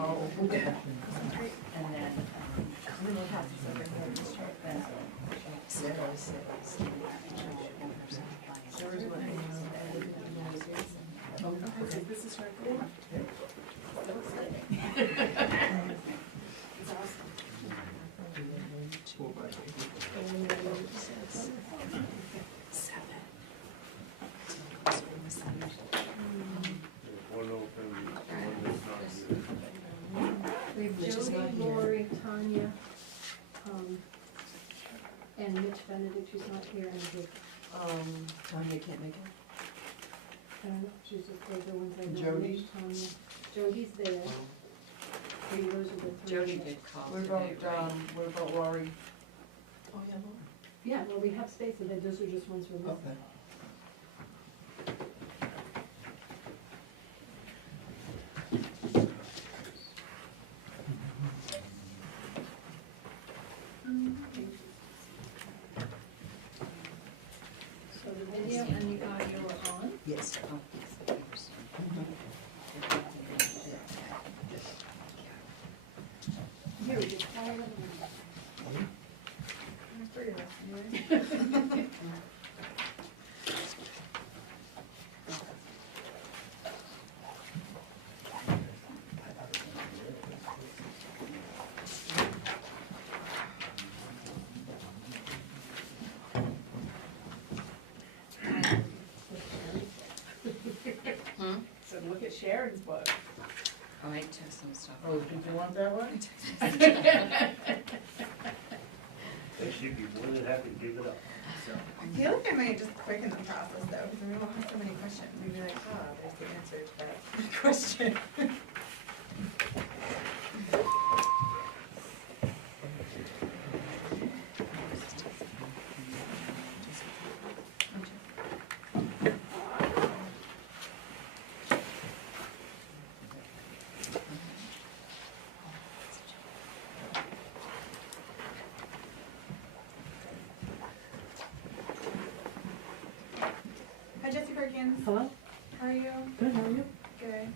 Oh, okay. And then, little houses over here, just right there. Sarah's one. Oh, okay, this is right there. So exciting. It's awesome. One open, one that's not here. We have Mitch is Jody, not here. Lori, Tanya, and Mitch Benedict, who's not here, and Vic. Tanya can't make it. I don't know, she's just, those are the ones I know. Jody? Mitch, Tanya. Jody's there. Three, those are the three. Jody did call What today, about, right? what about Laurie? Oh, yeah, Laurie. Yeah, well, we have spaces, those are just ones we're missing. Okay. So the video and the audio are on. Yes. Oh, yes, there's- Here, we just fire them. Hmm? So look at Sharon's book. Oh, I took some stuff. Oh, did you want that one? She'd be more than happy to give it up. I feel like I might just quicken the process though, because we will have so many questions. We'd be like, oh, there's the answer to that question. Hi, Jesse Perkins. Hello? How are you? Good, how are you? Good.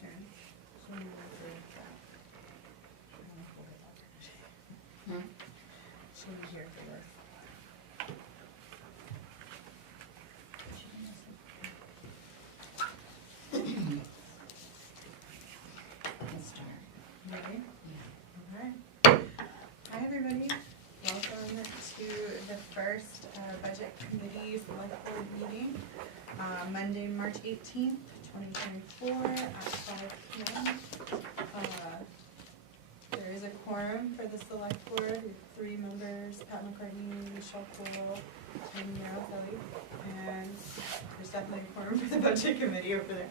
Sharon? Hmm? She'll be here for this. Let's start. Ready? Yeah. Alright. Hi, everybody. Welcome to the first Budget Committee Select Board meeting, Monday, March 18th, 2024 at 5 p.m. There is a quorum for the Select Board. We have 3 members, Pat McCartney, Michelle Cole, and Meryl Kelly. And there's definitely a quorum for the Budget Committee over there.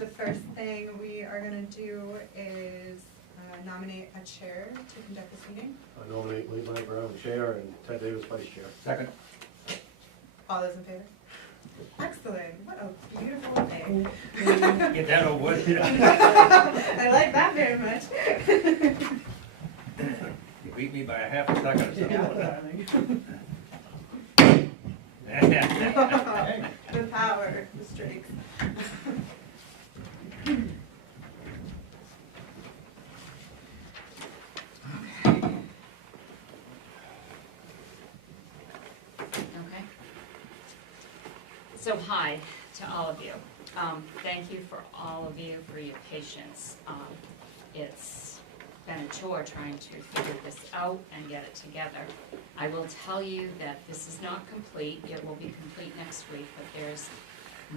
The first thing we are going to do is nominate a chair to conduct this meeting. I nominate Lee Mike Brown chair and Ted Davis vice chair. Second. All those in favor? Excellent. What a beautiful thing. Get that over with. I like that very much. You beat me by a half a second or something. The power, the streaks. Okay. So hi to all of you. Thank you for all of you for your patience. It's been a chore trying to figure this out and get it together. I will tell you that this is not complete. It will be complete next week, but there's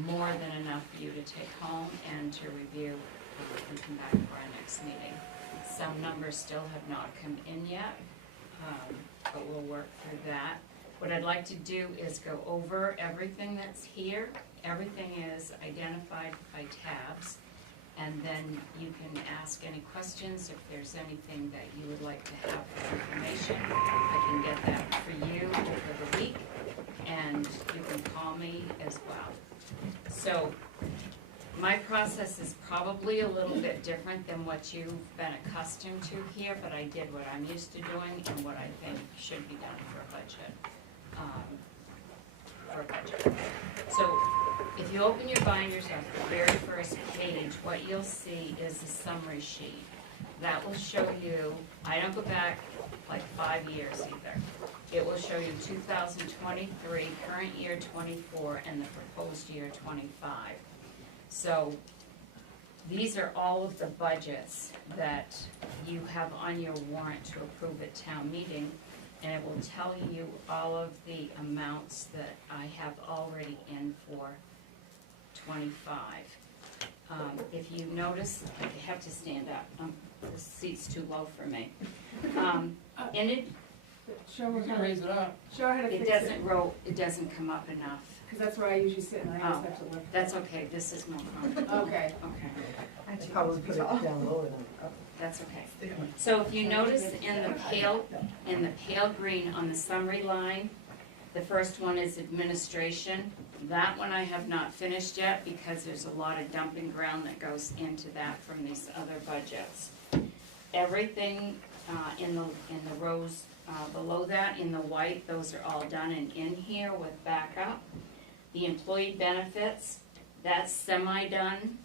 more than enough for you to take home and to review and come back for our next meeting. Some numbers still have not come in yet, but we'll work through that. What I'd like to do is go over everything that's here. Everything is is identified by tabs, and then you can ask any questions if there's anything that you would like to have for information. I can get that for you over the week, and you can call me as well. So my process is probably a little bit different than what you've been accustomed to here, but I did what I'm used to doing and what I think should be done for a budget. So if you open your binders up, the very first page, what you'll see is a summary sheet. That will show you, I don't go back like 5 years either. It will show you 2023, current year 24, and the proposed year 25. So these are all of the budgets that you have on your warrant to approve at town meeting, and it will tell you all of the amounts that I have already in for 25. If you notice, I have to stand up, the seat's too low for me. And Show her You can how, raise it up. show her how to it fix it, it doesn't come up enough. because that's where I usually sit and I always Oh, have to look. That's okay, this is more comfortable. Okay. Okay, I probably put it down lower than up. that's okay. So if you notice in the pale green on the summary line, the first one is administration. That one I have not finished yet because there's a lot of dumping ground that goes into that from these other budgets. Everything in the rows below that, in the white, those are all done and in here with backup. The employee benefits, that's semi-done.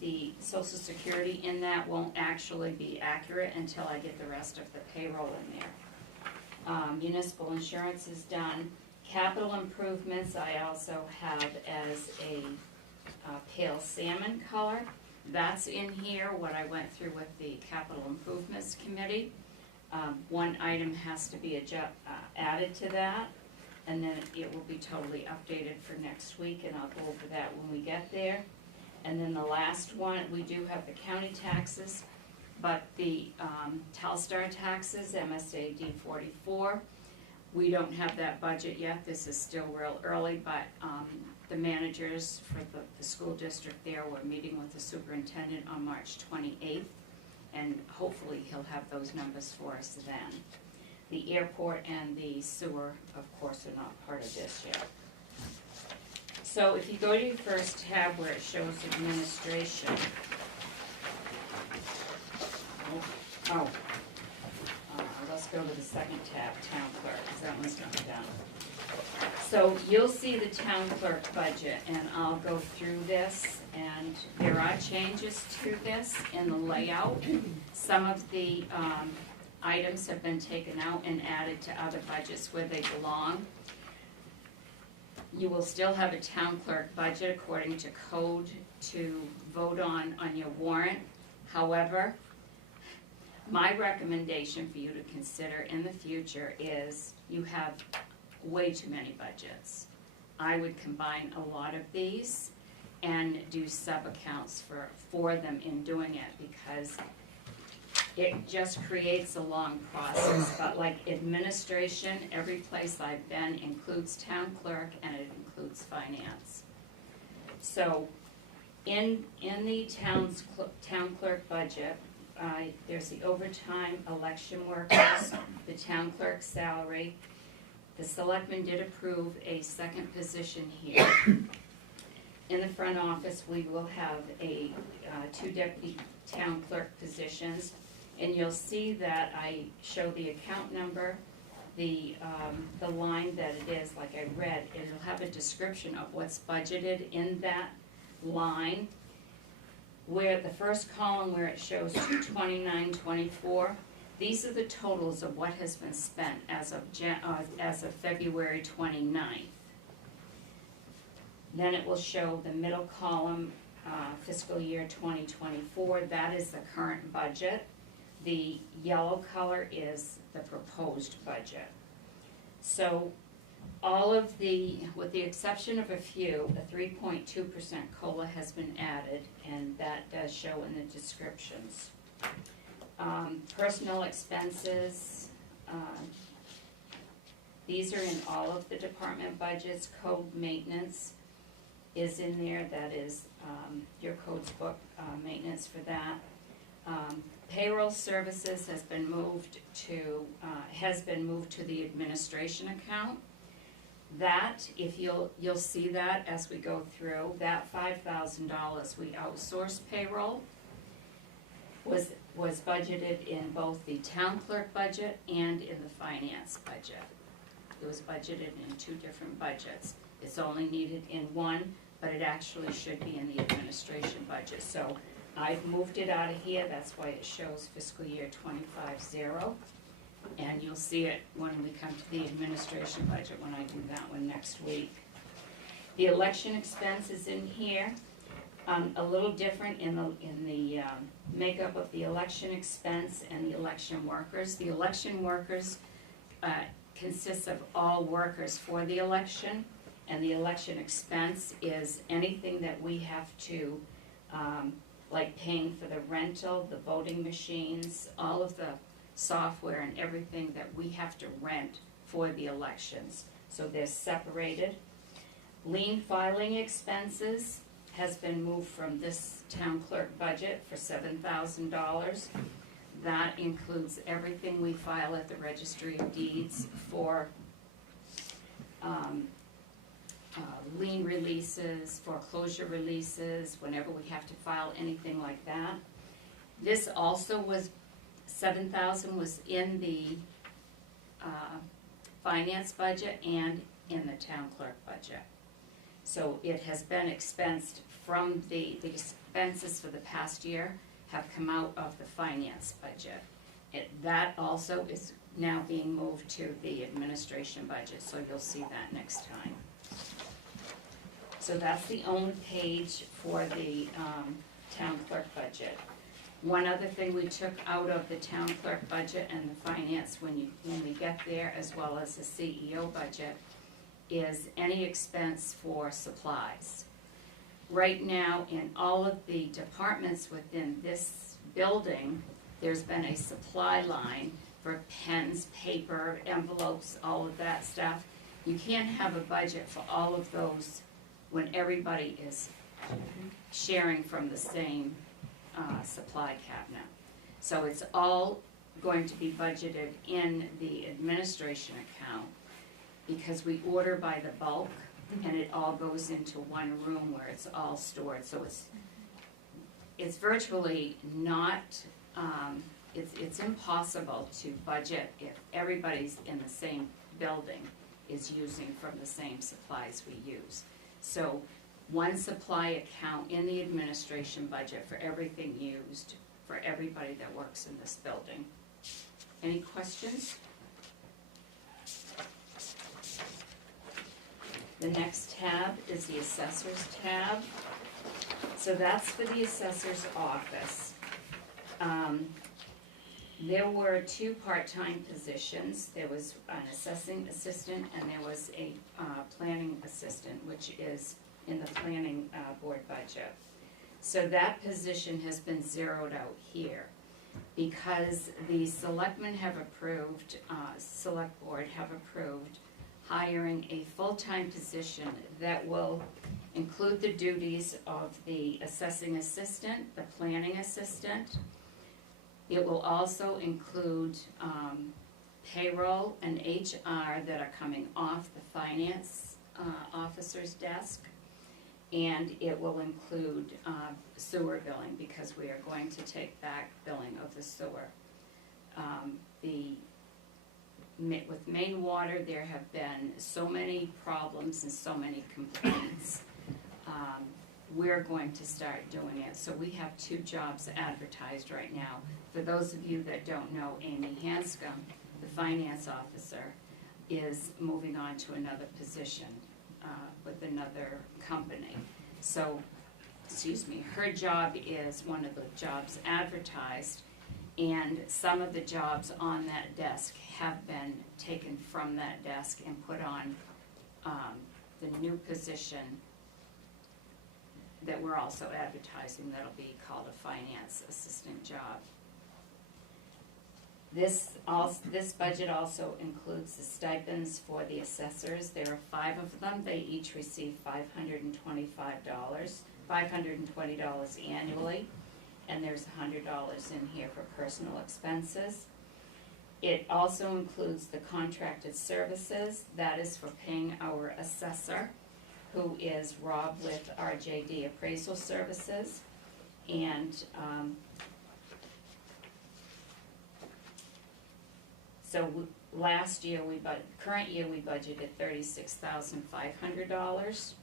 The social security in that won't actually be accurate until I get the rest of the payroll in there. Municipal insurance is done. Capital improvements I also have as a pale salmon color. That's in here, what I went through with the capital improvements committee. One item has to be added to that, and then it will be totally updated for next week, and I'll go over that when we get there. And then the last one, we do have the county taxes, but the Telstar taxes, MSA D44, we don't have that budget yet. This is still real early, but the managers for the school district there were meeting with the superintendent on March 28th, and hopefully he'll have those numbers for us then. The airport and the sewer, of course, are not part of this yet. So if you go to your first tab where it shows administration, let's go to the second tab, town clerk, because that one's not done. So you'll see the town clerk budget, and I'll go through this, and there are changes to this in the layout. Some of the items have been taken out and added to other budgets where they belong. You will still have a town clerk budget according to code to vote on your warrant. However, my recommendation for you to consider in the future is you have way too many budgets. I would combine a lot of these and do sub-accounts for them in doing it, because it just creates a long process. But like administration, every place I've been includes town clerk and it includes finance. So in the town clerk budget, there's the overtime, election workers, the town clerk's salary. The selectmen did approve a second position here. In the front office, we will have two deputy town clerk positions, and you'll see that I show the account number, the line that it is, like I read, it'll have a description of what's budgeted in that line. Where the first column where it shows 229.24, these are the totals of what has been spent as of February 29th. Then it will show the middle column, fiscal year 2024, that is the current budget. The yellow color is the proposed budget. So all of with the exception of a few, a 3.2% COLA has been added, and that does show in the descriptions. Personnel expenses, these are in all of the department budgets, code maintenance. is in there, that is, your codes book, maintenance for that. Payroll services has been moved to the administration account. That, if you'll see that as we go through, that $5,000 we outsource payroll was budgeted in both the town clerk budget and in the finance budget. It was budgeted in two different budgets. It's only needed in one, but it actually should be in the administration budget. So I've moved it out of here, that's why it shows fiscal year 25-0. And you'll see it when we come to the administration budget, when I do that one next week. The election expense is in here, a little different in the makeup of the election expense and the election workers. The election workers consists of all workers for the election, and the election expense is anything that we have to, like paying for the rental, the voting machines, all of the software and everything that we have to rent for the elections. So they're separated. Lien filing expenses has been moved from this town clerk budget for $7,000. That includes everything we file at the registry of deeds for lien releases, foreclosure releases, whenever we have to file anything like that. This also was, $7,000 was in the finance budget and in the town clerk budget. So it has been expensed from the expenses for the past year have come out of the finance budget. That also is now being moved to the administration budget, so you'll see that next time. So that's the only page for the town clerk budget. One other thing we took out of the town clerk budget and the finance when we get there, as well as the CEO budget, is any expense for supplies. Right now, in all of the departments within this building, there's been a supply line for pens, paper, envelopes, all of that stuff. You can't have a budget for all of those when everybody is sharing from the same supply cabinet. So it's all going to be budgeted in the administration account because we order by the bulk and it all goes into one room where it's all stored. So it's virtually not, it's impossible to budget if everybody's in the same building is using from the same supplies we use. So one supply account in the administration budget for everything used for everybody that works in this building. Any questions? The next tab is the assessor's tab. So that's for the assessor's office. There were two part-time positions. There was an assessing assistant and there was a planning assistant, which is in the planning board budget. So that position has been zeroed out here because the selectmen have approved, select board have approved hiring a full-time position that will include the duties of the assessing assistant, the planning assistant. It will also include payroll and HR that are coming off the finance officer's desk. And it will include sewer billing because we are going to take back billing of the sewer. With main water, there have been so many problems and so many complaints. We're going to start doing it. So we have two jobs advertised right now. For those of you that don't know, Amy Hanscom, the finance officer, is moving on to another position with another company. So, excuse me, her job is one of the jobs advertised, and some of the jobs on that desk have been taken from that desk and put on the new position that we're also advertising that'll be called a finance assistant job. This budget also includes the stipends for the assessors. There are 5 of them. They each receive $520 annually, and there's $100 in here for personal expenses. It also includes the contracted services. That is for paying our assessor, who is Rob with RJD Appraisal Services. And last year current year we budgeted $36,500.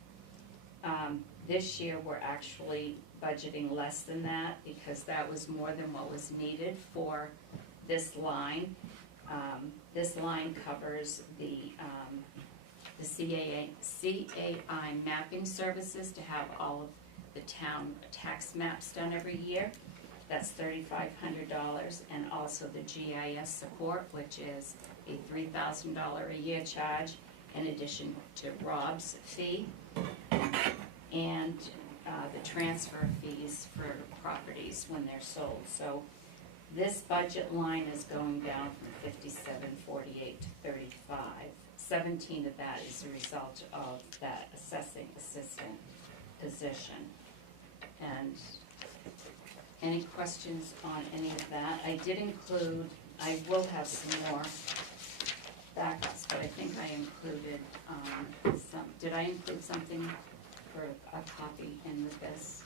This year we're actually budgeting less than that because that was more than what was needed for this line. This line covers the CAI mapping services to have all of the town tax maps done every year. That's $3,500, and also the GIS support, which is a $3,000 a year charge in addition to Rob's fee, and the transfer fees for properties when they're sold. So this budget line is going down from $57,48 to $35. 17 of that is a result of that assessing assistant position. And any questions on any of that? I will have some more backups, but I think I included did I include something for a copy in with this?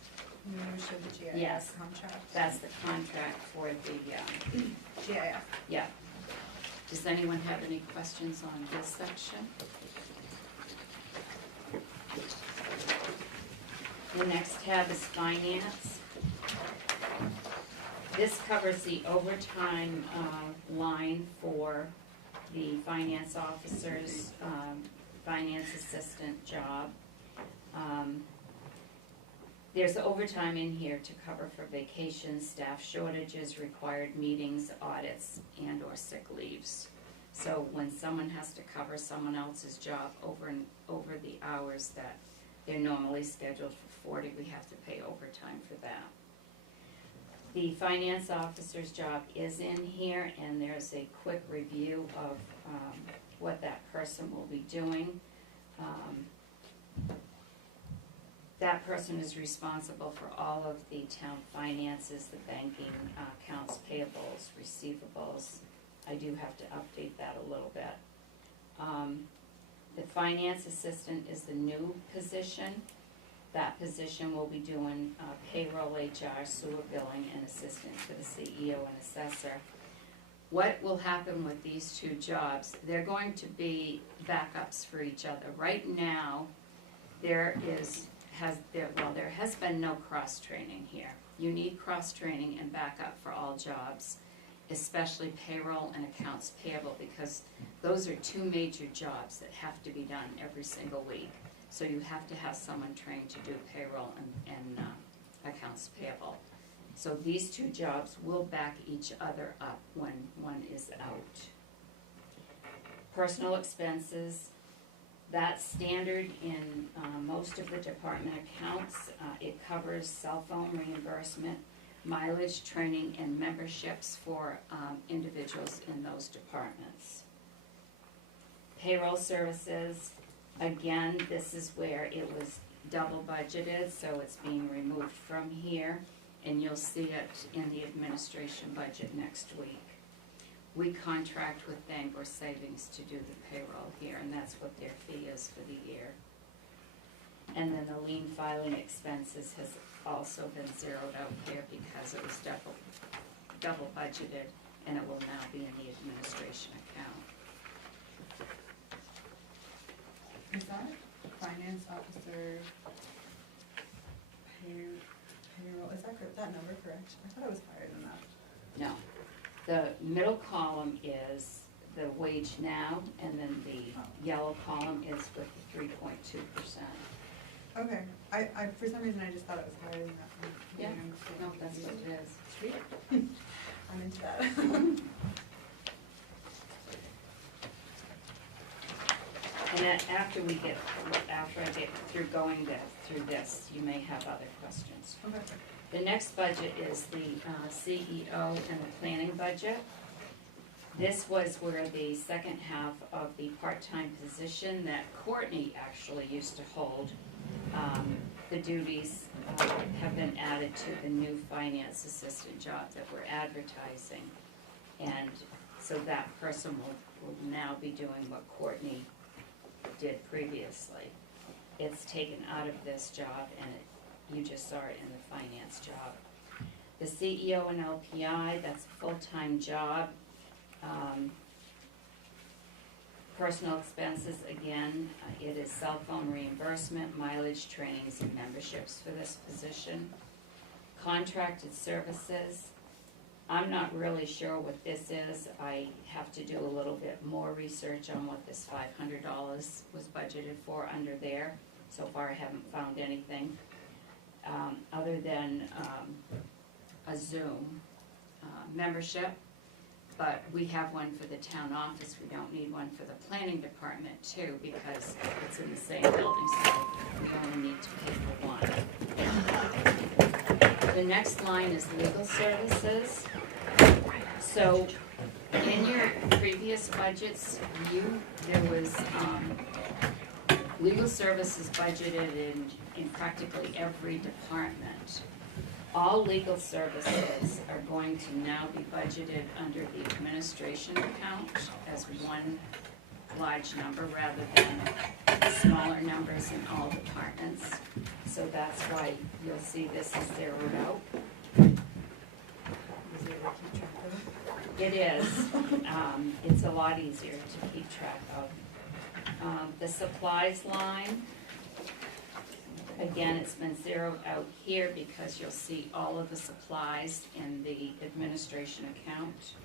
You showed the GIS Yes. contract. That's the contract for the, GIS. yeah. Does anyone have any questions on this section? The next tab is finance. This covers the overtime line for the finance officer's finance assistant job. There's overtime in here to cover for vacations, staff shortages, required meetings, audits, and/or sick leaves. So when someone has to cover someone else's job over the hours that they're normally scheduled for 40, we have to pay overtime for that. The finance officer's job is in here, and there's a quick review of what that person will be doing. That person is responsible for all of the town finances, the banking, accounts payables, receivables. I do have to update that a little bit. The finance assistant is the new position. That position will be doing payroll, HR, sewer billing, and assistant to the CEO and assessor. What will happen with these 2 jobs, they're going to be backups for each other. Right now, there has been no cross-training here. You need cross-training and backup for all jobs, especially payroll and accounts payable, because those are 2 major jobs that have to be done every single week. So you have to have someone trained to do payroll and accounts payable. So these 2 jobs will back each other up when one is out. Personal expenses, that's standard in most of the department accounts. It covers cell phone reimbursement, mileage, training, and memberships for individuals in those departments. Payroll services, again, this is where it was double budgeted, so it's being removed from here, and you'll see it in the administration budget next week. We contract with Bangor Savings to do the payroll here, and that's what their fee is for the year. And then the lien filing expenses has also been zeroed out here because it was double budgeted, and it will now be in the administration account. Is that finance officer payroll, is that number correct? I thought it was higher than that. No. The middle column is the wage now, and then the yellow column is with the 3.2%. Okay, I for some reason I just thought it was higher than that. Yeah, no, that's what it is. Sweet. I'm into that. And then after I get through going through this, you may have other questions. Okay. The next budget is the CEO and the planning budget. This was where the second half of the part-time position that Courtney actually used to hold, the duties have been added to the new finance assistant job that we're advertising. And so that person will now be doing what Courtney did previously. It's taken out of this job and you just saw it in the finance job. The CEO and LPI, that's a full-time job. Personal expenses, again, it is cell phone reimbursement, mileage, trainings, and memberships for this position. Contracted services, I'm not really sure what this is. I have to do a little bit more research on what this $500 was budgeted for under there. So far, I haven't found anything, other than a Zoom membership. But we have one for the town office. We don't need one for the planning department too, because it's in the same building, so we only need to pay for one. The next line is legal services. So in your previous budgets, there was legal services budgeted in practically every department. All legal services are going to now be budgeted under the administration account as one large number rather than smaller numbers in all departments. So that's why you'll see this is zeroed out. Easier to keep track of. It is. It's a lot easier to keep track of. The supplies line, again, it's been zeroed out here because you'll see all of the supplies in the administration account.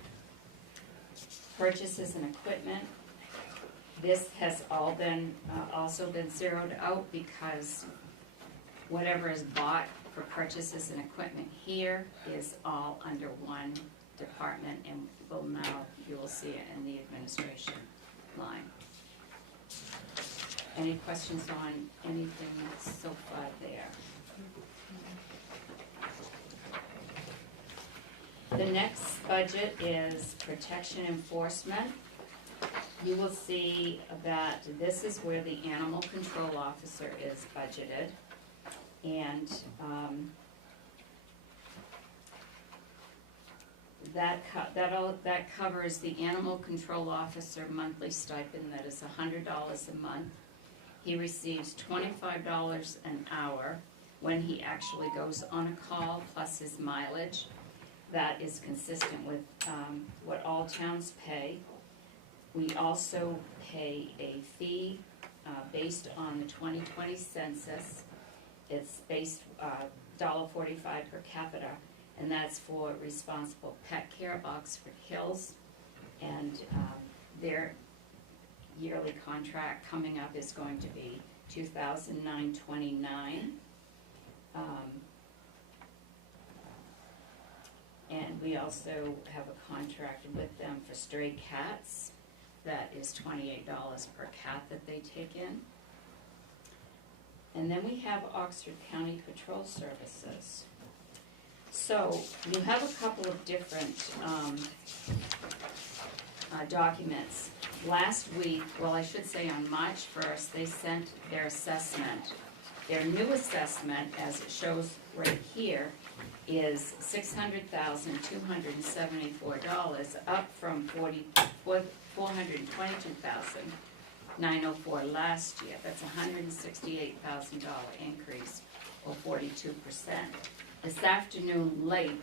Purchases and equipment, this has all been, also been zeroed out because whatever is bought for purchases and equipment here is all under one department, and you will see it in the administration line. Any questions on anything that's so far there? The next budget is protection enforcement. You will see that this is where the animal control officer is budgeted. And that covers the animal control officer monthly stipend that is $100 a month. He receives $25 an hour when he actually goes on a call, plus his mileage. That is consistent with what all towns pay. We also pay a fee based on the 2020 census. It's based $1.45 per capita, and that's for responsible pet care, Oxford Hills, and their yearly contract coming up is going to be $2,929. And we also have a contract with them for stray cats that is $28 per cat that they take in. And then we have Oxford County Patrol Services. So you have a couple of different documents. Last week, well, I should say on March 1st, they sent their assessment. Their new assessment, as it shows right here, is $600,274, up from $422,904 last year. That's a $168,000 increase, or 42%. This afternoon late,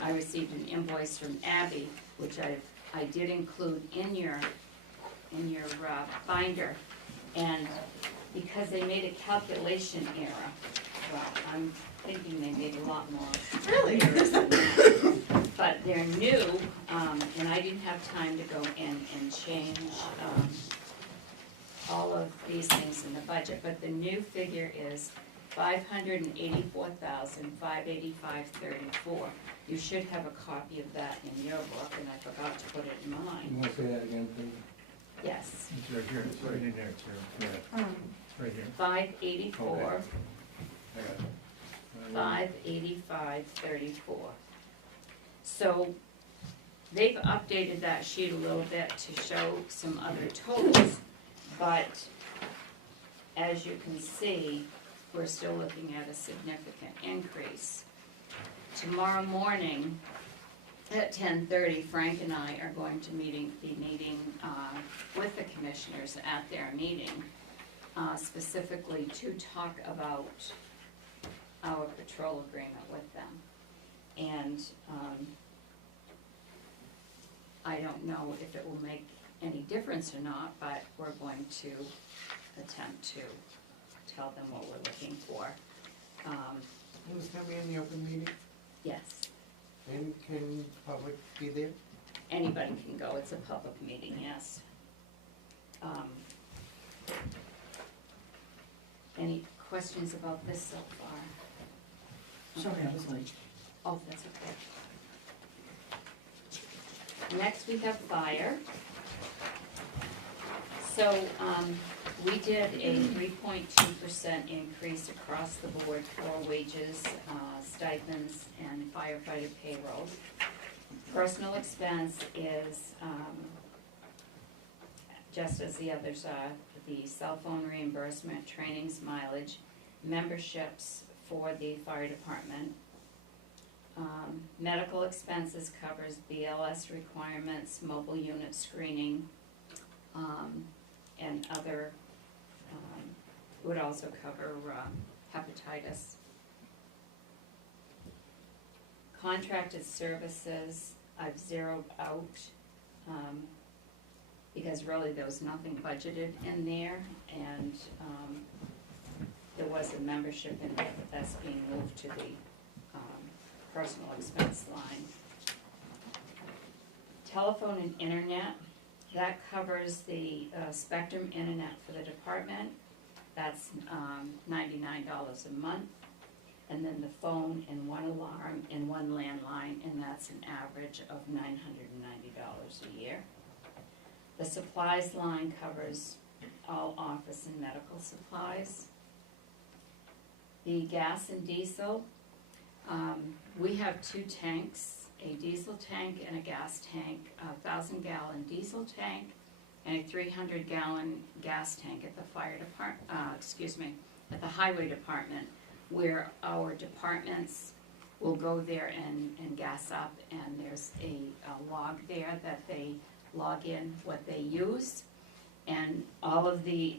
I received an invoice from Abby, which I did include in your binder, and because they made a calculation error, well, I'm thinking they made a lot more. Really? But they're new, and I didn't have time to go in and change all of these things in the budget, but the new figure is $584,585.34. You should have a copy of that in your book, and I forgot to put it in You mine. want to say that again, please? Yes, It's right here, it's right in there, too. Yeah, it's right here. 584, I got it. 585.34. So they've updated that sheet a little bit to show some other totals, but as you can see, we're still looking at a significant increase. Tomorrow morning at 10:30, Frank and I are going to be meeting with the commissioners at their meeting, specifically to talk about our patrol agreement with them. And I don't know if it will make any difference or not, but we're going to attempt to tell them what we're looking for. It was gonna be in the open meeting, Yes, and can public be there? anybody can go, it's a public meeting, yes. Any questions about this so far? Sorry, I was late. Oh, that's okay. Next, we have fire. So, we did a 3.2% increase across the board for wages, stipends, and firefighter payroll. Personal expense is, just as the others are, the cell phone reimbursement, trainings, mileage, memberships for the fire department. Medical expenses covers BLS requirements, mobile unit screening, and other, would also cover hepatitis. Contracted services, I've zeroed out, because really there was nothing budgeted in there, and there was a membership in there, but that's being moved to the personal expense line. Telephone and internet, that covers the Spectrum internet for the department. That's $99 a month. And then the phone and one alarm and one landline, and that's an average of $990 a year. The supplies line covers all office and medical supplies. The gas and diesel, we have two tanks, a diesel tank and a gas tank, a 1,000-gallon diesel tank, and a 300-gallon gas tank at the fire department, at the highway department, where our departments will go there and gas up, and there's a log there that they log in what they use, and all of the,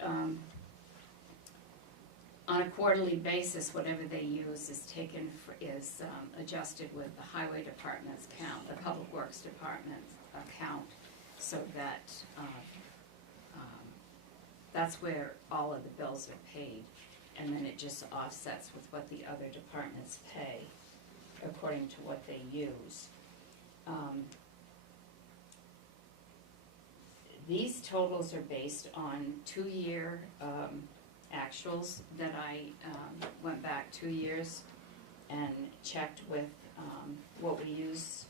on a quarterly basis, whatever they use is taken, is adjusted with the highway department's account, the public works department's account, so that that's where all of the bills are paid, and then it just offsets with what the other departments pay according to what they use. These totals are based on 2-year actuals that I went back 2 years and checked with what we use.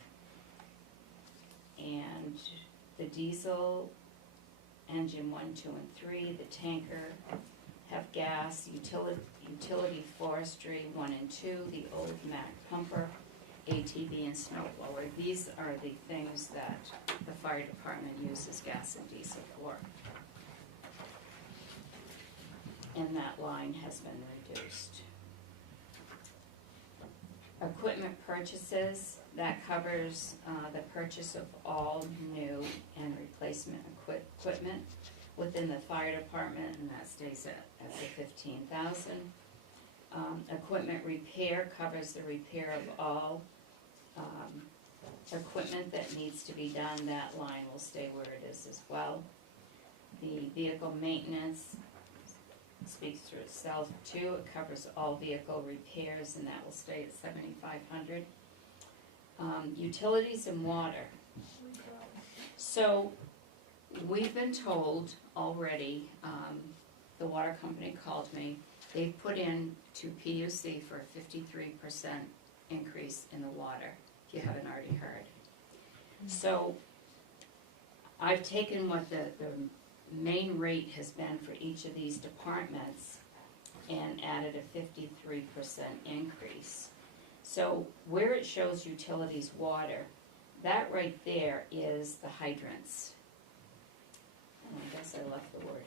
And the diesel, engine 1, 2, and 3, the tanker have gas, utility forestry 1 and 2, the old Mack pumper, ATV and snow blower. These are the things that the fire department uses gas and diesel for. And that line has been reduced. Equipment purchases, that covers the purchase of all new and replacement equipment within the fire department, and that stays at the $15,000. Equipment repair covers the repair of all equipment that needs to be done. That line will stay where it is as well. The vehicle maintenance speaks for itself too. It covers all vehicle repairs, and that will stay at $7,500. Utilities and water. So we've been told already, the water company called me, they've put in to PUC for a 53% increase in the water, if you haven't already heard. So I've taken what the main rate has been for each of these departments and added a 53% increase. So where it shows utilities water, that right there is the hydrants. And I guess I left the word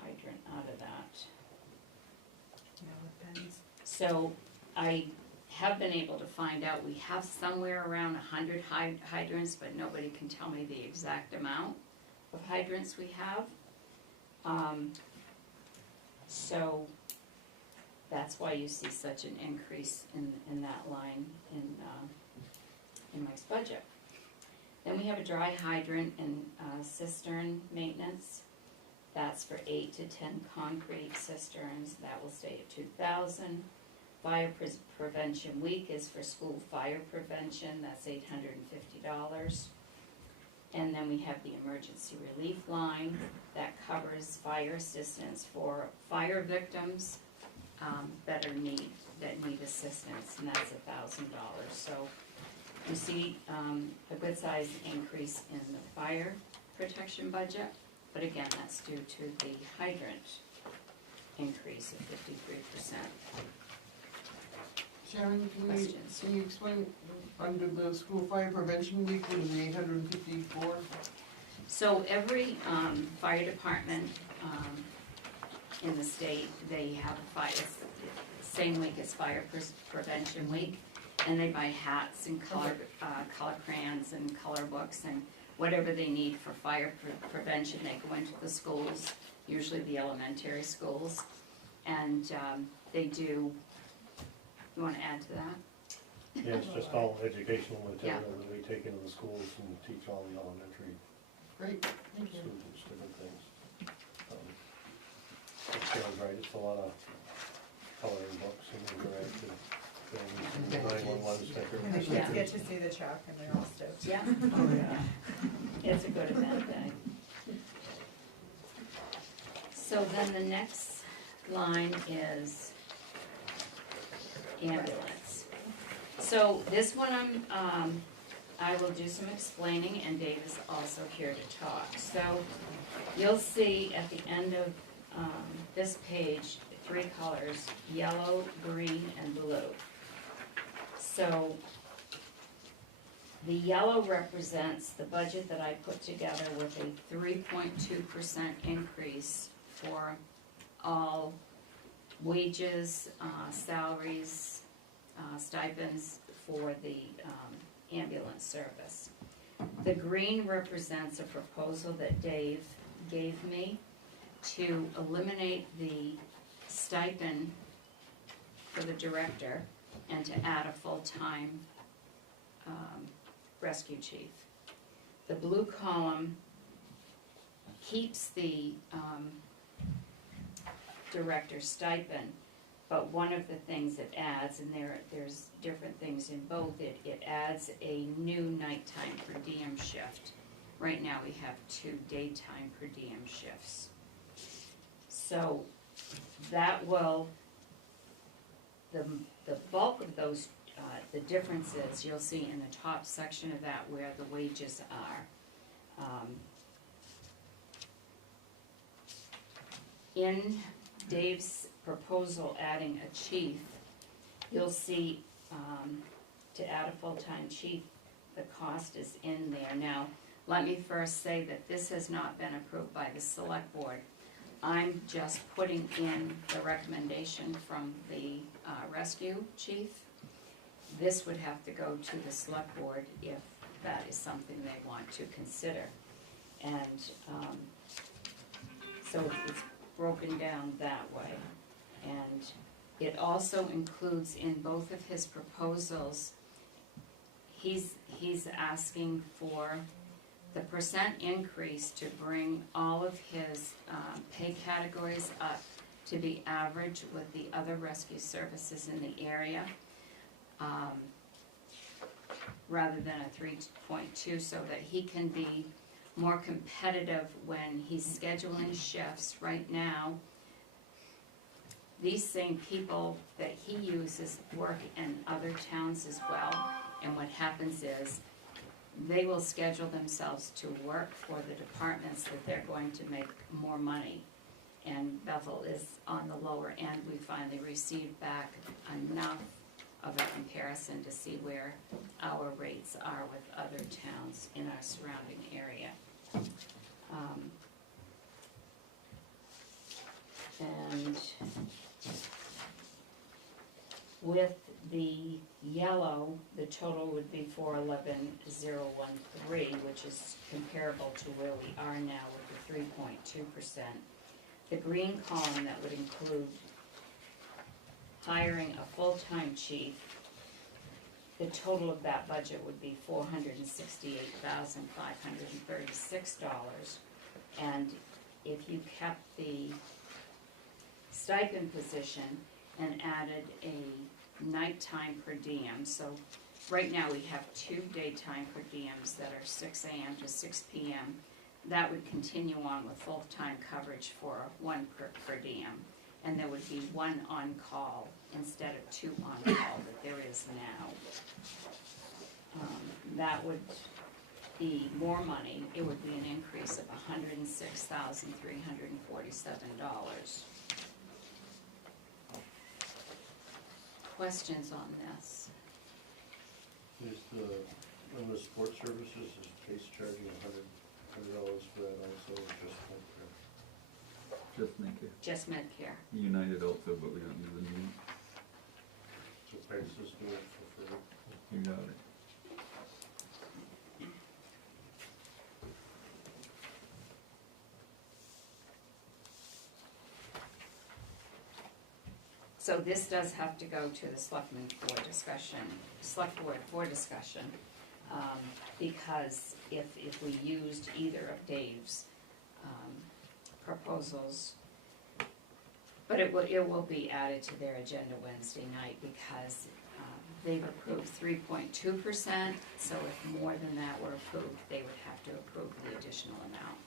hydrant out of that. Yeah, with pens. So I have been able to find out, we have somewhere around 100 hydrants, but nobody can tell me the exact amount of hydrants we have. So that's why you see such an increase in that line in Mike's budget. Then we have a dry hydrant and cistern maintenance. That's for 8 to 10 concrete cisterns. That will stay at $2,000. Fire Prevention Week is for school fire prevention. That's $850. And then we have the emergency relief line that covers fire assistance for fire victims that need assistance, and that's $1,000. So you see a good sized increase in the fire protection budget, but again, that's due to the hydrant increase of 53%. Sharon, Questions? can you explain, under the school fire prevention week, what is the 854? So every fire department in the state, they have a fire, same week as Fire Prevention Week, and they buy hats and color crayons and color books and whatever they need for fire prevention. They go into the schools, usually the elementary schools, and they do. You want to add to that? Yeah, it's just all educational material Yeah. that we take into the schools and teach all the elementary Great, thank you. students different things. Sounds right, it's a lot of coloring books and interactive things, and 911 stickers. And the kids Yeah. get to see the truck and they're all stoked. Yeah. Oh, yeah. It's a good event day. So then the next line is ambulance. So this one I will do some explaining, and Dave is also here to talk. So you'll see at the end of this page, 3 colors, yellow, green, and blue. So the yellow represents the budget that I put together with a 3.2% increase for all wages, salaries, stipends for the ambulance service. The green represents a proposal that Dave gave me to eliminate the stipend for the director and to add a full-time rescue chief. The blue column keeps the director's stipend, but one of the things it adds, and there's different things in both, it adds a new nighttime per diem shift. Right now we have 2 daytime per diem shifts. So that will, the bulk of those, the differences you'll see in the top section of that where the wages are. In Dave's proposal adding a chief, you'll see to add a full-time chief, the cost is in there. Now, let me first say that this has not been approved by the select board. I'm just putting in the recommendation from the rescue chief. This would have to go to the select board if that is something they want to consider. And so it's broken down that way. And it also includes in both of his proposals, he's asking for the % increase to bring all of his pay categories up to be average with the other rescue services in the area, rather than a 3.2, so that he can be more competitive when he's scheduling shifts. Right now, these same people that he uses work in other towns as well, and what happens is they will schedule themselves to work for the departments that they're going to make more money. And Bethel is on the lower end. We finally received back enough of a comparison to see where our rates are with other towns in our surrounding area. And with the yellow, the total would be 411,013, which is comparable to where we are now with the 3.2%. The green column, that would include hiring a full-time chief. The total of that budget would be $468,536. And if you kept the stipend position and added a nighttime per diem, so right now we have 2 daytime per diems that are 6 a.m. to 6 p.m. That would continue on with full-time coverage for 1 per diem. And there would be 1 on-call instead of 2 on-call that there is now. That would be more money. It would be an increase of $106,347. Questions on this? Is on the sports services, is Case charging $100 for that also, or just Medicare? Just Medicare. Just Medicare. United also, but we don't use the name. So prices do it for free? You got it. So this does have to go to the Selectmen for discussion, Select Board for discussion, because if we used either of Dave's proposals, but it will be added to their agenda Wednesday night because they've approved 3.2%, so if more than that were approved, they would have to approve the additional amount.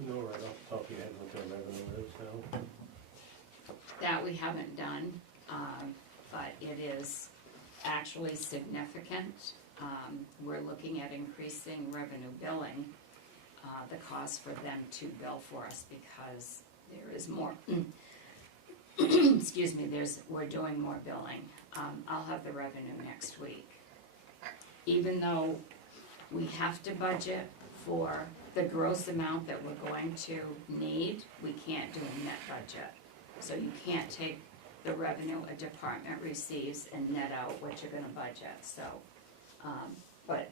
You know right off the top of your head what their revenue is now? That we haven't done, but it is actually significant. We're looking at increasing revenue billing, the cost for them to bill for us because there is more, excuse me, we're doing more billing. I'll have the revenue next week. Even though we have to budget for the gross amount that we're going to need, we can't do a net budget. So you can't take the revenue a department receives and net out what you're gonna budget, so. But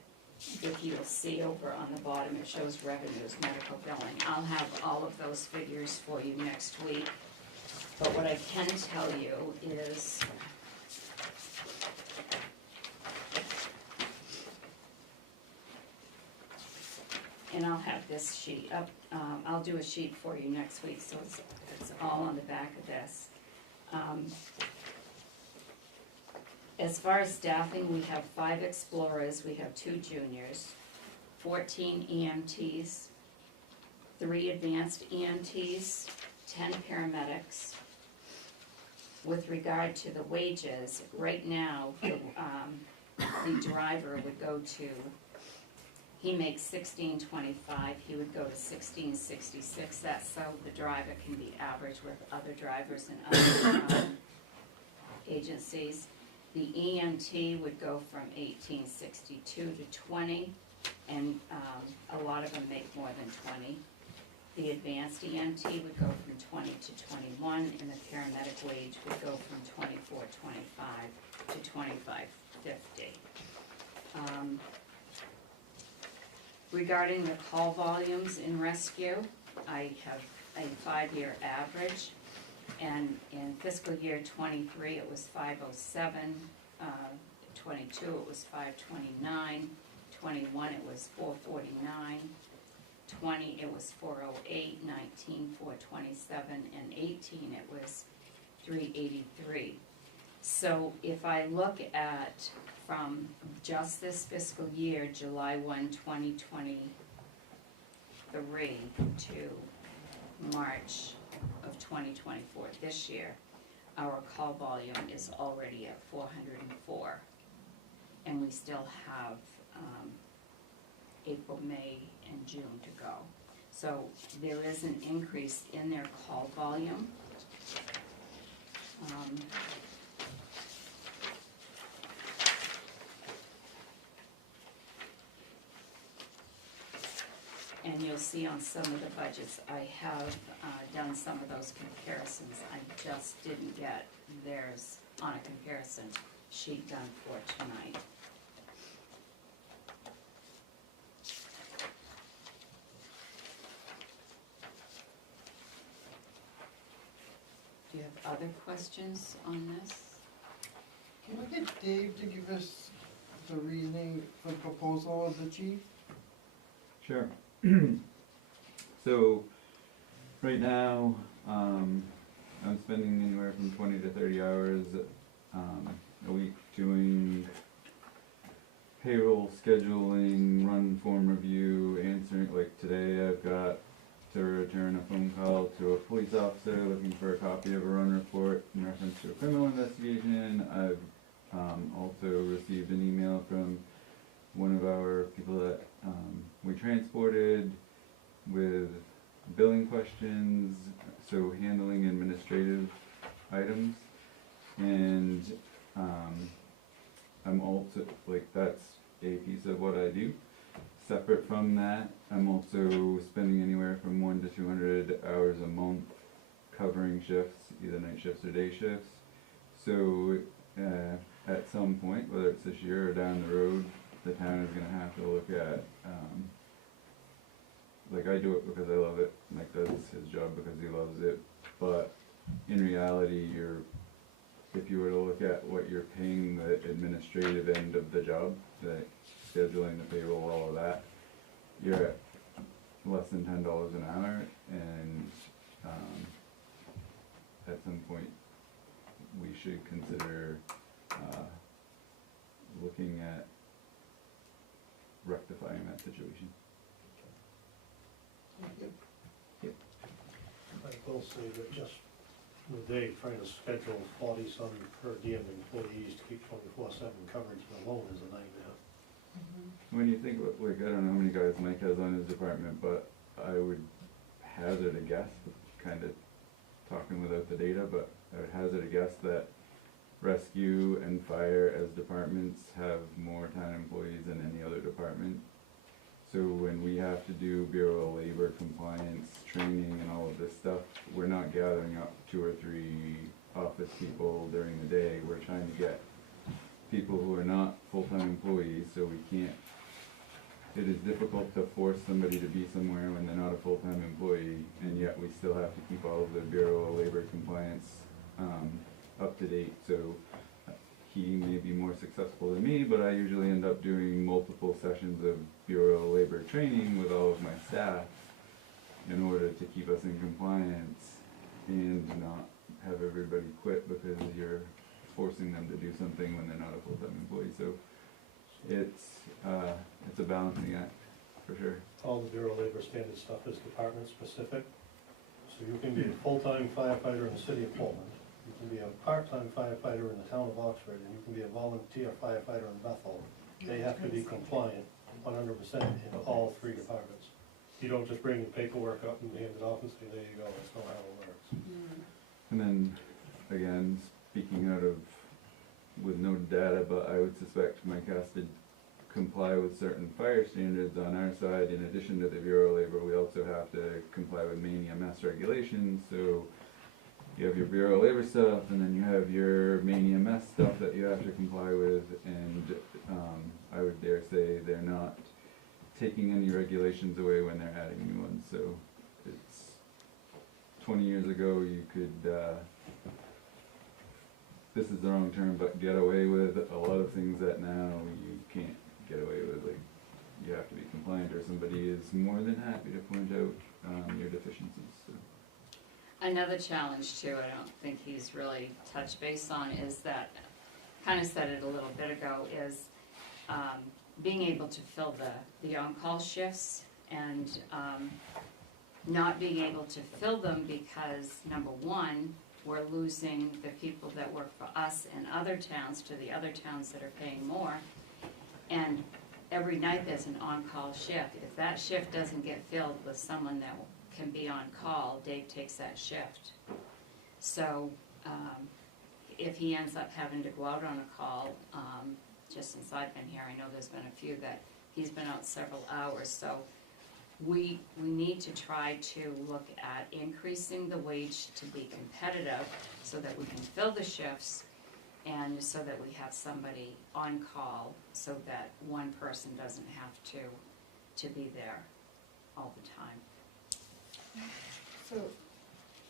if you'll see over on the bottom, it shows revenues, medical billing. I'll have all of those figures for you next week. But what I can tell you is, and I'll have this sheet up, I'll do a sheet for you next week, so it's all on the back of this. As far as staffing, we have 5 explorers, we have 2 juniors, 14 EMTs, 3 advanced EMTs, 10 paramedics. With regard to the wages, right now, the driver would go to, he makes $16.25, he would go to $16.66. That's so the driver can be averaged with other drivers and other agencies. The EMT would go from $18.62 to $20, and a lot of them make more than $20. The advanced EMT would go from $20 to $21, and the paramedic wage would go from $24.25 to $25.50. Regarding the call volumes in rescue, I have a 5-year average, and in fiscal year 23 it was 507, 22 it was 529, 21 it was 449, 20 it was 408, 19 427, and 18 it was 383. So if I look at from just this fiscal year, July 1, 2023 to March of 2024, this year, our call volume is already at 404. And we still have April, May, and June to go. So there is an increase in their call volume. and you'll see on some of the budgets, I have done some of those comparisons. I just didn't get theirs on a comparison sheet done for tonight. Do you have other questions on this? Can we get Dave to give us the reasoning for the proposal of the chief? Sure. So, right now, I'm spending anywhere from 20 to 30 hours a week doing payroll, scheduling, run form review, answering, like today I've got to return a phone call to a police officer looking for a copy of a run report in reference to a criminal investigation. I've also received an email from one of our people that we transported with billing questions, so handling administrative items. And I'm also, like, that's a piece of what I do. Separate from that, I'm also spending anywhere from 100 to 200 hours a month covering shifts, either night shifts or day shifts. So at some point, whether it's this year or down the road, the town is gonna have to look at, like, I do it because I love it, Mike does his job because he loves it, but in reality, if you were to look at what you're paying the administrative end of the job, the scheduling, the payroll, all of that, you're at less than $10 an hour, and at some point, we should consider looking at rectifying that situation. I will say that just with Dave trying to schedule 40-some per diem employees to keep 24/7 coverage alone is a nightmare. When you think about, like, I don't know how many guys Mike has on his department, but I would hazard a guess, kind of talking without the data, but I would hazard a guess that rescue and fire as departments have more town employees than any other department. So when we have to do Bureau of Labor compliance training and all of this stuff, we're not gathering up 2 or 3 office people during the day. We're trying to get people who are not full-time employees, so we can't, it is difficult to force somebody to be somewhere when they're not a full-time employee, and yet we still have to keep all of the Bureau of Labor compliance up to date. So he may be more successful than me, but I usually end up doing multiple sessions of Bureau of Labor training with all of my staff in order to keep us in compliance and not have everybody quit because you're forcing them to do something when they're not a full-time employee. So it's a balancing act, for sure. All the Bureau of Labor standard stuff is department specific. So you can be a full-time firefighter in the city of Portland, you can be a part-time firefighter in the town of Oxford, and you can be a volunteer firefighter in Bethel. They have to be compliant 100% in all 3 departments. You don't just bring the paperwork up and hand it off and say, there you go, that's not how it works. And then, again, speaking out of, with no data, but I would suspect Mike has to comply with certain fire standards on our side. In addition to the Bureau of Labor, we also have to comply with Maine EMS regulations. So you have your Bureau of Labor stuff, and then you have your Maine EMS stuff that you have to comply with, and I would dare say they're not taking any regulations away when they're adding new ones. So it's 20 years ago you could, this is the wrong term, but get away with a lot of things that now you can't get away with. Like, you have to be compliant or somebody is more than happy to point out your deficiencies. So. Another challenge too, I don't think he's really touched base on, is that, kind of said it a little bit ago, is being able to fill the on-call shifts, and not being able to fill them because, number one, we're losing the people that work for us in other towns to the other towns that are paying more. And every night there's an on-call shift. If that shift doesn't get filled with someone that can be on call, Dave takes that shift. So if he ends up having to go out on a call, just since I've been here, I know there's been a few that he's been out several hours. So we need to try to look at increasing the wage to be competitive so that we can fill the shifts and so that we have somebody on call so that one person doesn't have to be there all the time. So,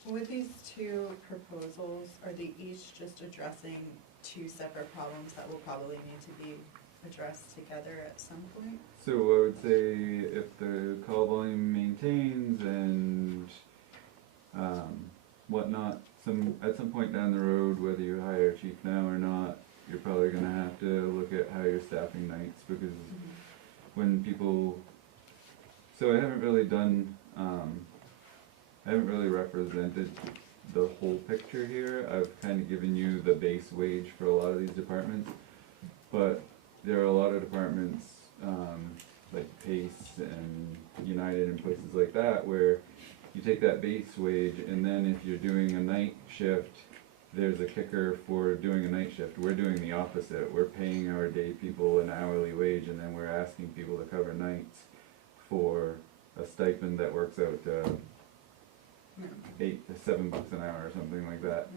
with these two proposals, are they each just addressing two separate problems that will probably need to be addressed together at some point? So I would say if the call volume maintains and whatnot, at some point down the road, whether you hire a chief now or not, you're probably gonna have to look at how you're staffing nights, because when people, so I haven't really done, I haven't really represented the whole picture here. I've kind of given you the base wage for a lot of these departments, but there are a lot of departments, like Pace and United and places like that, where you take that base wage, and then if you're doing a night shift, there's a kicker for doing a night shift. We're doing the opposite. We're paying our day people an hourly wage, and then we're asking people to cover nights for a stipend that works out to $8 to $7 an hour or something like that.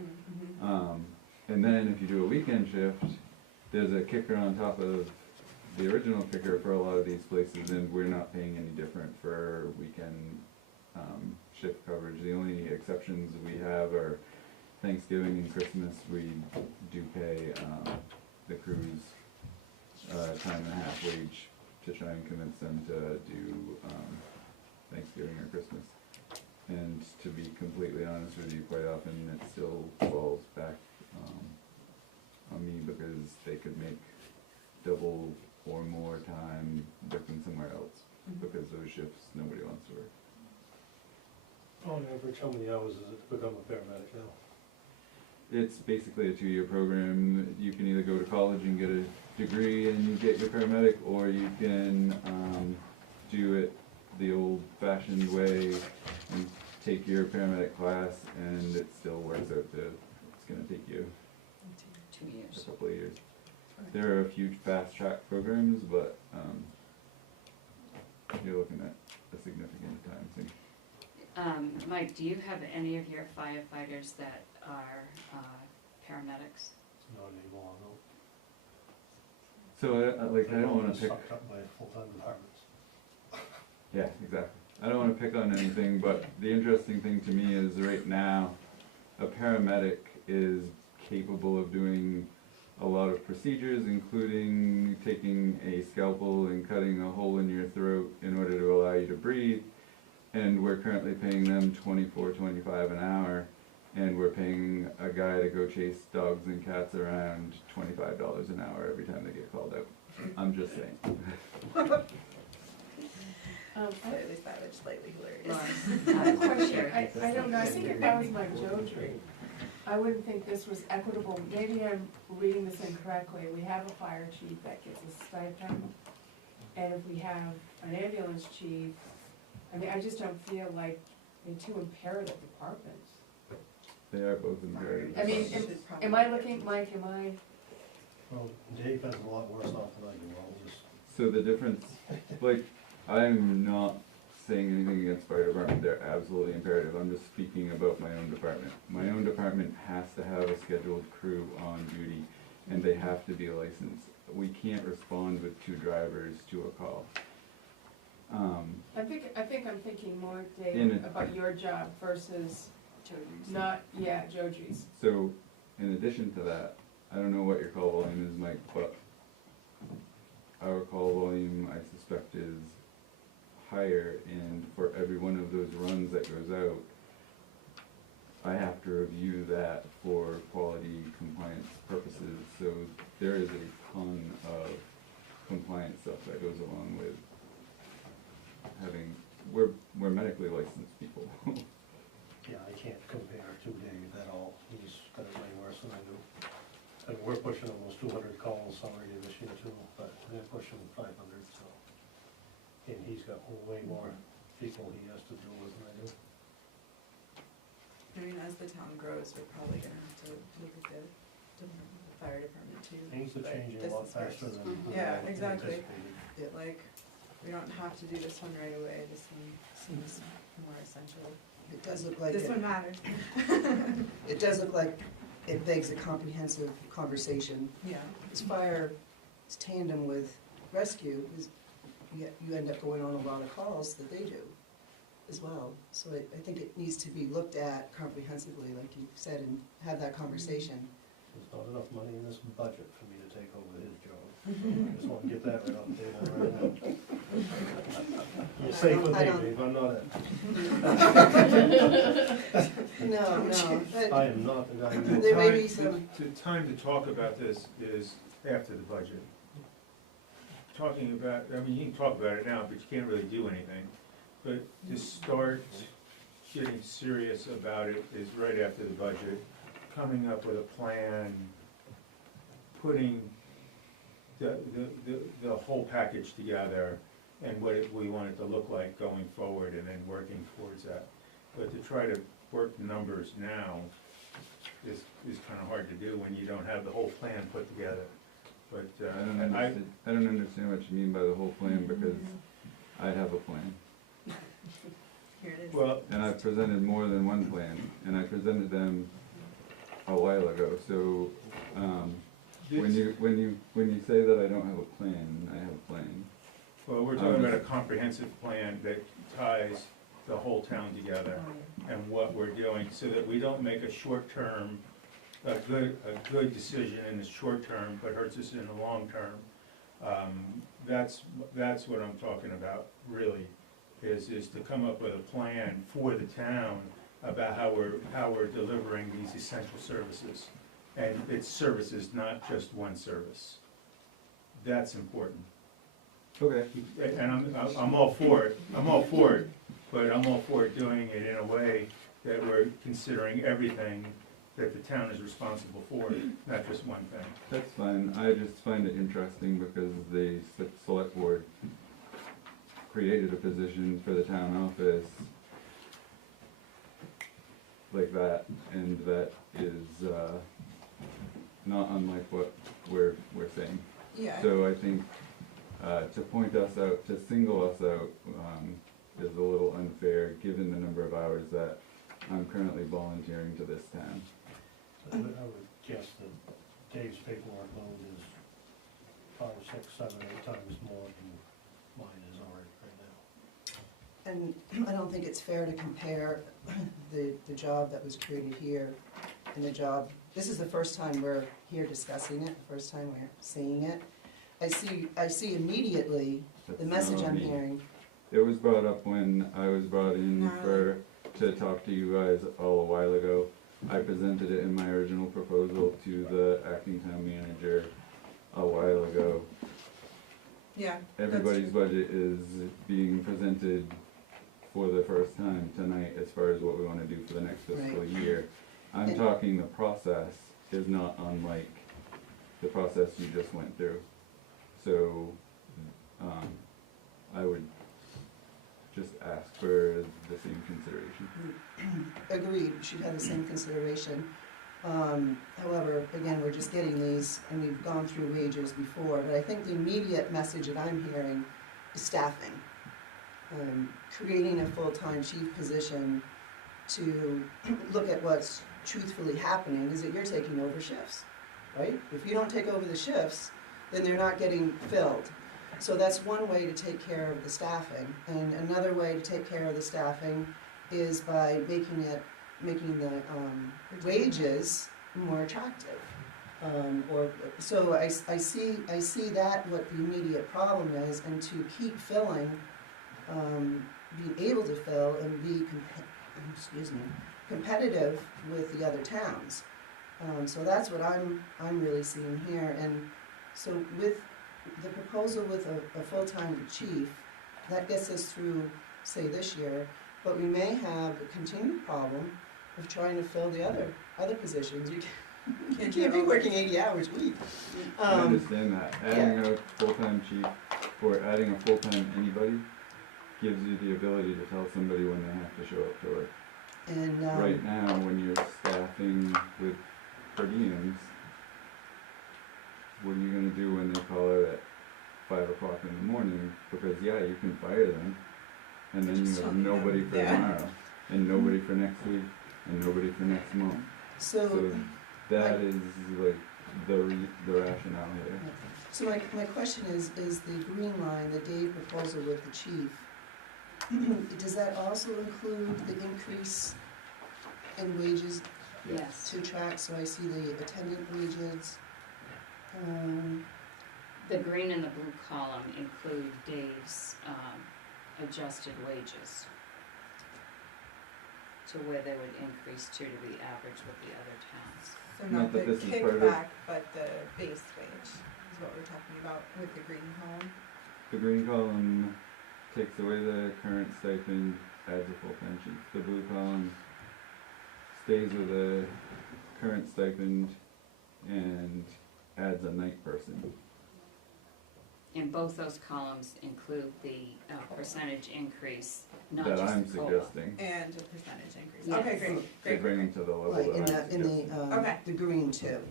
And then if you do a weekend shift, there's a kicker on top of the original kicker for a lot of these places, and we're not paying any different for weekend shift coverage. The only exceptions we have are Thanksgiving and Christmas. We do pay the crews time and a half wage to try and convince them to do Thanksgiving or Christmas. And to be completely honest with you, quite often it still falls back on me, because they could make double or more time working somewhere else, because those shifts nobody wants to work. On average, how many hours is it to become a paramedic now? It's basically a 2-year program. You can either go to college and get a degree and you get your paramedic, or you can do it the old-fashioned way and take your paramedic class, and it still works out to, it's gonna take you 2 a years. couple of years. There are a few fast-track programs, but you're looking at a significant time soon. Mike, do you have any of your firefighters that are paramedics? Not anymore, no. So I don't wanna pick, Sucked up by full-time departments. yeah, exactly. I don't wanna pick on anything, but the interesting thing to me is right now, a paramedic is capable of doing a lot of procedures, including taking a scalpel and cutting a hole in your throat in order to allow you to breathe. And we're currently paying them $24, $25 an hour, and we're paying a guy to go chase dogs and cats around $25 an hour every time they get called out. I'm just saying. Slightly savage, slightly hilarious. I have a question. I don't know, I think if I was my Joe tree, I wouldn't think this was equitable. Maybe I'm reading this incorrectly. We have a fire chief that gets a stipend, and if we have an ambulance chief, I mean, I just don't feel like they're two imperative departments. They are both imperative. I mean, departments. am I looking, Mike, am I? Well, Dave has a lot worse off than I do, I'll just. So the difference, like, I'm not saying anything against fire department, they're absolutely imperative. I'm just speaking about my own department. My own department has to have a scheduled crew on duty, and they have to be licensed. We can't respond with 2 drivers to a call. I think I'm thinking more, In Dave, a- about your job versus not, yeah, Joji's. So, in addition to that, I don't know what your call volume is, Mike, but our call volume, I suspect, is higher, and for every one of those runs that goes out, I have to review that for quality compliance purposes. So there is a ton of compliance stuff that goes along with having, we're medically licensed people. Yeah, I can't compare to Dave at all, he's got it way worse than I do. And we're pushing almost 200 calls already this year too, but they're pushing 500, so. And he's got way more people he has to deal with than I do. I mean, as the town grows, we're probably gonna have to look at the fire department too. Things are but changing a this lot is first. faster than. Yeah, exactly. anticipated. Like, we don't have to do this one right away, this one seems more essential. It does look like This it, one matters. it does look like it begs a comprehensive conversation. Yeah. As fire is tandem with rescue, is you end up going on a lot of calls that they do as well. So I think it needs to be looked at comprehensively, like you said, and have that conversation. There's not enough money in this budget for me to take over his job. Just want to get that right on the table right now. You're safe with I me, don't- Dave, I'm not No, but I am not the guy who. there may be some, The time to talk about this is after the budget. Talking about, I mean, you can talk about it now, but you can't really do anything. But to start getting serious about it is right after the budget, coming up with a plan, putting the whole package together and what we want it to look like going forward, and then working towards that. But to try to work numbers now is kind of hard to do when you don't have the whole plan put together. But I don't understand what you mean by the whole plan, because I have a plan. Here it is. well, And I've presented more than one plan, and I presented them a while ago, so, when you say that I don't have a plan, I have a plan. well, we're talking about a comprehensive plan that ties the whole town together and what we're doing, so that we don't make a short-term, a good decision in the short term, but hurts us in the long term. That's what I'm talking about, really, is to come up with a plan for the town about how we're delivering these essential services. And it's services, not just one service. That's important. Okay. And I'm all for it, but I'm all for it doing it in a way that we're considering everything that the town is responsible for, not just one thing. That's fine, I just find it interesting because the select board created a position for the town office like that, and that is, not unlike what we're saying. Yeah. So I think, to point us out, to single us out, is a little unfair, given the number of hours that I'm currently volunteering to this town. I would guess that Dave's paperwork load is 5, 6, 7, 8 times more than mine is already right now. and I don't think it's fair to compare the job that was created here and the job, this is the first time we're here discussing it, the first time we're seeing it. I see immediately the That's message not I'm me. hearing. It was brought up when I was brought in to talk to you guys all a while ago. I presented it in my original proposal to the acting town manager a while ago. Yeah. Everybody's budget is being presented for the first time tonight as far as what we wanna do for the next fiscal year. I'm And- talking the process is not unlike the process you just went through. So, I would just ask for the same consideration. Agreed, should have the same consideration. However, again, we're just getting these, and we've gone through wages before, but I think the immediate message that I'm hearing is staffing. Creating a full-time chief position to look at what's truthfully happening is that you're taking over shifts, right? If you don't take over the shifts, then they're not getting filled. So that's one way to take care of the staffing. And another way to take care of the staffing is by making the wages more attractive. So I see that what the immediate problem is, and to keep filling, be able to fill and be competitive with the other towns. So that's what I'm really seeing here. And so with the proposal with a full-time chief, that gets us through, say, this year, but we may have a continued problem of trying to fill the other positions. You can't be working 80 hours a week. I understand that. Adding a full-time chief, or adding a full-time anybody, gives you the ability to tell somebody when they have to show up to work. And Right now, when you're staffing with per diems, what are you gonna do when they call out at 5 o'clock in the morning, because yeah, you can fire them, and then you Just have talking about nobody for that. tomorrow, and nobody for next week, and nobody for next month. So, So that is like the rationale here. so my question is the green line, the Dave proposal with the chief, does that also include the increase in wages Yes. to track? So I see the attendant wages. The green and the blue column include Dave's adjusted wages to where they would increase to be average with the other towns. So Not not the that this is part of- kickback, but the base wage is what we're talking about with the green column. The green column takes away the current stipend, adds a full pension. The blue column stays with the current stipend and adds a night person. And both those columns include the percentage increase, not That just I'm the COLA. suggesting, And a percentage increase. Yes. Okay, great, to great. bring them to the level Right, in that I'm the, in suggesting. Okay. the green too,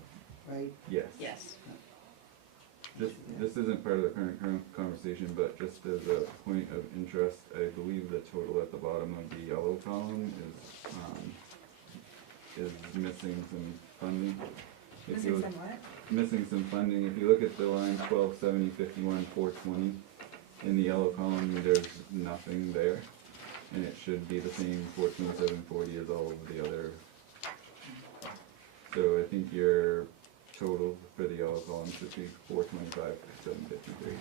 right? Yes. Yes. This isn't part of the current conversation, but just as a point of interest, I believe the total at the bottom of the yellow column is missing some funding. If Missing you some what? missing some funding, if you look at the line 127051 in the yellow column, there's nothing there. And it should be the same 14740 as all of the other. So I think your total for the yellow column should be 425,753.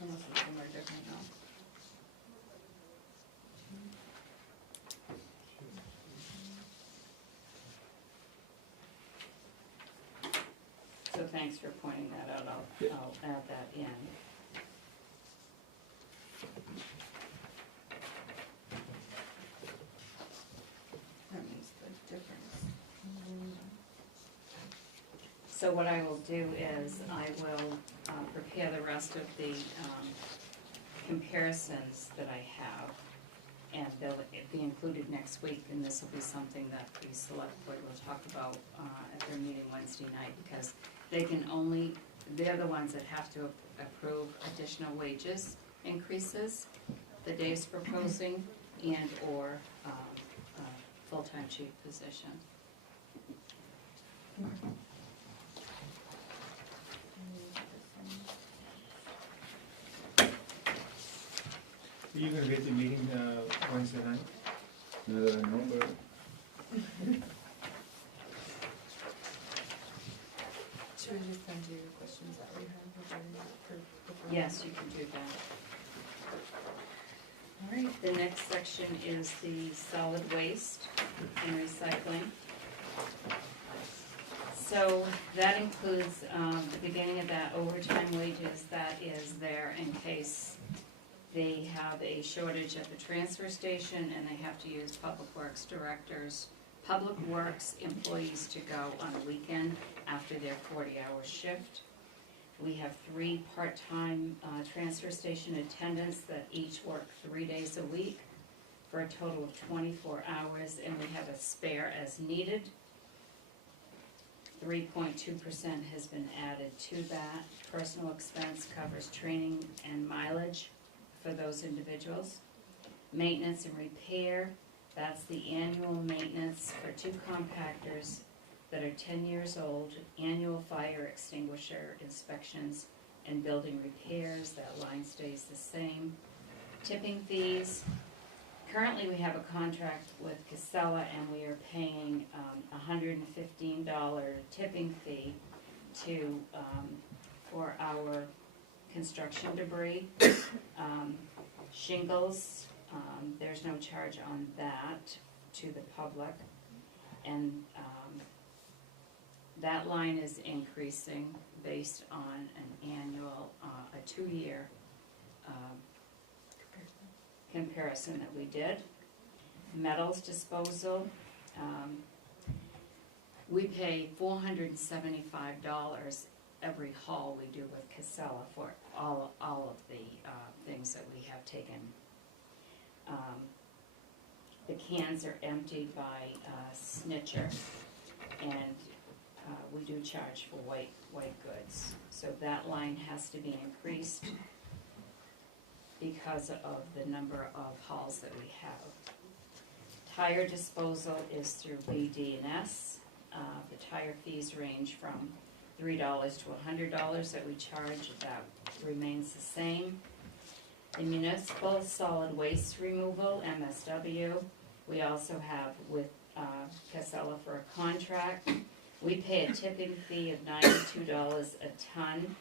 Unless it's somewhere different now. So thanks for pointing that out, Yeah. I'll add that in. That makes the difference. So what I will do is I will prepare the rest of the comparisons that I have, and they'll be included next week, and this will be something that the select board will talk about at their meeting Wednesday night, because they're the ones that have to approve additional wages increases that Dave's proposing, and/or a full-time chief position. Are you gonna be at the meeting, Wednesday night? Now that I know about it, Should we just send you questions that we have regarding that for before? Yes, you can do that. All right. The next section is the solid waste and recycling. So that includes the beginning of that overtime wages that is there in case they have a shortage at the transfer station and they have to use public works directors, public works employees to go on a weekend after their 40-hour shift. We have 3 part-time transfer station attendants that each work 3 days a week for a total of 24 hours, and we have a spare as needed. 3.2% has been added to that. Personal expense covers training and mileage for those individuals. Maintenance and repair, that's the annual maintenance for 2 compactors that are 10 years old, annual fire extinguisher inspections and building repairs, that line stays the same. Tipping fees, currently we have a contract with Casella and we are paying $115 tipping fee to, for our construction debris. Shingles, there's no charge on that to the public. And that line is increasing based on an annual, a 2-year comparison that we did. Metals disposal, we pay $475 every haul we do with Casella for all of the things that we have taken. The cans are emptied by Snitcher, and we do charge for white goods. So that line has to be increased because of the number of hauls that we have. Tire disposal is through BD&S. The tire fees range from $3 to $100 that we charge. That remains the same. The municipal solid waste removal, MSW, we also have with Casella for a contract. We pay a tipping fee of $92 a ton,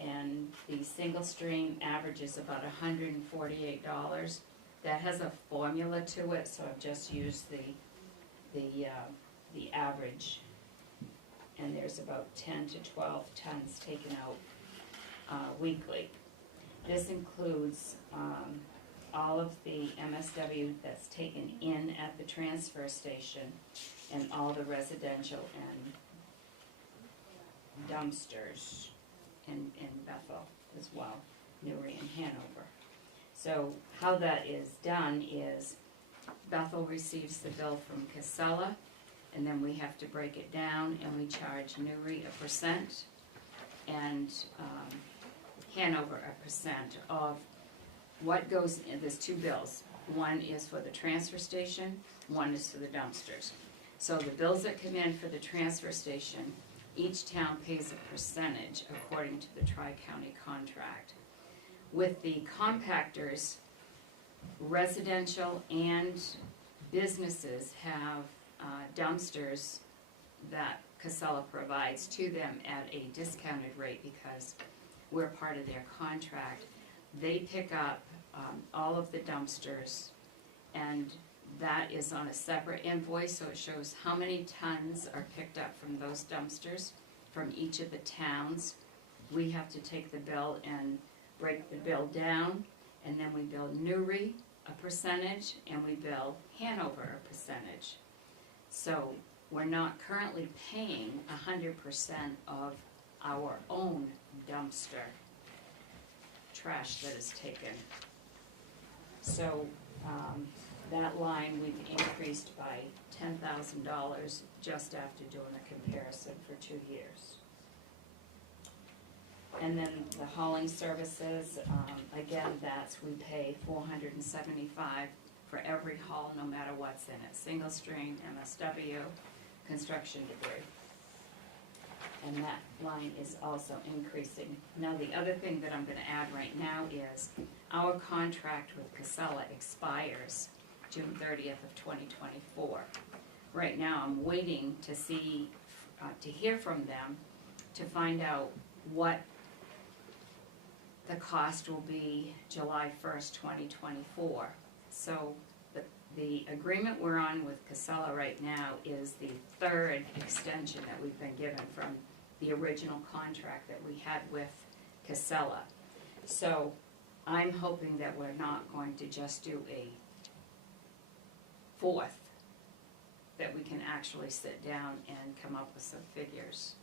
and the single stream averages about $148. That has a formula to it, so I've just used the average, and there's about 10 to 12 tons taken out weekly. This includes all of the MSW that's taken in at the transfer station and all the residential and dumpsters in Bethel as well, Newry and Hanover. So how that is done is Bethel receives the bill from Casella, and then we have to break it down, and we charge Newry 1% and Hanover 1% of what goes in. There's two bills. One is for the transfer station, one is for the dumpsters. So the bills that come in for the transfer station, each town pays a percentage according to the tri-county contract. With the compactors, residential and businesses have dumpsters that Casella provides to them at a discounted rate because we're part of their contract. They pick up all of the dumpsters, and that is on a separate invoice, so it shows how many tons are picked up from those dumpsters from each of the towns. We have to take the bill and break the bill down, and then we bill Newry a percentage, and we bill Hanover a percentage. So we're not currently paying 100% of our own dumpster trash that is taken. So that line we've increased by $10,000 just after doing a comparison for 2 years. And then the hauling services, again, we pay $475 for every haul, no matter what's in it. Single stream, MSW, construction debris. And that line is also increasing. Now, the other thing that I'm gonna add right now is our contract with Casella expires June 30th of 2024. Right now, I'm waiting to see, to hear from them to find out what the cost will be July 1st, 2024. So the agreement we're on with Casella right now is the third extension that we've been given from the original contract that we had with Casella. So I'm hoping that we're not going to just do a fourth, that we can actually sit down and come up with some figures.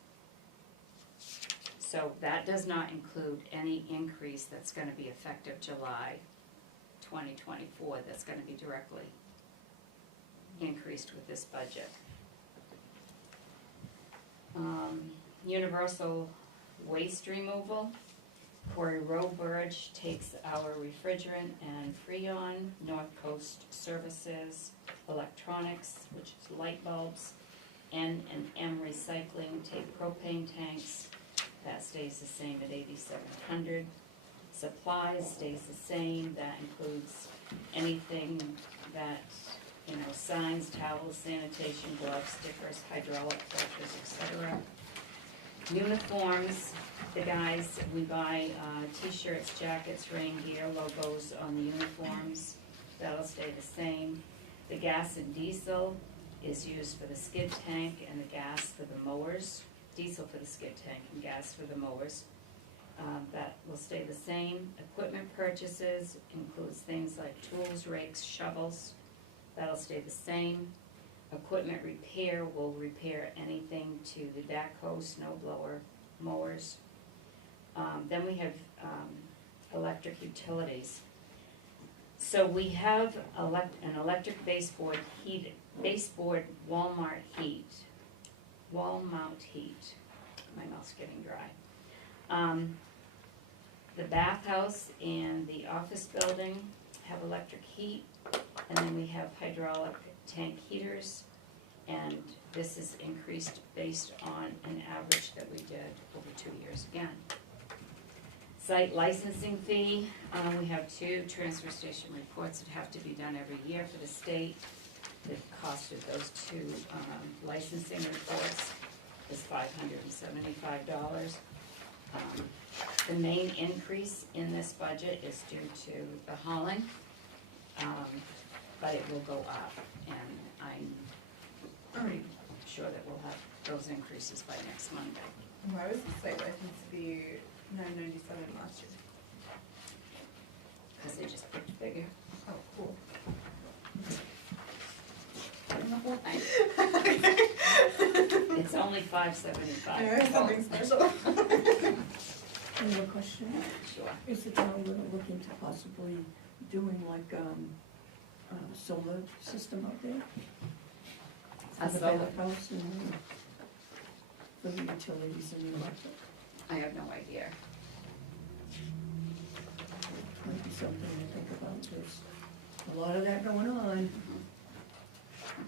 So that does not include any increase that's going to be effective July 2024, that's going to be directly increased with this budget. Universal waste removal. Corey Roburge takes our refrigerant and Freon. North Coast Services, electronics, which is light bulbs. N&M Recycling take propane tanks. That stays the same at $8,700. Supplies stays the same. That includes anything that, signs, towels, sanitation, gloves, stickers, hydraulic filters, etc. Uniforms, the guys, we buy t-shirts, jackets, rain gear, logos on the uniforms. That'll stay the same. The gas and diesel is used for the skid tank and the gas for the mowers. Diesel for the skid tank and gas for the mowers. That will stay the same. Equipment purchases includes things like tools, rakes, shovels. That'll stay the same. Equipment repair will repair anything to the backhoe, snow blower, mowers. Then we have electric utilities. So we have an electric baseboard Walmart heat, wall mount heat. My mouth's getting dry. The bathhouse and the office building have electric heat, and then we have hydraulic tank heaters, and this is increased based on an average that we did over 2 years again. Site licensing fee, we have 2 transfer station reports that have to be done every year for the state. The cost of those 2 licensing reports is $575. The main increase in this budget is due to the hauling, but it will go up, and I'm pretty sure that we'll have those increases by next Monday. Why was the site license fee $997 last year? Because they just picked bigger. Oh, cool. And the whole thing. It's only $575. I know, something special. I have a question. Sure. Is the town looking to possibly doing like, a solar system out there? A For the solar? bathhouse and for the utilities and the electric? I have no idea. Might be something to think about, there's a lot of that going on.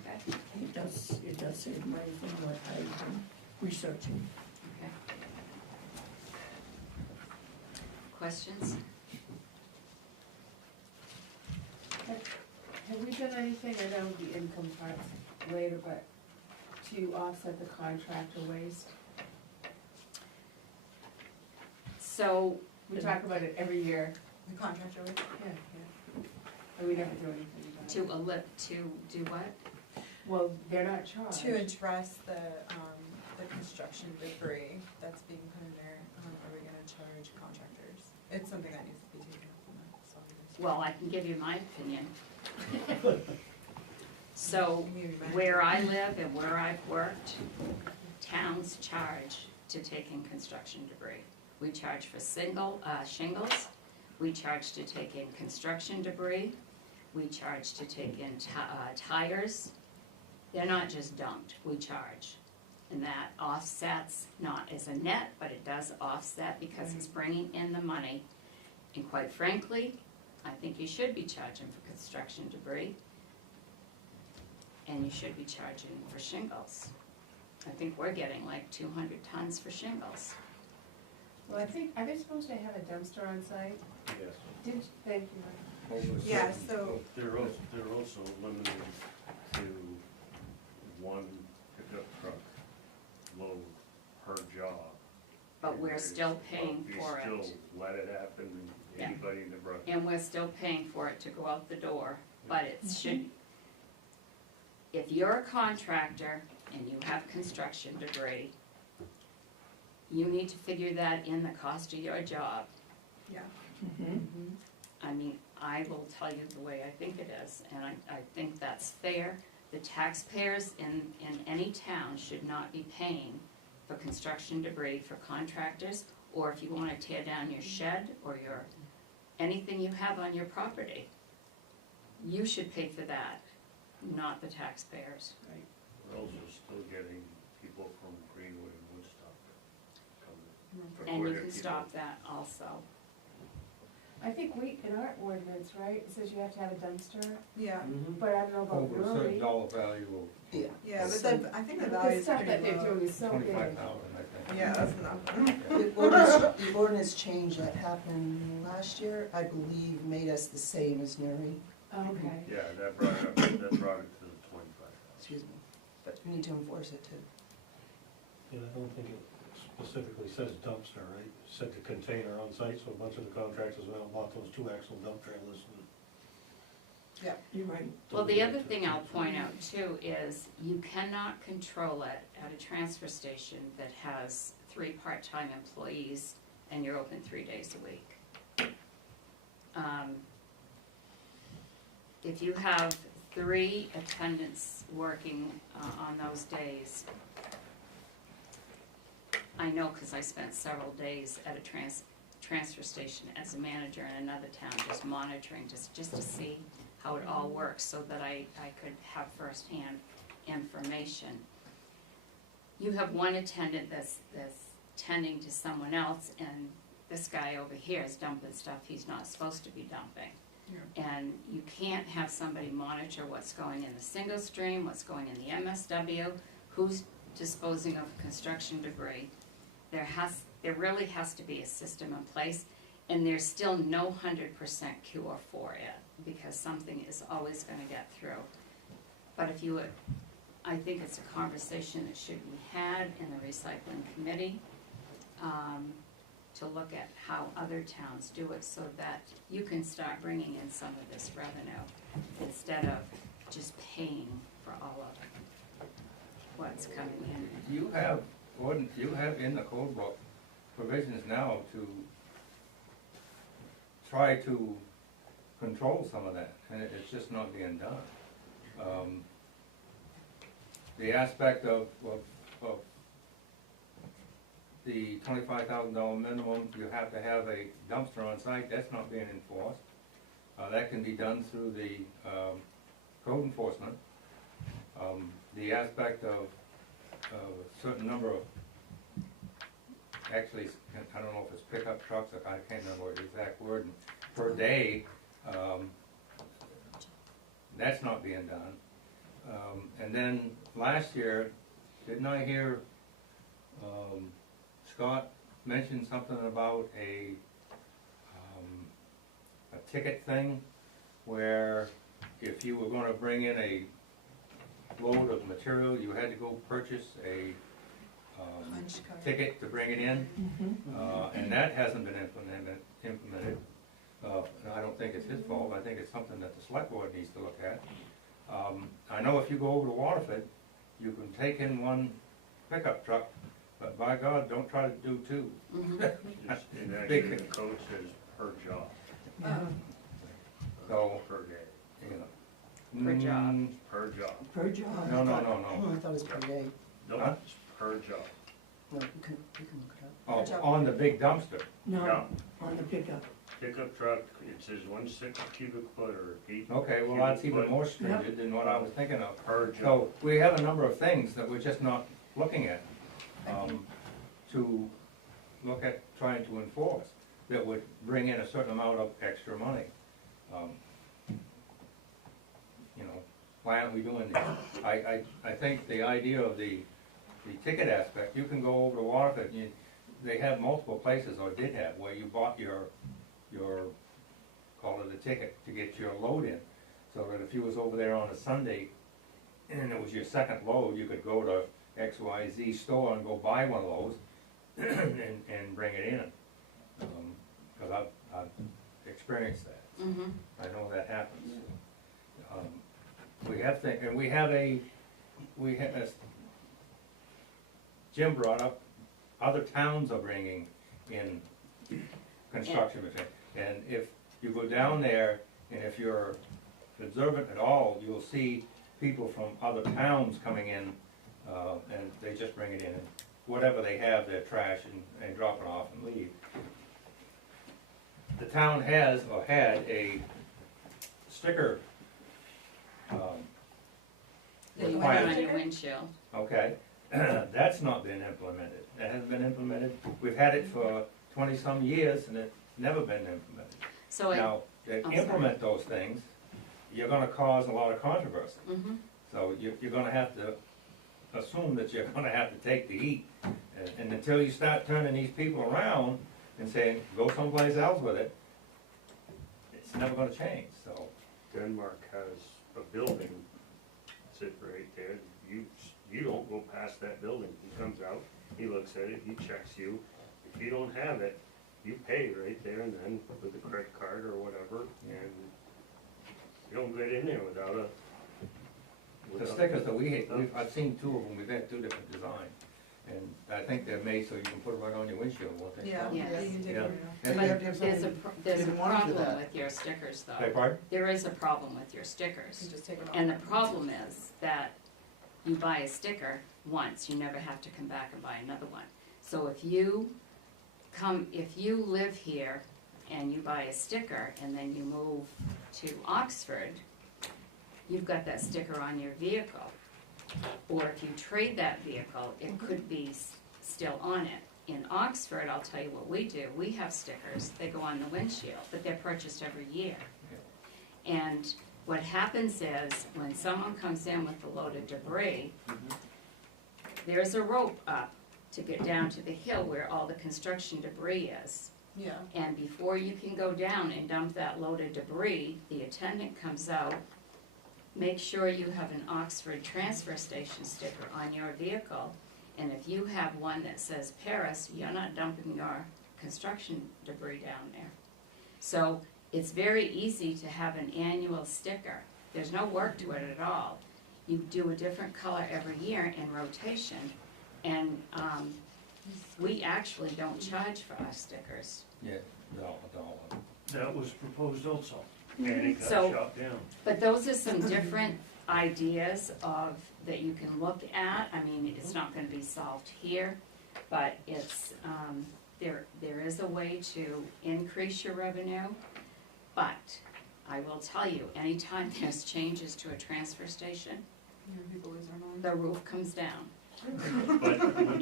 Okay, It does save money from what I've been researching. okay. Questions? Have we done anything, I know the income part's later, but to offset the contractor waste? So, We talk about it every year. The contractor would. Yeah. And we never do anything about it. to do what? Well, they're not charged. To address the construction debris that's being put in there, are we gonna charge contractors? It's something that needs to be taken up on that, so. Well, I can give you my opinion. So, Maybe mine. where I live and where I've worked, towns charge to take in construction debris. We charge for shingles, we charge to take in construction debris, we charge to take in tires. They're not just dumped, we charge. And that offsets, not as a net, but it does offset because it's bringing in the money. And quite frankly, I think you should be charging for construction debris. And you should be charging for shingles. I think we're getting like 200 tons for shingles. Well, I think, are they supposed to have a dumpster on site? Yes. Thank you. Yeah, so, They're also limited to one pickup truck load per job. But we're still paying for You it. still let it happen, Yeah. anybody in the brush. And we're still paying for it to go out the door, but it should, if you're a contractor and you have construction debris, you need to figure that in the cost of your job. yeah. I mean, I will tell you the way I think it is, and I think that's fair. The taxpayers in any town should not be paying for construction debris for contractors, or if you wanna tear down your shed or anything you have on your property. You should pay for that, not the taxpayers. We're also still getting people from Greenwood and Woodstock coming. And We're you getting can people- stop that also. I think in our ordinance, right, it says you have to have a dumpster, Yeah, but I don't know about Over a certain brewery. dollar value Yeah. yeah, but So- I think the The value is stuff pretty that they're low. doing is so of big. 25,000, I think. Yeah, that's enough. The ordinance change that happened last year, I believe, made us the same as Newry, Okay. Yeah, that brought it to the 25,000. excuse me, but we need to enforce it too. And I don't think it specifically says dumpster, right? It said the container on site, so a bunch of the contractors went out and bought those 2-axle dump trailers. You're right. Well, the other thing I'll point out too is you cannot control it at a transfer station that has 3 part-time employees and you're open 3 days a week. If you have 3 attendants working on those days, I know because I spent several days at a transfer station as a manager in another town, just monitoring, just to see how it all works, so that I could have firsthand information. You have one attendant that's tending to someone else, and this guy over here is dumping stuff he's not supposed to be dumping. And you can't have somebody monitor what's going in the single stream, what's going in the MSW, who's disposing of construction debris. There really has to be a system in place, and there's still no 100% cure for it, because something is always gonna get through. But if you would, I think it's a conversation that should be had in the recycling committee, to look at how other towns do it, so that you can start bringing in some of this revenue, instead of just paying for all of what's coming in. You have in the code book provisions now to try to control some of that, and it's just not being done. The aspect of the $25,000 minimum, you have to have a dumpster on site, that's not being enforced. That can be done through the code enforcement. The aspect of a certain number of, actually, I don't know if it's pickup trucks, I can't remember the exact word, per day, that's not being done. And then last year, didn't I hear Scott mention something about a ticket thing, where if you were gonna bring in a load of material, you had to go purchase a ticket to bring it in, and that hasn't been implemented. And I don't think it's his fault, I think it's something that the select board needs to look at. I know if you go over to Waterford, you can take in one pickup truck, but by God, don't try to do two. Just, and actually the code says per job, So, per day, you know. Per job. per job. Per job. No, no, no, Oh, no. I thought it was per day. No, Huh? it's per job. Well, you can look it up. Oh, on the big dumpster. No, Yeah. on the pickup. Pickup truck, it says 1/6 cubic foot or 8 Okay, well, that's even more stringent than what I was thinking of. per job. So, we have a number of things that we're just not looking at, to look at trying to enforce, that would bring in a certain amount of extra money. You know, why aren't we doing that? I think the idea of the ticket aspect, you can go over to Waterford, and they have multiple places, or did have, where you bought your, call it a ticket, to get your load in. So that if you was over there on a Sunday, and it was your second load, you could go to XYZ store and go buy one of those, and bring it in. Cause I've experienced that. I know that happens. We have things, and we have, as Jim brought up, other towns are bringing in construction material. And if you go down there, and if you're observant at all, you'll see people from other towns coming in, and they just bring it in, and whatever they have, their trash, and drop it off and leave. The town has, or had, a sticker That you put requirement. on your windshield. Okay, that's not been implemented. That hasn't been implemented. We've had it for 20-some years, and it's never been implemented. So Now, to sorry. implement those things, you're gonna cause a lot of controversy. So you're gonna have to assume that you're gonna have to take the heat. And until you start turning these people around and saying, go someplace else with it, it's never gonna change, so. Denmark has a building sit right there. You don't go past that building. He comes out, he looks at it, he checks you. If you don't have it, you pay right there and then with a credit card or whatever, and you don't get in there without a. The stickers that I've seen two of them, we've had two different designs. And I think they're made so you can put it right on your windshield, won't they? Yeah, Yes. you can take Yeah. it out. And But you have to have there's a, something there's a to monitor problem that. with your stickers Beg though. pardon? There is a problem with your You stickers. can just take it off. And the problem is that you buy a sticker once, you never have to come back and buy another one. So if you if you live here and you buy a sticker and then you move to Oxford, you've got that sticker on your vehicle. Or if you trade that vehicle, it could be still on it. In Oxford, I'll tell you what we do, we have stickers, they go on the windshield, but they're purchased every year. And what happens is, when someone comes in with a load of debris, there's a rope up to get down to the hill where all the construction debris is. Yeah. And before you can go down and dump that load of debris, the attendant comes out, make sure you have an Oxford transfer station sticker on your vehicle. And if you have one that says Paris, you're not dumping your construction debris down there. So it's very easy to have an annual sticker. There's no work to it at all. You do a different color every year in rotation. And we actually don't charge for our stickers. Yeah, no. That was proposed also, and it got So- shot down. But those are some different ideas that you can look at. I mean, it's not gonna be solved here, but it's, there is a way to increase your revenue. But I will tell you, anytime there's changes to a transfer station, People lose their mind. the roof comes down. But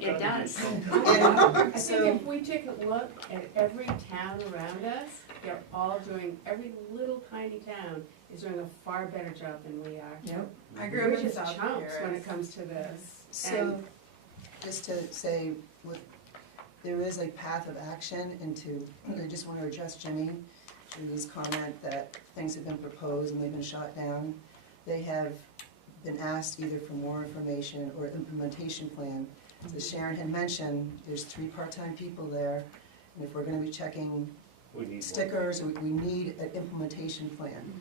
It does. I think So- if we take a look at every town around us, they're all doing, every little tiny town is doing a far better job than we are. Yep. I grew We're up in just South chumps when Paris. it comes to this. So, just to say, there is a path of action into, I just want to address Jimmy's comment that things have been proposed and they've been shot down. They have been asked either for more information or implementation plan. As Sharon had mentioned, there's 3 part-time people there, and if we're gonna be checking we need one. stickers, we need an implementation plan.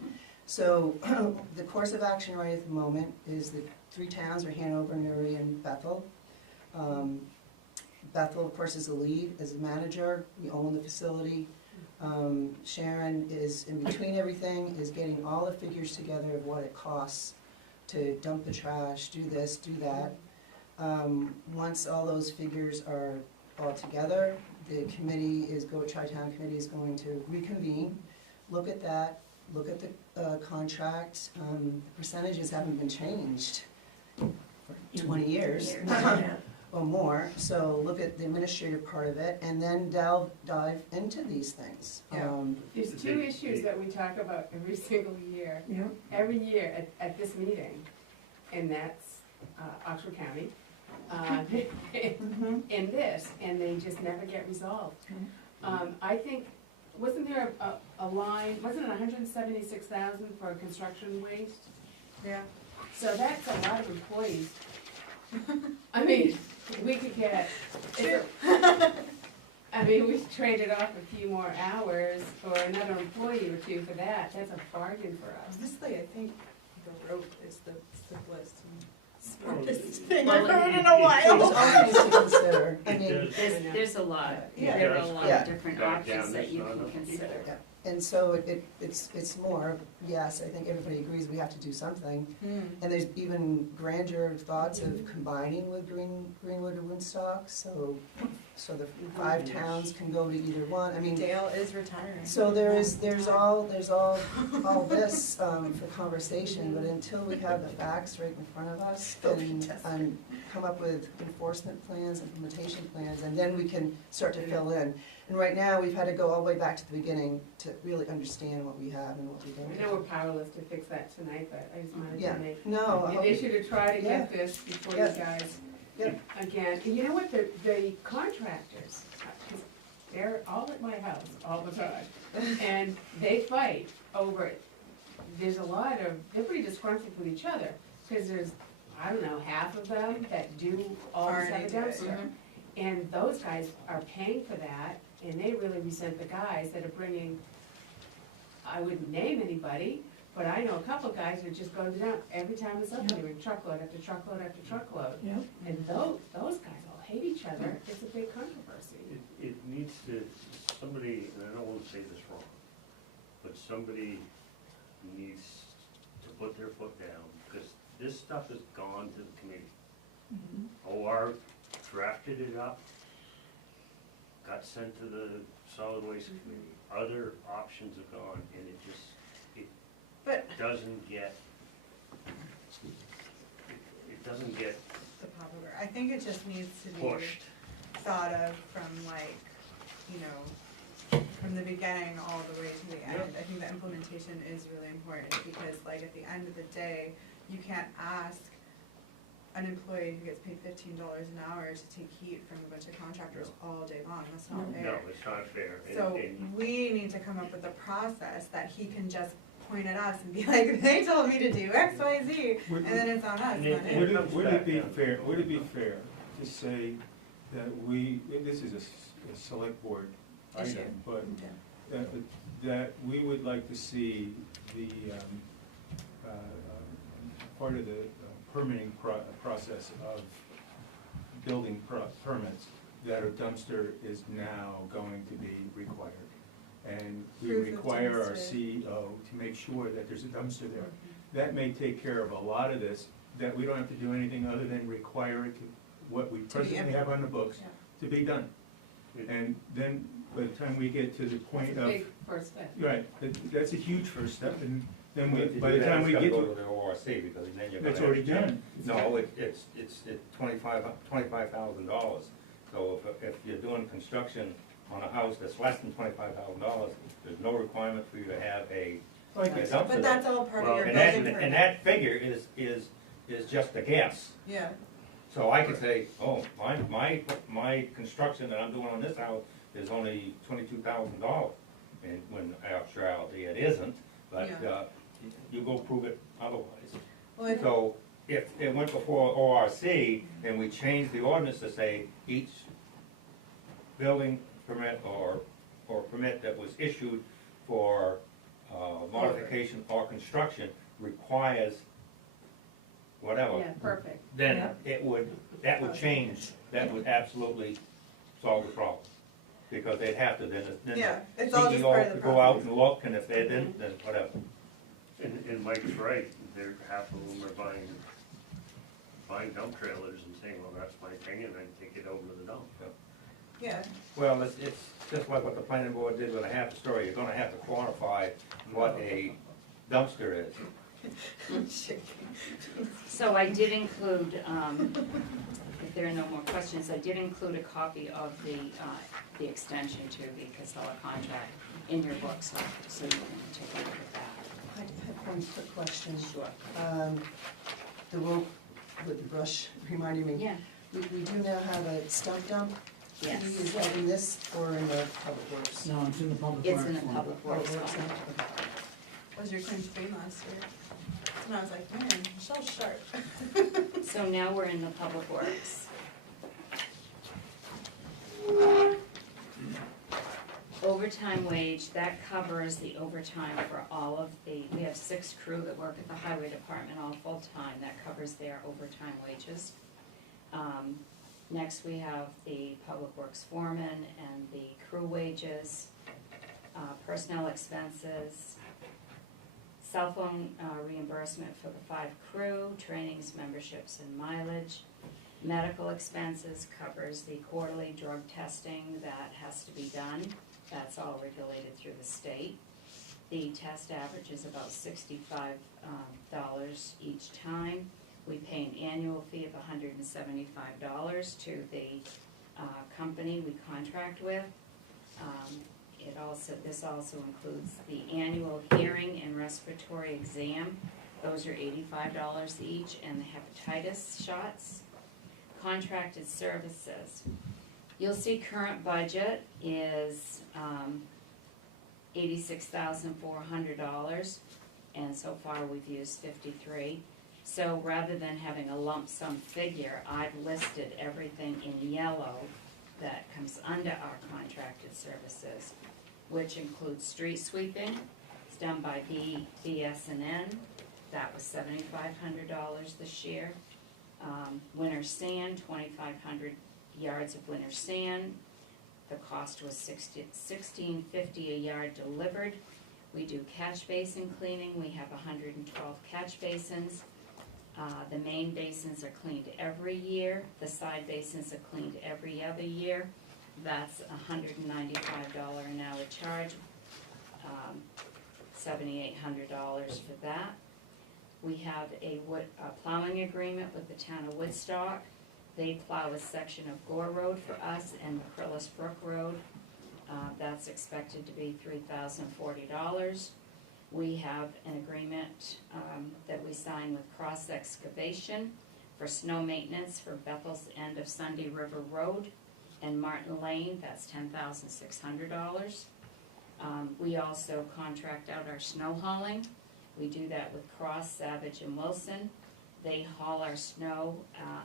So, the course of action right at the moment is the 3 towns are Hanover, Newry, and Bethel. Bethel, of course, is the lead, as a manager, we own the facility. Sharon is in between everything, is getting all the figures together of what it costs to dump the trash, do this, do that. Once all those figures are all together, the committee Tri-Town Committee is going to reconvene, look at that, look at the contract. The percentages haven't been changed for 20 years or more, so look at the administrative part of it, and then dive into these things. Yeah. There's 2 issues that we talk about every single year, Yep. every year at this meeting, and that's Oxford County, and this, and they just never get resolved. I think, wasn't there a line, wasn't it 176,000 for construction waste? Yeah. So that's a lot of employees. I mean, we could get, I mean, we traded off a few more hours for another employee or 2 for that, that's a bargain for us. Honestly, I think the rope is the simplest and Well, smartest thing well, I've heard in a There's while. all things to consider, I mean, There's- There's a lot, Yeah. there are a lot Yeah. of different Back down, options that there's you not can enough consider. yeah. And so it's more, yes, I think everybody agrees we have to do something. And there's even grander thoughts of combining with Greenwood and Woodstock, so the 5 towns can go to either one, I mean, Dale is retiring. so there's all this for conversation, but until we have the facts right in front of us and come up with enforcement plans, implementation plans, and then we can start to fill in. And right now, we've had to go all the way back to the beginning to really understand what we have and what we don't. I know we're powerless to fix that tonight, but I just wanted Yeah, to make no, I an hope- issue to try to get this before you Yeah. guys. Yep. Again, and you know what, the contractors, 'cause they're all at my house all the time, and they fight over it. There's a lot of, they're pretty disgruntled with each other, because there's, I don't know, half of them that do all this Already at do a it, dumpster. And those guys are paying for that, and they really resent the guys that are bringing, I wouldn't name anybody, but I know a couple of guys that just go down every time it's open, they bring truckload after truckload after truckload. Yep. And those guys all hate each other, it's a big controversy. It needs to, somebody, and I don't wanna say this wrong, but somebody needs to put their foot down, because this stuff has gone to the committee. OR drafted it up, got sent to the solid waste committee, other options have gone, and it just, But doesn't get, it doesn't get the popular, I think it just needs to be pushed. thought of from like, you know, from the beginning all the way to the end. I think the implementation is really important because like at the end of the day, you can't ask an employee who gets paid $15 an hour to take heat from a bunch of contractors all day long. That's not fair. No, it's not fair. So And we need to come up with a process that he can just point at us and be like, they told me to do X, Y, Z, and then it's on us, And not it- him. Would it be fair, to say that we, this is a select board Issue. item, but Yeah. that we would like to see the, part of the permitting process of building permits, that a dumpster is now going to be required. And we Proof of require our dumpster. CEO to make sure that there's a dumpster there. That may take care of a lot of this, that we don't have to do anything other than require it to, what we To be presently have on the books, Yeah. to be done. And then, by the time we get to the point That's a of, big first step. right, that's a huge first step, and then we, But to by do the that, time it's we gotta get go to, to the ORC, because then you're gonna. that's have already to- done. No, it's $25,000. So if you're doing construction on a house that's less than $25,000, there's no requirement for you to have a Like a it's- dumpster. But that's all part of Well, your and that, building permit. and that figure is just a guess. Yeah, So I could say, oh, my construction that I'm doing on this house is only $22,000. And when actuality it isn't, but, Yeah. you go prove it otherwise. well, I think, So if it went before ORC and we changed the ordinance to say each building permit or permit that was issued for modification or construction requires whatever, Yeah, perfect. then Yeah. that would change, that would absolutely solve the problem. Because they'd have to, then yeah, the it's all just part of CEO the could go out process. and look, and if they didn't, then whatever. And Mike's right, they're, half of them are buying dump trailers and saying, well, that's my thing, and then take it over to the dump. Yeah, Well, it's just like what the planning board did with a half story, you're gonna have to quantify what a dumpster is. So I did include, if there are no more questions, I did include a copy of the extension to the Casella contract in your books, so you can take a look at that. I have one quick question. Sure. The rope with the brush reminding me. Yeah, We do now have a stump dump. yes. Is that in this or in the public works? No, it's in the public It's works in the one. public works Public works one. now? Okay. what was your claim to fame last year? And I was like, man, Michelle's sharp. So now we're in the public works. Overtime wage, that covers the overtime for all of we have 6 crew that work at the highway department, all full-time, that covers their overtime wages. Next, we have the public works foreman and the crew wages, personnel expenses, cell phone reimbursement for the 5 crew, trainings, memberships, and mileage. Medical expenses covers the quarterly drug testing that has to be done. That's all regulated through the state. The test average is about $65 each time. We pay an annual fee of $175 to the company we contract with. This also includes the annual hearing and respiratory exam. Those are $85 each, and the hepatitis shots. Contracted services. You'll see current budget is $86,400, and so far we've used 53. So rather than having a lump sum figure, I've listed everything in yellow that comes under our contracted services, which includes street sweeping. It's done by BS&N. That was $7,500 this year. Winter sand, 2,500 yards of winter sand. The cost was $16.50 a yard delivered. We do catch basin cleaning. We have 112 catch basins. The main basins are cleaned every year. The side basins are cleaned every other year. That's $195 an hour charge, $7,800 for that. We have a plowing agreement with the town of Woodstock. They plow a section of Gore Road for us and McCrillis Brook Road. That's expected to be $3,040. We have an agreement that we signed with Cross Excavation for snow maintenance for Bethel's end of Sunday River Road and Martin Lane. That's $10,600. We also contract out our snow hauling. We do that with Cross, Savage, and Wilson. They haul our snow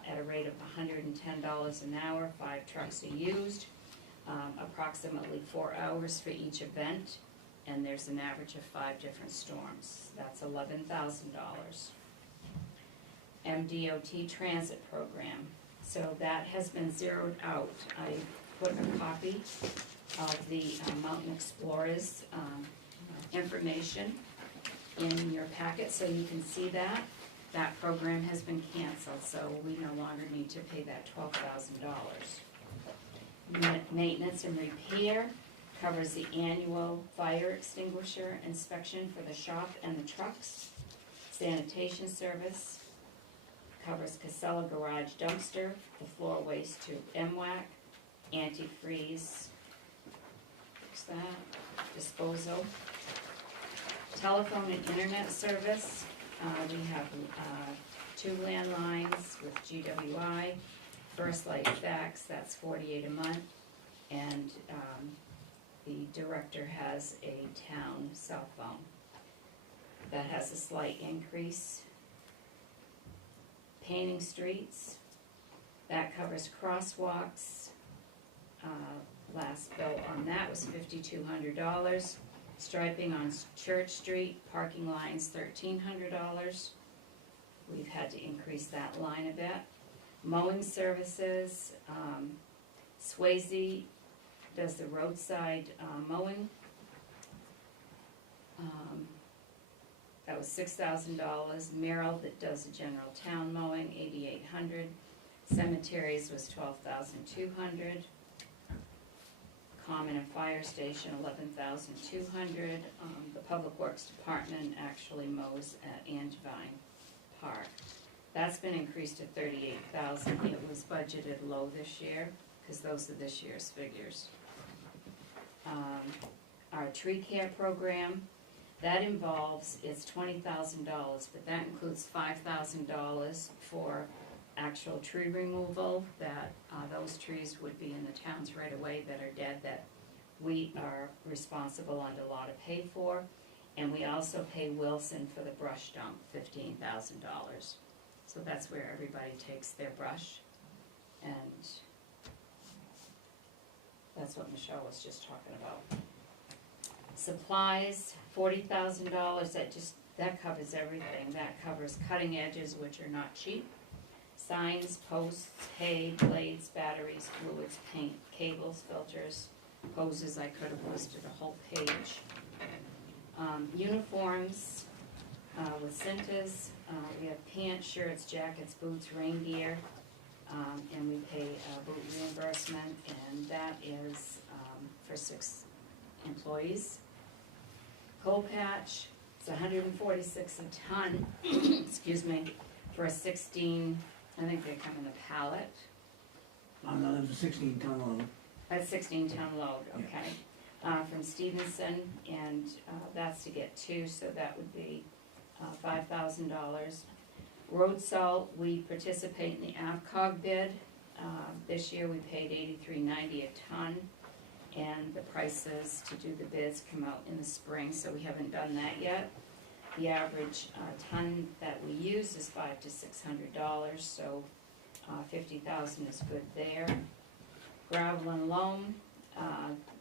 at a rate of $110 an hour. 5 trucks are used, approximately 4 hours for each event, and there's an average of 5 different storms. That's $11,000. MDOT Transit Program. So that has been zeroed out. I put a copy of the Mountain Explorers information in your packet so you can see that. That program has been canceled, so we no longer need to pay that $12,000. Maintenance and repair covers the annual fire extinguisher inspection for the shop and the trucks. Sanitation service covers Casella Garage dumpster, the floor waste to MWAC, antifreeze, fix that, disposal. Telephone and internet service, we have 2 landlines with GWI, First Light Fax, that's $48 a month, and the director has a town cell phone. That has a slight increase. Painting streets, that covers crosswalks. Last bill on that was $5,200. Striping on Church Street, parking lines, $1,300. We've had to increase that line a bit. Mowing services, Swayze does the roadside mowing. That was $6,000. Merrill that does the general town mowing, $8,800. Cemeteries was $12,200. Common and fire station, $11,200. The Public Works Department actually mows at Angevine Park. That's been increased to $38,000. It was budgeted low this year, because those are this year's figures. Our tree care program, that involves, it's $20,000, but that includes $5,000 for actual tree removal, that those trees would be in the towns right away that are dead, that we are responsible under law to pay for. And we also pay Wilson for the brush dump, $15,000. So that's where everybody takes their brush, and that's what Michelle was just talking about. Supplies, $40,000, that covers everything. That covers cutting edges, which are not cheap. Signs, posts, hay, blades, batteries, fluids, paint, cables, filters, hoses. I could have listed a whole page. Uniforms with Cintas. We have pants, shirts, jackets, boots, rain gear, and we pay boot reimbursement, and that is for 6 employees. Coal patch, it's $146 a ton, excuse me, for a 16, I think they come in a pallet. No, there's a 16-ton load. A 16-ton load, okay. From Stevenson, and that's to get 2, so that would be $5,000. Road salt, we participate in the AvCog bid. This year we paid $83.90 a ton, and the prices to do the bids come out in the spring, so we haven't done that yet. The average ton that we use is $500 to $600, so 50,000 is good there. Gravel and loam,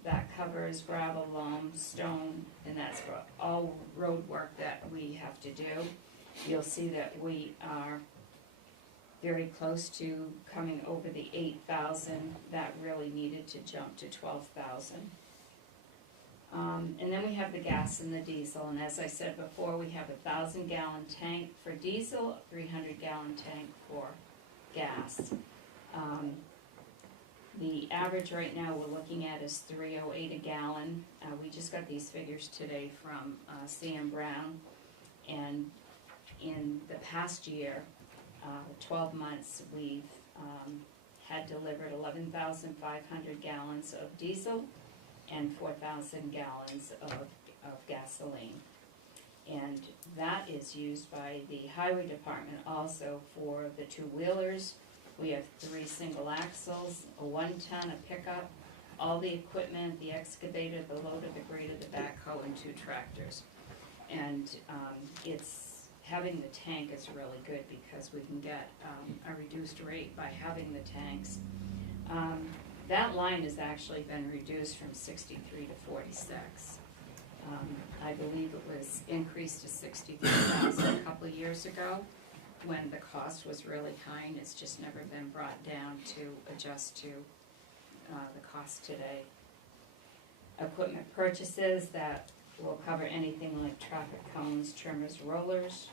that covers gravel, loam, stone, and that's for all road work that we have to do. You'll see that we are very close to coming over the 8,000. That really needed to jump to 12,000. And then we have the gas and the diesel, and as I said before, we have a 1,000-gallon tank for diesel, a 300-gallon tank for gas. The average right now we're looking at is 308 a gallon. We just got these figures today from CM Brown. And in the past year, 12 months, we've had delivered 11,500 gallons of diesel and 4,000 gallons of gasoline. And that is used by the highway department also for the two-wheelers. We have 3 single axles, a 1-ton, a pickup, all the equipment, the excavator, the loader, the grader, the backhoe, and 2 tractors. And having the tank is really good because we can get a reduced rate by having the tanks. That line has actually been reduced from 63 to 46. I believe it was increased to 63,000 a couple of years ago when the cost was really high, and it's just never been brought down to adjust to the cost today. Equipment purchases that will cover anything like traffic cones, trimmers, rollers.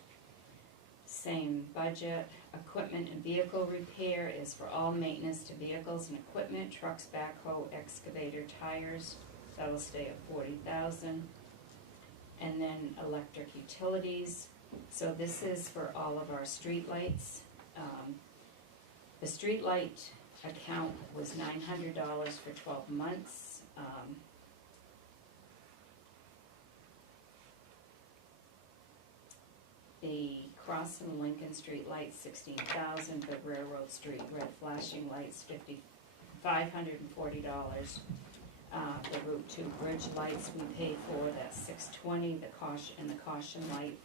Same budget. Equipment and vehicle repair is for all maintenance to vehicles and equipment, trucks, backhoe, excavator, tires. That'll stay at 40,000. And then electric utilities. So this is for all of our street lights. The street light account was $900 for 12 months. The Cross and Lincoln Street lights, 16,000. The Railroad Street red flashing lights, $540. The Route 2 bridge lights we paid for, that's $620. The caution light,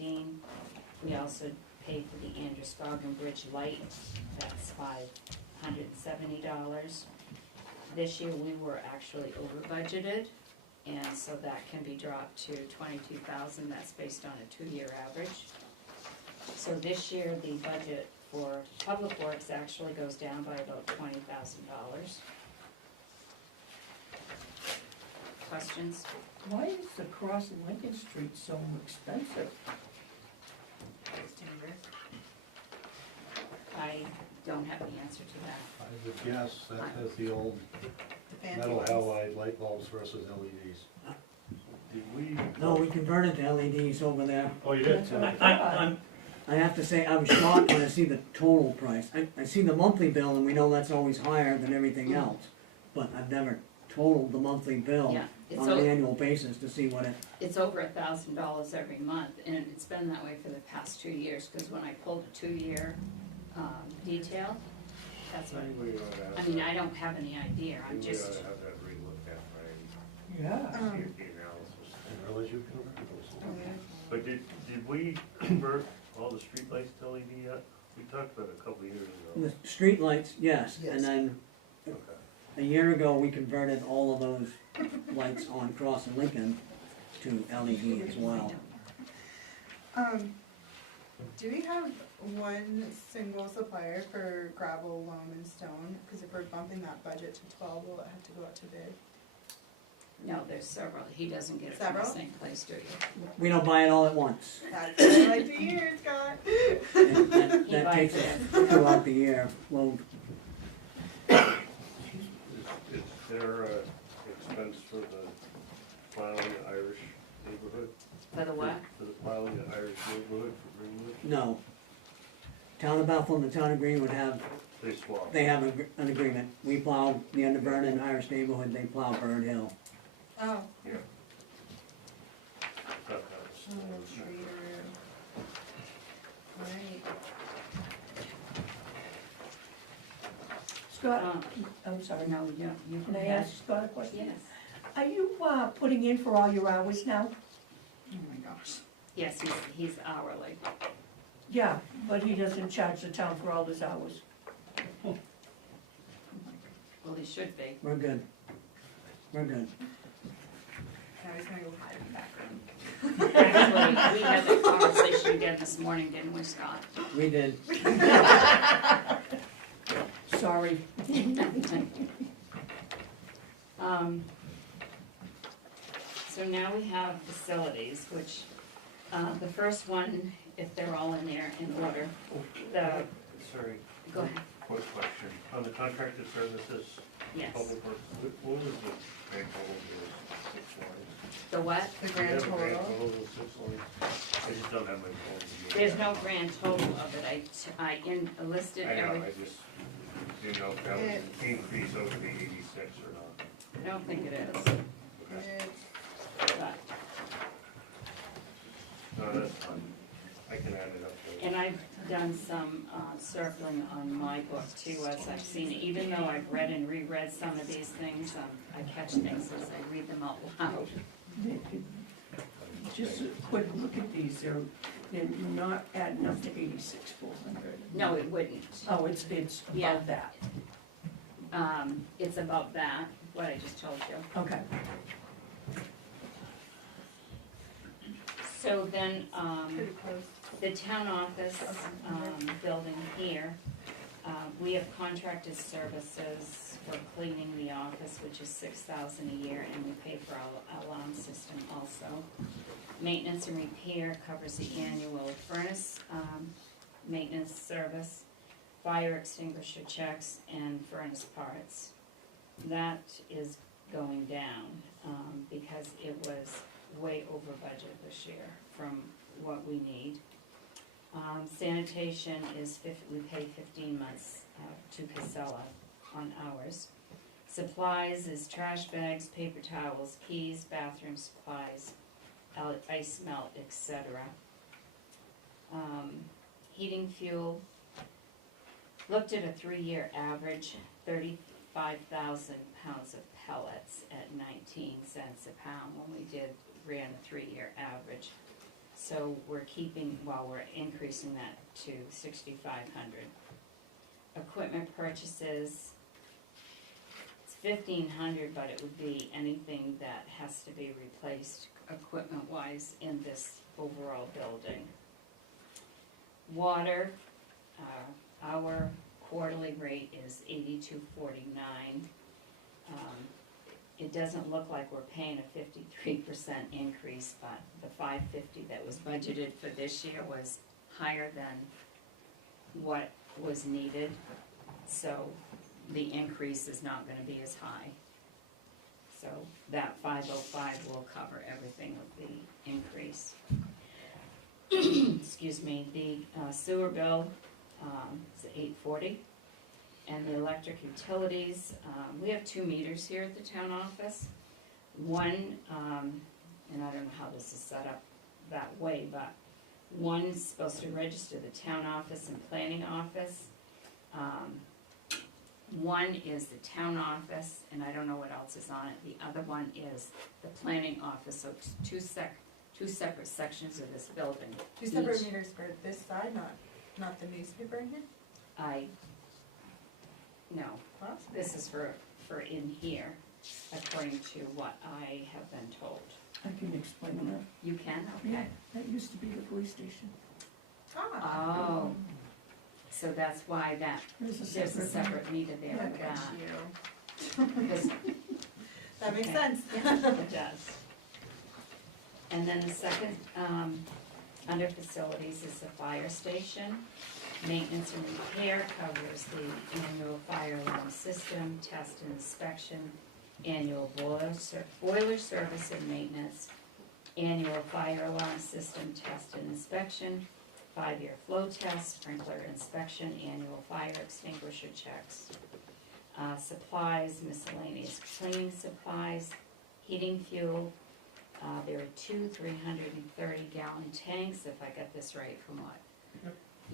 $515. We also paid for the Androscoggin Bridge light, that's $570. This year we were actually over budgeted, and so that can be dropped to $22,000. That's based on a 2-year average. So this year the budget for Public Works actually goes down by about $20,000. Questions? Why is the Cross and Lincoln Street so expensive? I don't have the answer to that. I would guess that has the old fancy metal ones. halide light bulbs versus LEDs. Did we? No, we converted to LEDs over there. Oh, you did? That's what I I thought. have to say, I was shocked when I see the total price. I see the monthly bill, and we know that's always higher than everything else, but I've never totaled the monthly bill Yeah, it's on an annual basis to see what it, It's over $1,000 every month, and it's been that way for the past 2 years, because when I pulled a 2-year detail, that's what, We ought to have I mean, that- I don't have any idea, I'm We ought just, to have that re-looked at, right? Yeah. See if the analysis. I didn't realize you converted those. But did we convert all the streetlights to LED yet? We talked about it a couple of years ago. the streetlights, yes, Yes. and then Okay. a year ago, we converted all of those lights on Cross and Lincoln to LED as well. Do we have one single supplier for gravel, loam, and stone? Because if we're bumping that budget to 12, will it have to go out to bid? no, there's several, he doesn't get it from the Several? same place, do you? We don't buy it all at once. That's what I like to hear, Scott. That He that buys takes it. us throughout the year. Well, Is there a expense for the plowing the Irish neighborhood? For the what? For the plowing the Irish neighborhood for Greenwood? no. Town of Bethel and the town of Greenwood have, They swap. they have an agreement. We plow the end of Vernon, Irish neighborhood, they plow Bird Hill. Oh, Yeah. Thought that was- Schrader. Right. Scott, Um, I'm sorry, No, you can can I ask. ask Scott a question? Yes, Are you, putting in for all your hours now? Oh my gosh. yes, he's hourly. Yeah, but he doesn't charge the town for all his hours. Well, he should be. We're good. We're good. Now he's gonna go hide in the back room. Actually, we had that conversation again this morning, didn't we, Scott? We did. Sorry. So now we have facilities, which, the first one, if they're all in there in order, the, Sorry. go ahead. Quick question, on the contracted services, Yes. public works, what was the grand total of those 6 lines? The what? The Do you grand have a grand total. total of those 6 lines? I just don't have my phone. to me. There's no grand total of it, I listed I know, every, I just didn't know if that was an increase over the 86 or not. I don't think it is, Okay. but, No, that's fine, I can add it up later. and I've done some circling on my book too, as I've seen it, even though I've read and reread some of these things, I catch things as I read them out loud. Just a quick look at these, they're not adding up to 86,400. No, it wouldn't. Oh, it's Yeah. above that. It's about that, what I just told you. Okay. So then, Pretty close. the town office, building here, we have contracted services for cleaning the office, which is $6,000 a year, and we pay for our alarm system also. Maintenance and repair covers the annual furnace, maintenance service, fire extinguisher checks, and furnace parts. That is going down, because it was way over budget this year from what we need. Sanitation is we pay 15 months to Casella on ours. Supplies is trash bags, paper towels, keys, bathroom supplies, ice melt, etc. Heating fuel, looked at a 3-year average, 35,000 pounds of pellets at 19 cents a pound when we ran a 3-year average. So we're increasing that to 6,500. Equipment purchases, it's 1,500, but it would be anything that has to be replaced equipment-wise in this overall building. Water, our quarterly rate is $82.49. It doesn't look like we're paying a 53% increase, but the $550 that was budgeted for this year was higher than what was needed, so the increase is not gonna be as high. So that 505 will cover everything with the increase. Excuse me, the sewer bill is $840. And the electric utilities, we have 2 meters here at the town office. One, and I don't know how this is set up that way, but one's supposed to register the town office and planning office. One is the town office, and I don't know what else is on it. The other one is the planning office, so it's two separate sections of this building. 2 separate Each- meters for this side, not the newspaper in here? No, Wow. this is for in here, according to what I have been told. I can explain that. You can, Yeah, okay. that used to be the police station. Oh, so that's why There's a there's a separate. separate meter there Look for at that. you. Because That makes Okay. sense. it does. And then the second, under facilities is the fire station. Maintenance and repair covers the annual fire alarm system, test and inspection, annual boiler service and maintenance, annual fire alarm system test and inspection, 5-year flow test, sprinkler inspection, annual fire extinguisher checks. Supplies, miscellaneous cleaning supplies, heating fuel. There are 2 330-gallon tanks, if I got this right from what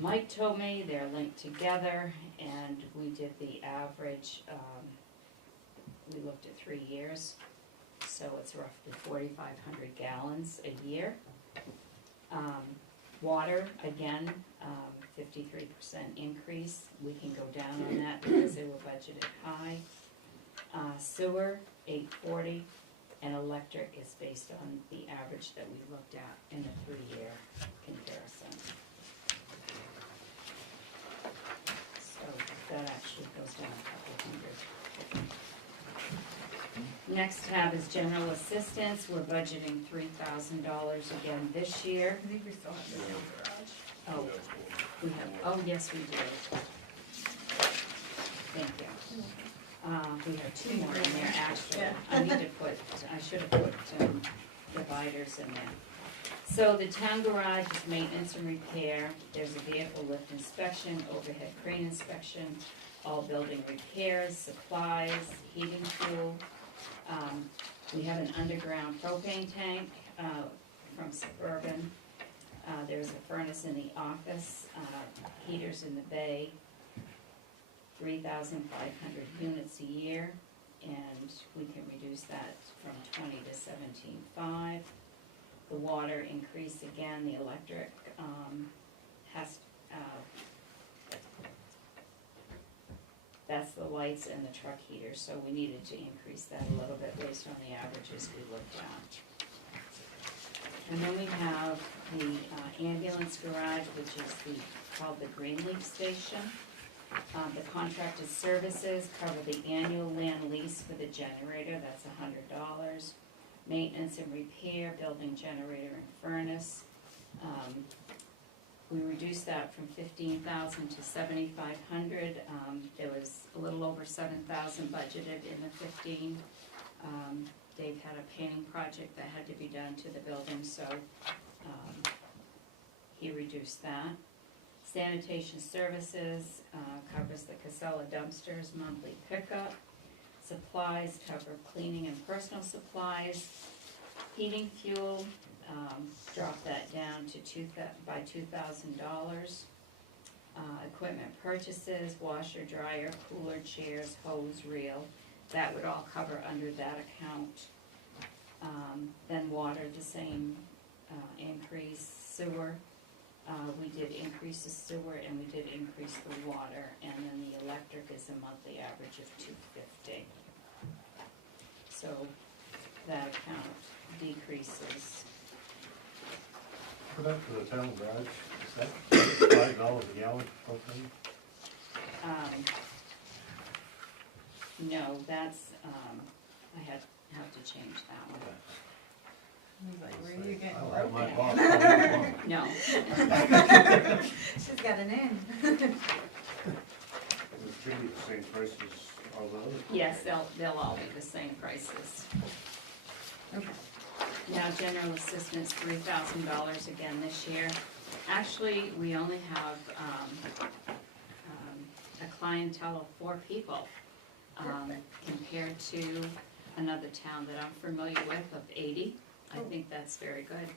Mike told me. They're linked together, and we did the average, we looked at 3 years, so it's roughly 4,500 gallons a year. Water, again, 53% increase. We can go down on that because they were budgeted high. Sewer, 840, and electric is based on the average that we looked at in a 3-year comparison. So that actually goes down a couple hundred. Next tab is general assistance. We're budgeting $3,000 again this year. I think we still have the old garage. Oh, we have, oh, yes, we do. We have two more in there, actually. Yeah. I should have put dividers in there. So the town garage is maintenance and repair, there's a vehicle lift inspection, overhead crane inspection, all building repairs, supplies, heating fuel. We have an underground propane tank from Suburban. There's a furnace in the office, heaters in the bay, 3,500 units a year, and we can reduce that from 20 to 17.5. The water increase again, the electric has, that's the lights and the truck heaters, so we needed to increase that a little bit based on the averages we looked at. And then we have the ambulance garage, which is called the Greenleaf Station. The contracted services cover the annual land lease for the generator, that's $100. Maintenance and repair, building generator and furnace. We reduced that from 15,000 to 7,500. There was a little over 7,000 budgeted in the 15. Dave had a painting project that had to be done to the building, so he reduced that. Sanitation services covers the Casella dumpsters, monthly pickup. Supplies cover cleaning and personal supplies. Heating fuel, drop that down to by $2,000. Equipment purchases, washer, dryer, cooler, chairs, hose, reel, that would all cover under that account. Then water, the same increase. Sewer, we did increase the sewer and we did increase the water, and then the electric is a monthly average of $250. So that account decreases. For that, for the town garage, is that $5 a gallon propane? No, that's, I have to change that one. He's like, where are you getting I'll have my propane? boss call me tomorrow. No. She's got an in. It should be the same price as all the others. Yes, they'll all be the same prices. Okay. Now, general assistance, $3,000 again this year. Actually, we only have a clientele of 4 people, compared to another town that I'm familiar with of 80. I think that's very good.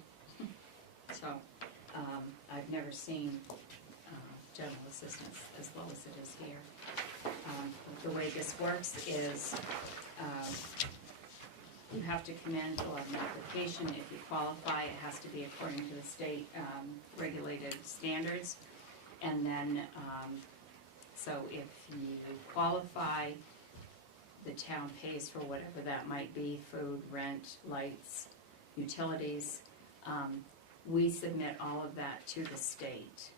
So, I've never seen general assistance as low as it is here. The way this works is you have to come in, fill out an application. If you qualify, it has to be according to the state regulated standards. And then, so if you qualify, the town pays for whatever that might be, food, rent, lights, utilities. We submit all of that to the state.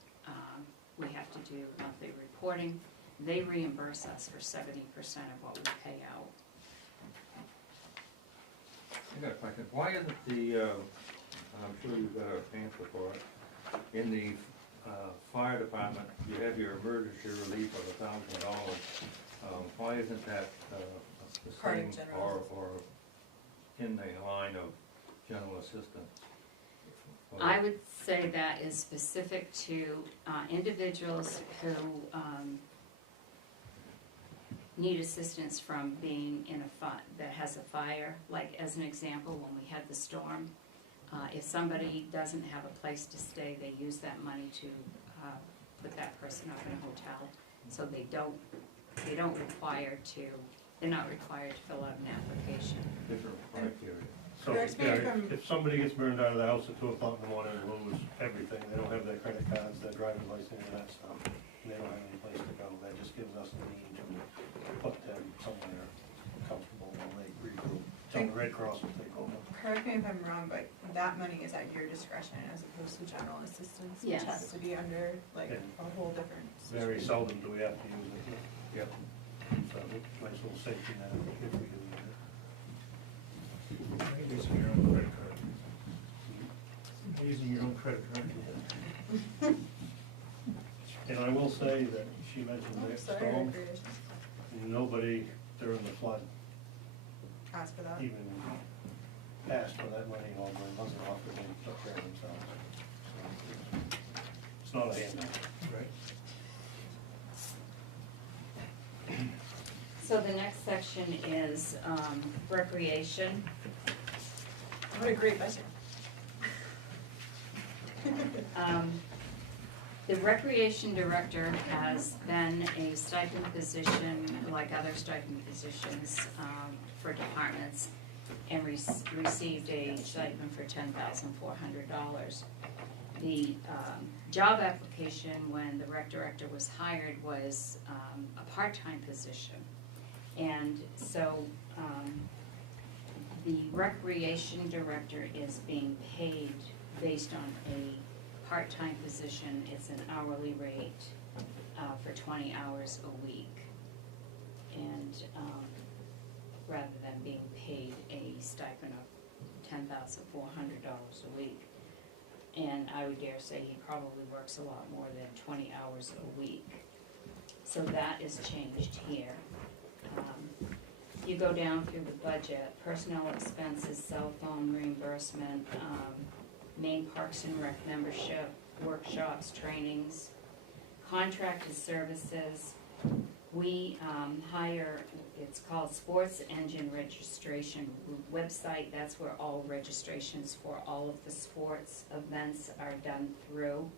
We have to do monthly reporting. They reimburse us for 70% of what we pay out. I got a question. Why isn't the, I'm sure you've got an answer for it, in the fire department, you have your emergency relief of $1,000. Why isn't that the Part of same general or in the line of general assistance? I would say that is specific to individuals who need assistance from being in that has a fire. Like as an example, when we had the storm, if somebody doesn't have a place to stay, they use that money to put that person up in a hotel. So they're not required to fill out an application. Different criteria. So, Correct me if I'm- if somebody gets burned out of the house at 2 o'clock in the morning and lose everything, they don't have their credit cards, their driver's license, and that stuff, and they don't have any place to go, that just gives us the need to put them somewhere comfortable while they regroup. Tell the Red Cross will take over. Correct me if I'm wrong, but that money is at your discretion as opposed to general assistance, which Yes. has to be under like Yeah. a whole different Very situation. seldom do we have to use it. Yep. So, nice little safety net if we do use it. Using your own credit card. Using your own credit card. And I will say that she mentioned Oh, that sorry, storm, recreation. nobody during the flood Ask for that. even asked for that money, or wasn't offered, and took care of themselves. So it's not a handout. Right. So the next section is recreation. What a great budget. The recreation director has been a stipend position, like other stipend positions, for departments, and received a stipend for $10,400. The job application when the rec director was hired was a part-time position. And so the recreation director is being paid based on a part-time position. It's an hourly rate for 20 hours a week. And rather than being paid a stipend of $10,400 a week. And I would dare say he probably works a lot more than 20 hours a week. So that is changed here. You go down through the budget, personnel expenses, cell phone reimbursement, main Parks and Rec membership, workshops, trainings, contracted services. We hire, it's called Sports Engine Registration website. That's where all registrations for all of the sports events are done through.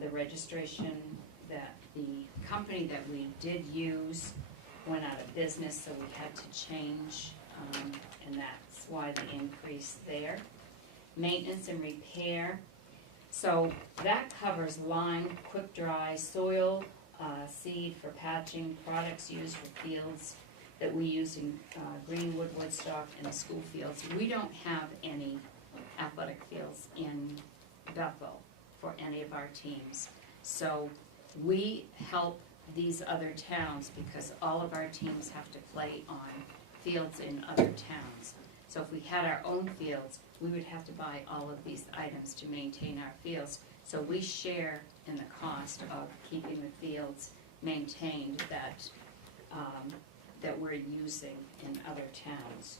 The registration that the company that we did use went out of business, so we had to change, and that's why the increase there. Maintenance and repair. So that covers lime, quick dry, soil, seed for patching, products used for fields that we use in Greenwood, Woodstock, and the school fields. We don't have any athletic fields in Bethel for any of our teams. So we help these other towns because all of our teams have to play on fields in other towns. So if we had our own fields, we would have to buy all of these items to maintain our fields. So we share in the cost of keeping the fields maintained that that we're using in other towns,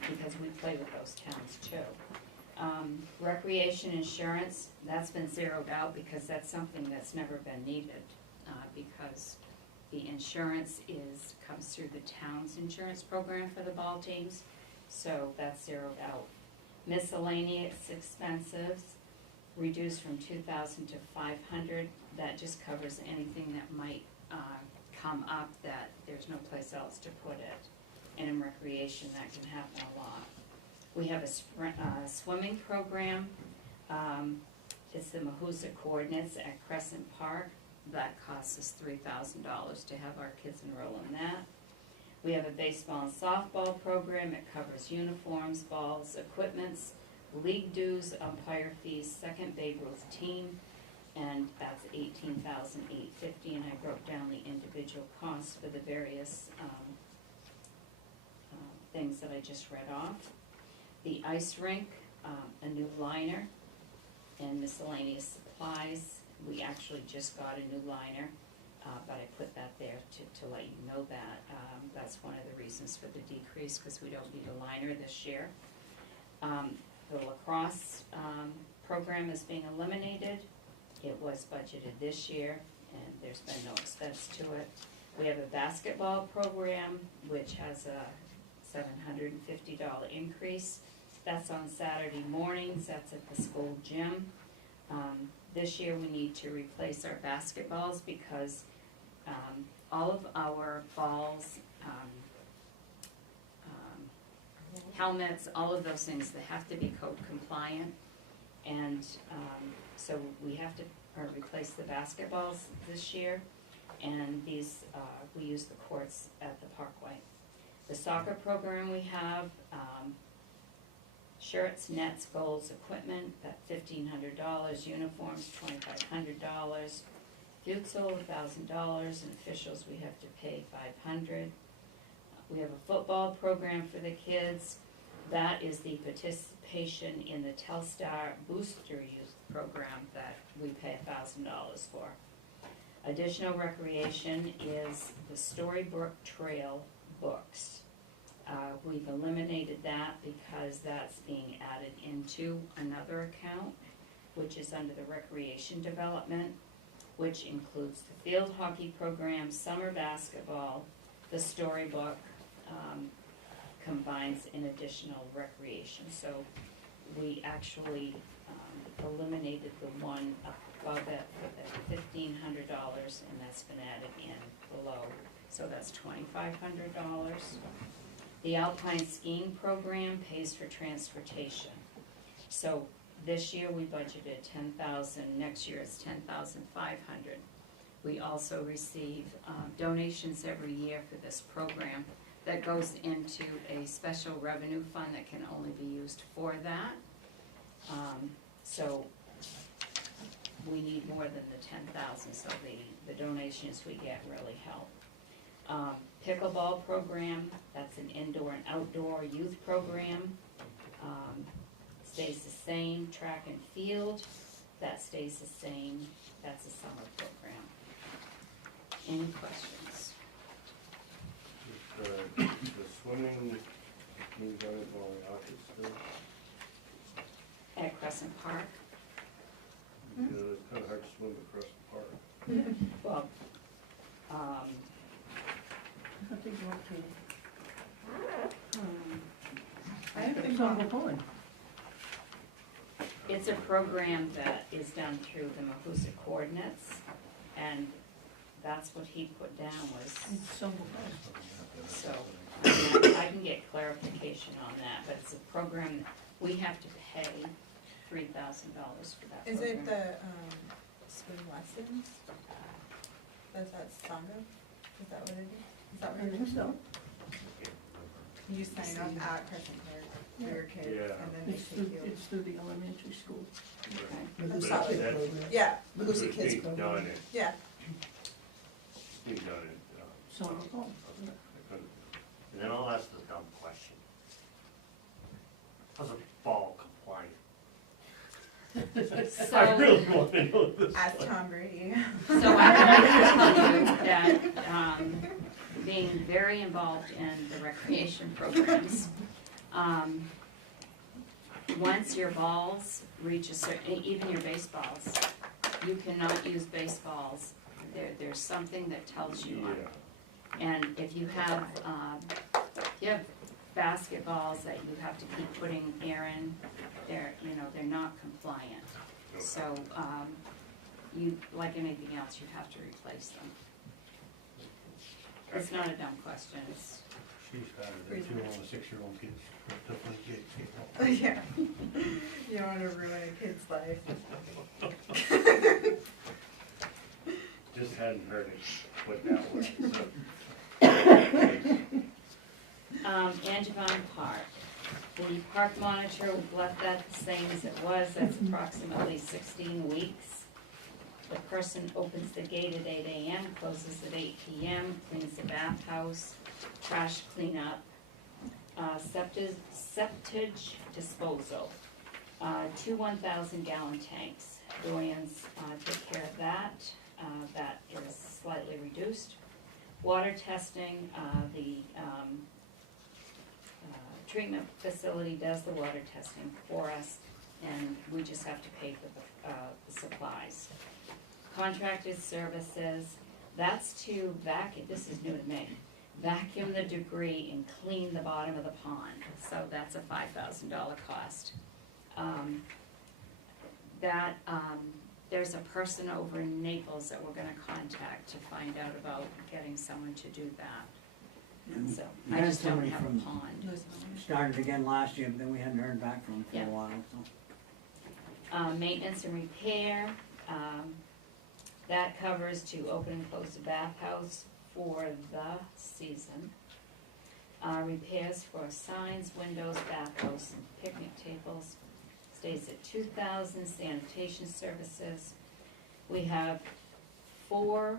because we play with those towns too. Recreation insurance, that's been zeroed out because that's something that's never been needed, because the insurance comes through the town's insurance program for the ball teams, so that's zeroed out. Miscellaneous expenses reduced from 2,000 to 500. That just covers anything that might come up that there's no place else to put it. And in recreation, that can happen a lot. We have a swimming program. It's the Mahuza Coordinates at Crescent Park. That costs us $3,000 to have our kids enroll in that. We have a baseball and softball program. It covers uniforms, balls, equipments, league dues, umpire fees, second Babe Ruth team, and that's $18,850. And I broke down the individual costs for the various things that I just read off. The ice rink, a new liner, and miscellaneous supplies. We actually just got a new liner, but I put that there to let you know that. That's one of the reasons for the decrease, because we don't need a liner this year. The lacrosse program is being eliminated. It was budgeted this year, and there's been no expense to it. We have a basketball program, which has a $750 increase. That's on Saturday mornings. That's at the school gym. This year we need to replace our basketballs because all of our balls, helmets, all of those things, they have to be code compliant. And so we have to replace the basketballs this year. And these, we use the courts at the Parkway. The soccer program we have, shirts, nets, goals, equipment, that $1,500, uniforms, $2,500, futsal, $1,000, and officials we have to pay $500. We have a football program for the kids. That is the participation in the Telstar Booster Youth program that we pay $1,000 for. Additional recreation is the Storybook Trail books. We've eliminated that because that's being added into another account, which is under the recreation development, which includes the field hockey program, summer basketball, the storybook, combines in additional recreation. So we actually eliminated the one above it for the $1,500, and that's been added in below. So that's $2,500. The Alpine skiing program pays for transportation. So this year we budgeted $10,000, next year it's $10,500. We also receive donations every year for this program that goes into a special revenue fund that can only be used for that. So we need more than the 10,000, so the donations we get really help. Pickleball program, that's an indoor and outdoor youth program, stays the same. Track and field, that stays the same. That's a summer program. Any questions? The swimming, being done at Molly still, At Crescent Park? because it's kinda hard to swim across the park. Well, I think you're okay. I have been It's on the pond. it's a program that is done through the Mahuza Coordinates, and that's what he put down was, It's on the pond. so, I can get clarification on that, but it's a program that we have to pay $3,000 for that Is program. it the, swim lessons? Is that Sangha? Is that what it is? Is that I what it think is? so. You sign up at Crescent Park for your kids, Yeah. and then they It's take through, you. it's through the elementary school. Okay. Mahuza But Kid that's- program. Yeah, Mahuza It's Kids being program. done at, yeah. being done at, It's on the pond. And then I'll ask the dumb question. How's a ball compliant? I So, really want to know this. Ask Tom Brady. so I can tell you that, being very involved in the recreation programs, once your balls reach a certain, even your baseballs, you cannot use baseballs. There's something that tells you on. And if you have basketballs that you have to keep putting air in, they're not compliant. So, you, like anything else, you have to replace them. It's not a dumb question, it's, She's got it, too, on the 6-year-old kids, to play kids. Yeah. You don't wanna ruin a kid's life. Just hadn't heard it put that way, so. Angevine Park. The park monitor, we've left that the same as it was, that's approximately 16 weeks. The person opens the gate at 8 AM, closes at 8 PM, cleans the bathhouse, trash cleanup, septage disposal, 2 1,000-gallon tanks. Dorian's take care of that, that is slightly reduced. Water testing, the treatment facility does the water testing for us, and we just have to pay for the supplies. Contracted services, that's to this is new to me, vacuum the debris and clean the bottom of the pond, so that's a $5,000 cost. There's a person over in Naples that we're gonna contact to find out about getting someone to do that. And so, We I had just don't somebody have a from- pond. Started again last year, but then we hadn't heard back from him for Yeah. a while, so. Maintenance and repair, that covers to open and close the bathhouse for the season. Repairs for signs, windows, bathhouse, and picnic tables, stays at 2,000. Sanitation services, we have 4,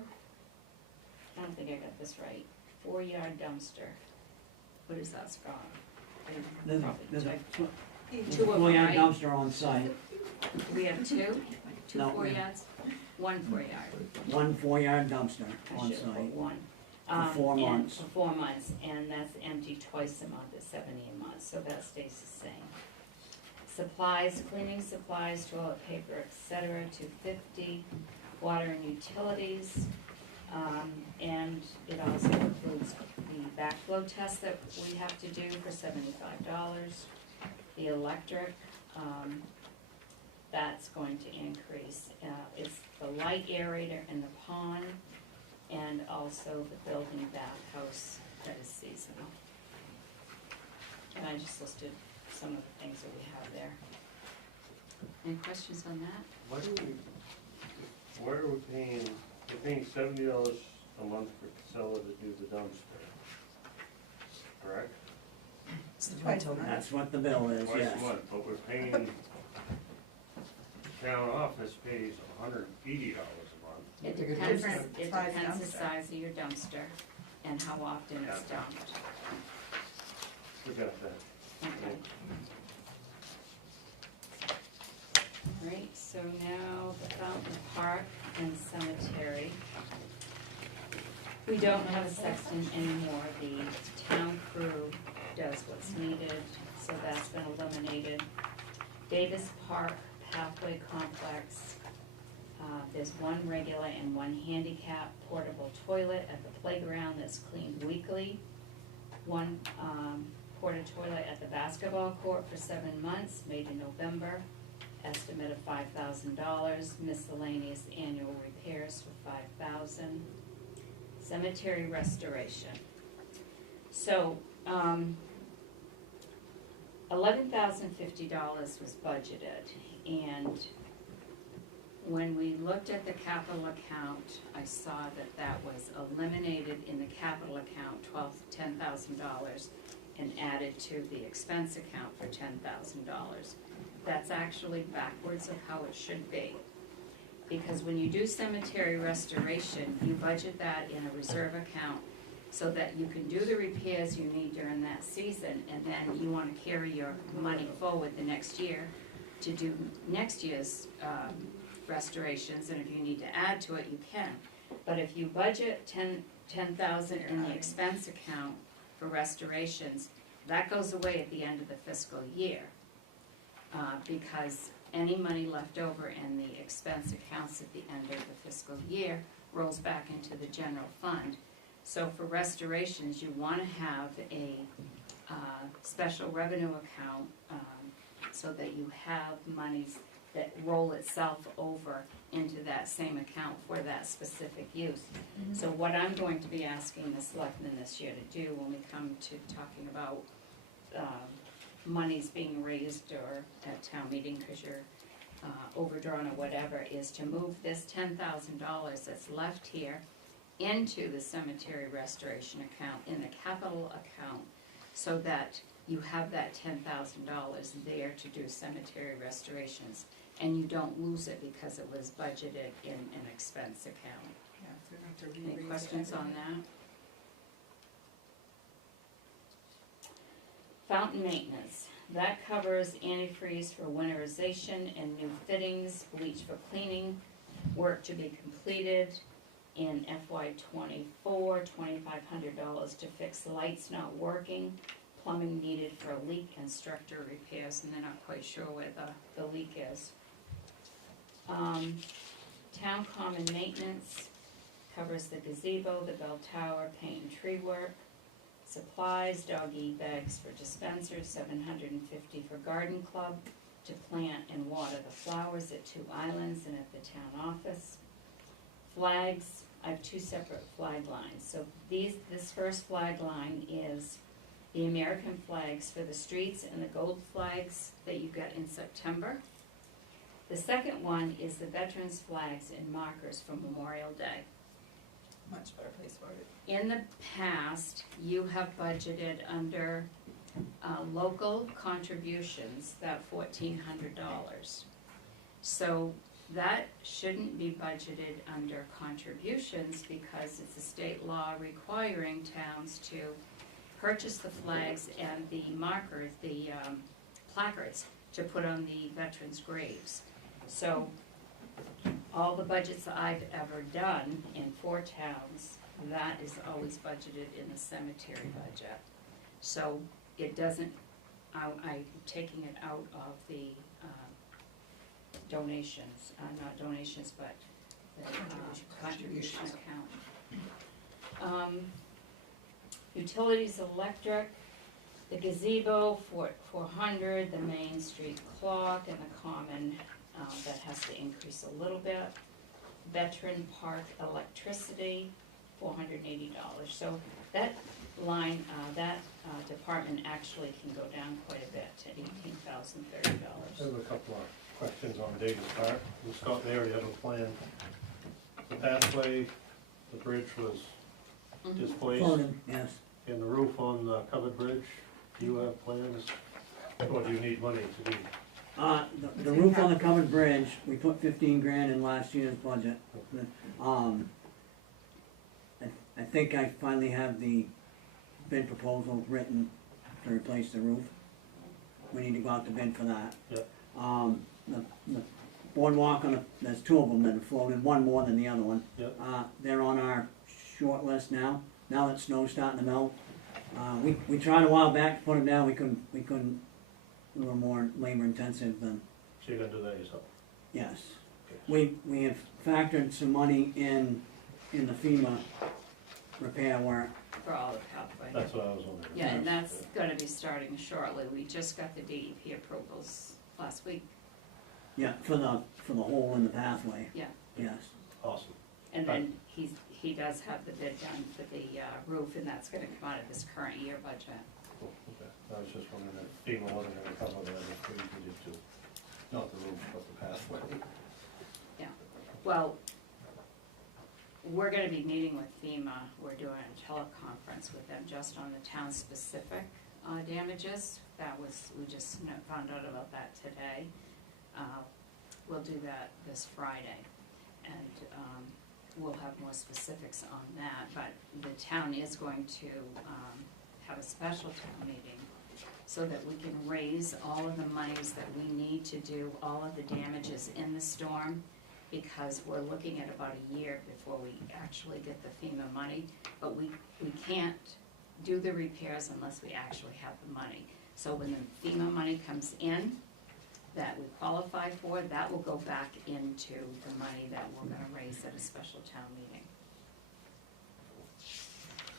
I don't think I got this right, 4-yard dumpster. What is that, Scott? There's Probably a two. Each. Two of them, four-yard right? dumpster on site. We have two No, 4 we- yards? One 4-yard. One 4-yard dumpster I on should have put site. one. For 4 And months. For 4 months, and that's empty twice a month at 70 a month, so that stays the same. Supplies, cleaning supplies, toilet paper, etc., $250. Water and utilities, and it also includes the backflow test that we have to do for $75. The electric, that's going to increase. It's the light aerator in the pond, and also the building bathhouse that is seasonal. And I just listed some of the things that we have there. Any questions on that? Why are we paying, we're paying $70 a month for Casella to do the dumpster, correct? It's the rental. That's what the bill is, Twice yes. a month, but we're paying, the town office pays $180 a month. It Bigger depends, difference. it Size depends the dumpster. size of your dumpster and how often it's Yeah. dumped. We got that. Okay. Alright, so now the Fountain Park and Cemetery. We don't have a sexton anymore, the town crew does what's needed, so that's been eliminated. Davis Park Pathway Complex, there's one regular and one handicap portable toilet at the playground that's cleaned weekly. One porta toilet at the basketball court for 7 months, made in November. Estimate of $5,000, miscellaneous annual repairs for $5,000. Cemetery restoration. So, $11,050 was budgeted, and when we looked at the capital account, I saw that that was eliminated in the capital account, $10,000, and added to the expense account for $10,000. That's actually backwards of how it should be. Because when you do cemetery restoration, you budget that in a reserve account so that you can do the repairs you need during that season, and then you want to carry your money forward the next year to do next year's restorations, and if you need to add to it, you can. But if you budget $10,000 in the expense account for restorations, that goes away at the end of the fiscal year. Because any money left over in the expense accounts at the end of the fiscal year rolls back into the general fund. So for restorations, you want to have a special revenue account so that you have monies that roll itself over into that same account for that specific use. So what I'm going to be asking the selectmen this year to do when we come to talking about monies being raised or at town meeting because you're overdrawn or whatever, is to move this $10,000 that's left here into the cemetery restoration account, in the capital account, so that you have that $10,000 there to do cemetery restorations, and you don't lose it because it was budgeted in an expense account. Yeah, so we don't have to re-raise it. Any questions on that? Fountain maintenance, that covers antifreeze for winterization and new fittings, bleach for cleaning, work to be completed in FY '24, $2,500 to fix lights not working, plumbing needed for a leak, and structure repairs, and they're not quite sure where the leak is. Town common maintenance covers the gazebo, the bell tower, paint and tree work. Supplies, dog-eat bags for dispensers, $750 for garden club to plant and water the flowers at 2 islands and at the town office. Flags, I have 2 separate flag lines. So this first flag line is the American flags for the streets and the gold flags that you get in September. The second one is the veterans flags and markers for Memorial Day. Much better place for it. In the past, you have budgeted under local contributions that $1,400. So that shouldn't be budgeted under contributions because it's a state law requiring towns to purchase the flags and the markers, the placards to put on the veterans' graves. So all the budgets I've ever done in 4 towns, that is always budgeted in the cemetery budget. So it doesn't, I'm taking it out of the donations, not donations, but the contribution account. Utilities, electric, the gazebo for 400, the Main Street clock and the common, that has to increase a little bit. Veteran Park electricity, $480. So that line, that department actually can go down quite a bit to $18,030. I have a couple of questions on David's part. Scott, they already have a plan. The pathway, the bridge was displaced, Floating, yes. and the roof on the covered bridge, do you have plans? Or do you need money to do? The roof on the covered bridge, we put 15 grand in last year's budget. I think I finally have the bid proposal written to replace the roof. We need to go out to bid for that. Yep. The boardwalk there's 2 of them that have floated, one more than the other one. Yep. They're on our short list now that snow's starting to melt. We tried a while back to put them down, we couldn't, we were more labor intensive than, So you're gonna do that yourself? yes. We have factored some money in the FEMA repair work. For all the pathway. That's what I was wondering. Yeah, and that's gonna be starting shortly. We just got the DEP approvals last week. Yeah, for the hole in the pathway, Yeah. yes. Awesome. And then he does have the bid done for the roof, and that's gonna come out of this current year budget. Cool, okay. I was just wondering if FEMA wasn't gonna cover that, if we did too. Not the roof, but the pathway. Yeah, well, we're gonna be meeting with FEMA. We're doing a teleconference with them just on the town-specific damages. We just found out about that today. We'll do that this Friday, and we'll have more specifics on that, but the town is going to have a special town meeting so that we can raise all of the monies that we need to do all of the damages in the storm, because we're looking at about a year before we actually get the FEMA money, but we can't do the repairs unless we actually have the money. So when the FEMA money comes in, that we qualify for, that will go back into the money that we're gonna raise at a special town meeting.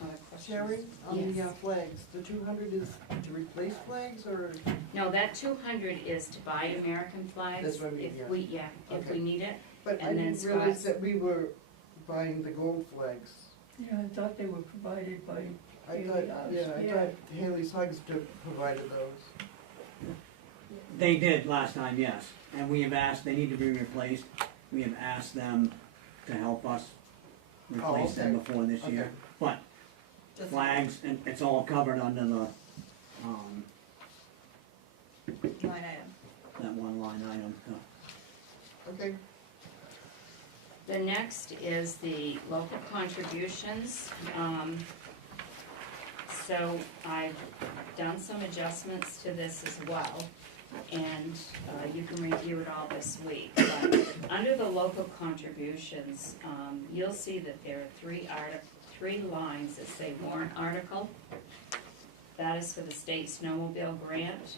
Other questions? Sherry, on the Yes. flags, the 200 is to replace flags, or? No, that 200 is to buy American flags. That's what I mean, yeah. If Okay. we need it. But I And then didn't realize Scott's- that we were buying the gold flags. Yeah, I thought they were provided by I Haley thought, House. I thought Haley's Hugs provided those. They did last time, yes, and we have asked, they need to be replaced. We have asked them to help us replace them okay. before this year. Okay. But flags, and it's all covered under the, Line item. that one line item, so. Okay. The next is the local contributions. So I've done some adjustments to this as well, and you can review it all this week. But under the local contributions, you'll see that there are three lines that say warrant article. That is for the state snowmobile grant.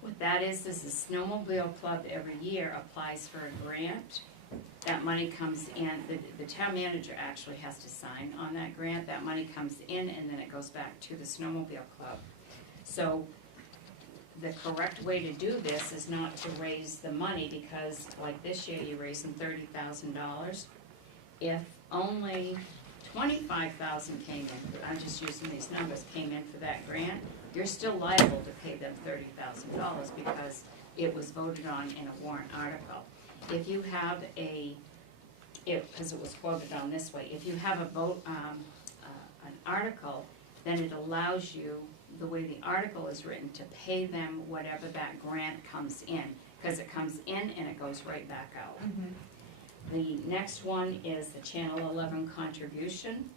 What that is the snowmobile club every year applies for a grant. That money comes in, the town manager actually has to sign on that grant. That money comes in and then it goes back to the snowmobile club. So the correct way to do this is not to raise the money, because like this year you're raising $30,000. If only 25,000 came in, I'm just using these numbers, came in for that grant, you're still liable to pay them $30,000 because it was voted on in a warrant article. If you have because it was quoted on this way, if you have a vote, an article, then it allows you, the way the article is written, to pay them whatever that grant comes in, because it comes in and it goes right back out. The next one is the Channel 11 contribution.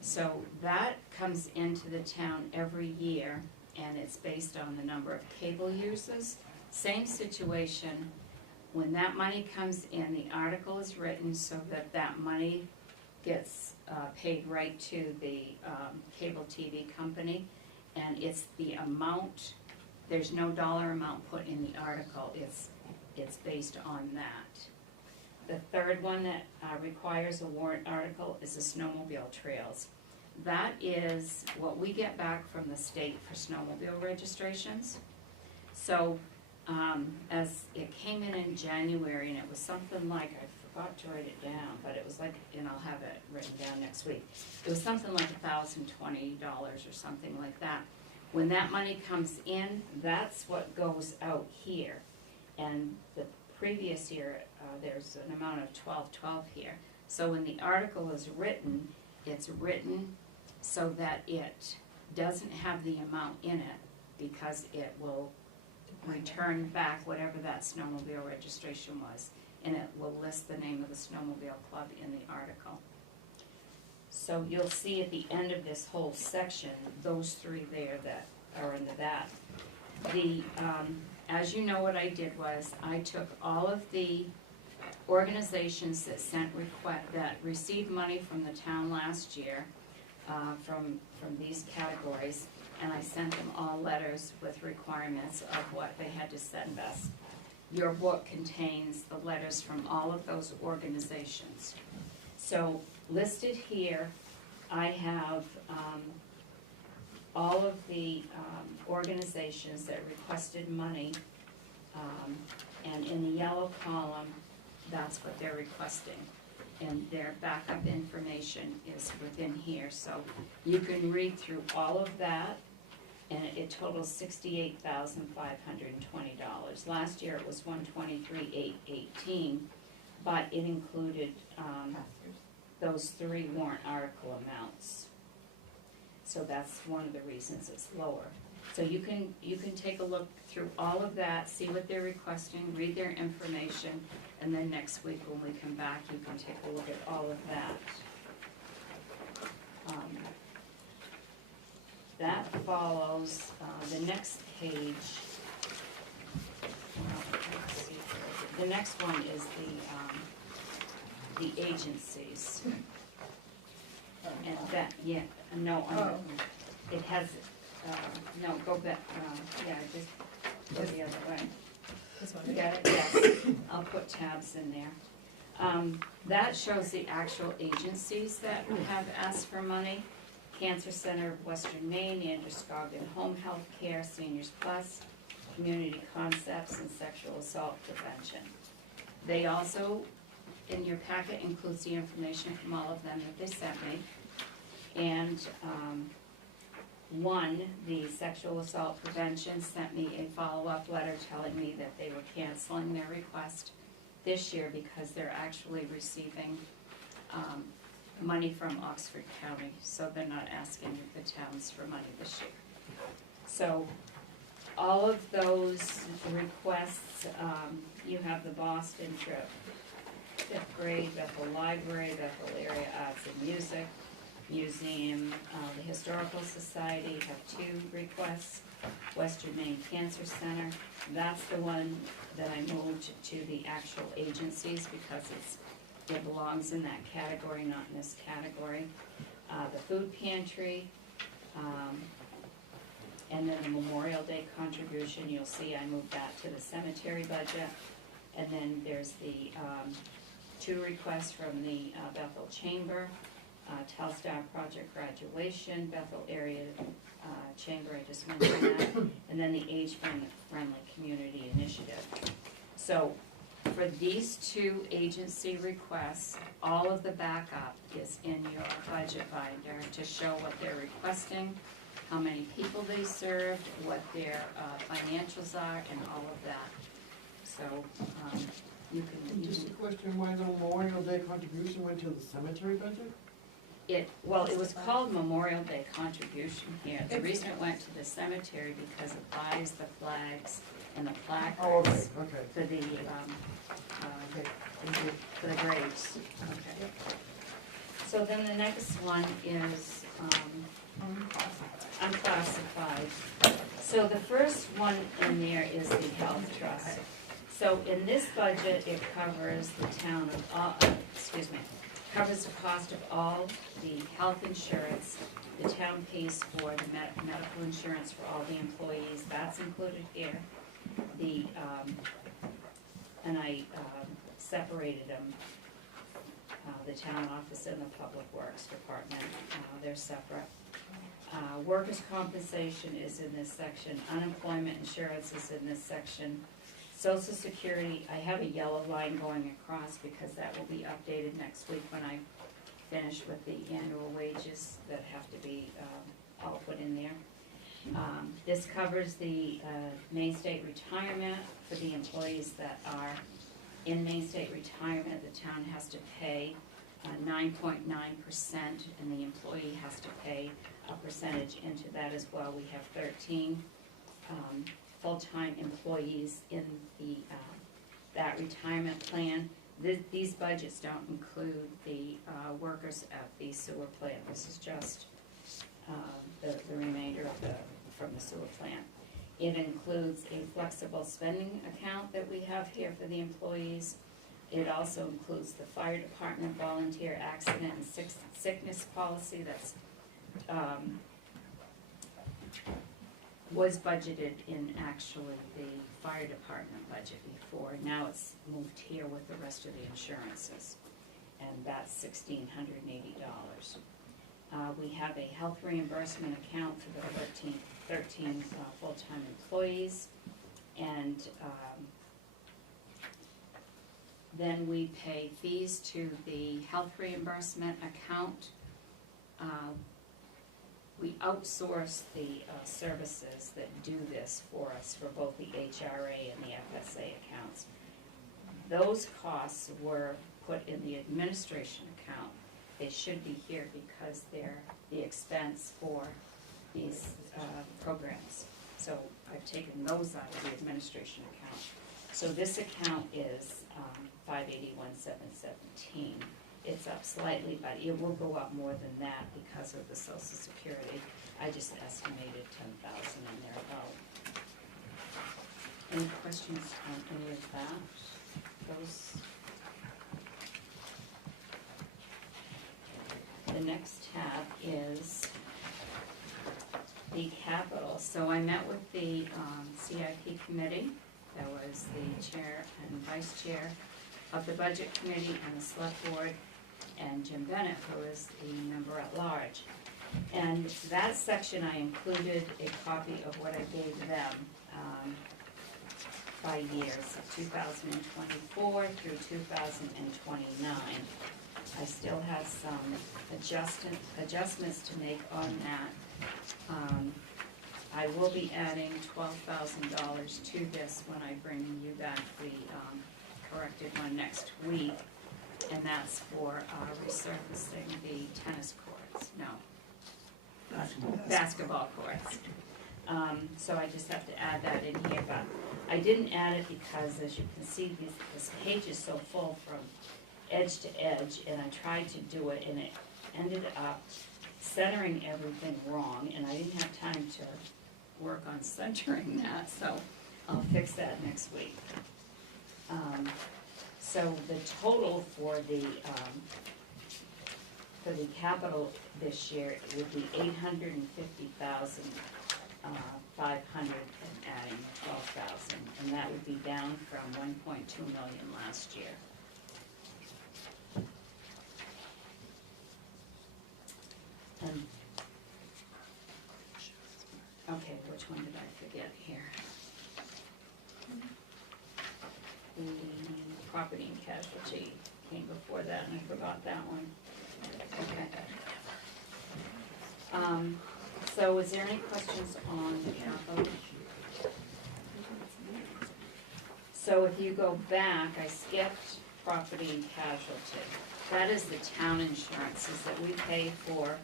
So that comes into the town every year, and it's based on the number of cable users. Same situation when that money comes in, the article is written so that that money gets paid right to the cable TV company, and it's the amount, there's no dollar amount put in the article, it's based on that. The third one that requires a warrant article is the snowmobile trails. That is what we get back from the state for snowmobile registrations. So, as it came in January, and it was something like, I forgot to write it down, but it was like, and I'll have it written down next week. It was something like $1,020 or something like that. When that money comes in, that's what goes out here. And the previous year, there's an amount of $1,212 here. So when the article is written, it's written so that it doesn't have the amount in it, because it will return back whatever that snowmobile registration was, and it will list the name of the snowmobile club in the article. So you'll see at the end of this whole section, those three there that are under that. The, as you know, what I did was, I took all of the organizations that that received money from the town last year, from these categories, and I sent them all letters with requirements of what they had to send us. Your book contains the letters from all of those organizations. So listed here, I have all of the organizations that requested money, and in the yellow column, that's what they're requesting. And their backup information is within here, so you can read through all of that, and it totals $68,520. Last year it was $123,818, but it included those three warrant article amounts. So that's one of the reasons it's lower. So you can take a look through all of that, see what they're requesting, read their information, and then next week when we come back, you can take a look at all of that. That follows the next page. Let's see. The next one is the agencies. And that, yeah, no, it has, no, go back, yeah, just go the other way. This one, You right? got it? Yes. I'll put tabs in there. That shows the actual agencies that have asked for money. Cancer Center of Western Maine, Androscoggin Home Health Care, Seniors Plus, Community Concepts, and Sexual Assault Prevention. They also, in your packet, includes the information from all of them that they sent me. And one, the Sexual Assault Prevention, sent me a follow-up letter telling me that they were canceling their request this year because they're actually receiving money from Oxford County, so they're not asking the towns for money this year. So all of those requests, you have the Boston trip, 5th grade, Bethel Library, Bethel Area Arts and Music, Museum, the Historical Society have 2 requests, Western Maine Cancer Center. That's the one that I moved to the actual agencies because it belongs in that category, not in this category. The food pantry, and then the Memorial Day contribution, you'll see I moved that to the cemetery budget. And then there's the 2 requests from the Bethel Chamber, Telstar Project Graduation, Bethel Area Chamber, I just mentioned that, and then the Age Friendly Community Initiative. So for these 2 agency requests, all of the backup is in your budget binder to show what they're requesting, how many people they served, what their financials are, and all of that. So you can. Just a question, why the Memorial Day contribution went to the cemetery budget? It was called Memorial Day contribution here. The reason it went to the cemetery because it buys the flags and the placards. Oh, okay, okay. For the, Okay, thank you. for the graves. Okay. So then the next one is, unclassified. So the first one in there is the health trust. So in this budget, it covers the town of, covers the cost of all the health insurance. The town pays for the medical insurance for all the employees, that's included here. And I separated them, the town office and the public works department, they're separate. Workers' compensation is in this section, unemployment insurance is in this section. Social Security, I have a yellow line going across because that will be updated next week when I finish with the annual wages that have to be all put in there. This covers the Main State retirement for the employees that are in Main State retirement. The town has to pay 9.9% and the employee has to pay a percentage into that as well. We have 13 full-time employees in the that retirement plan. These budgets don't include the workers at the sewer plant. This is just the remainder of from the sewer plant. It includes a flexible spending account that we have here for the employees. It also includes the fire department volunteer accident and sickness policy that's was budgeted in actually the fire department budget before. Now it's moved here with the rest of the insurances, and that's $1,680. We have a health reimbursement account for the 13 full-time employees, and then we pay fees to the health reimbursement account. We outsource the services that do this for us for both the HRA and the FSA accounts. Those costs were put in the administration account. They should be here because they're the expense for these programs. So I've taken those out of the administration account. So this account is $581,717. It's up slightly, but it will go up more than that because of the Social Security. I just estimated 10,000 in there about. Any questions on any of that? The next tab is the capital. So I met with the CIP committee. There was the chair and vice chair of the budget committee and the select board, and Jim Bennett, who is the member at large. And that section I included a copy of what I gave them by years, 2024 through 2029. I still have some adjustments to make on that. I will be adding $12,000 to this when I bring you back the corrected one next week. And that's for resurfacing the tennis courts, no. Basketball courts. So I just have to add that in here, but I didn't add it because, as you can see, this page is so full from edge to edge, and I tried to do it, and it ended up centering everything wrong, and I didn't have time to work on centering that, so I'll fix that next week. So the total for the capital this year would be $850,500 and adding 12,000, and that would be down from 1.2 million last year. And okay, which one did I forget here? The property and casualty came before that, and I forgot that one. Okay. So is there any questions on the capital? So if you go back, I skipped property and casualty. That is the town insurances that we pay for,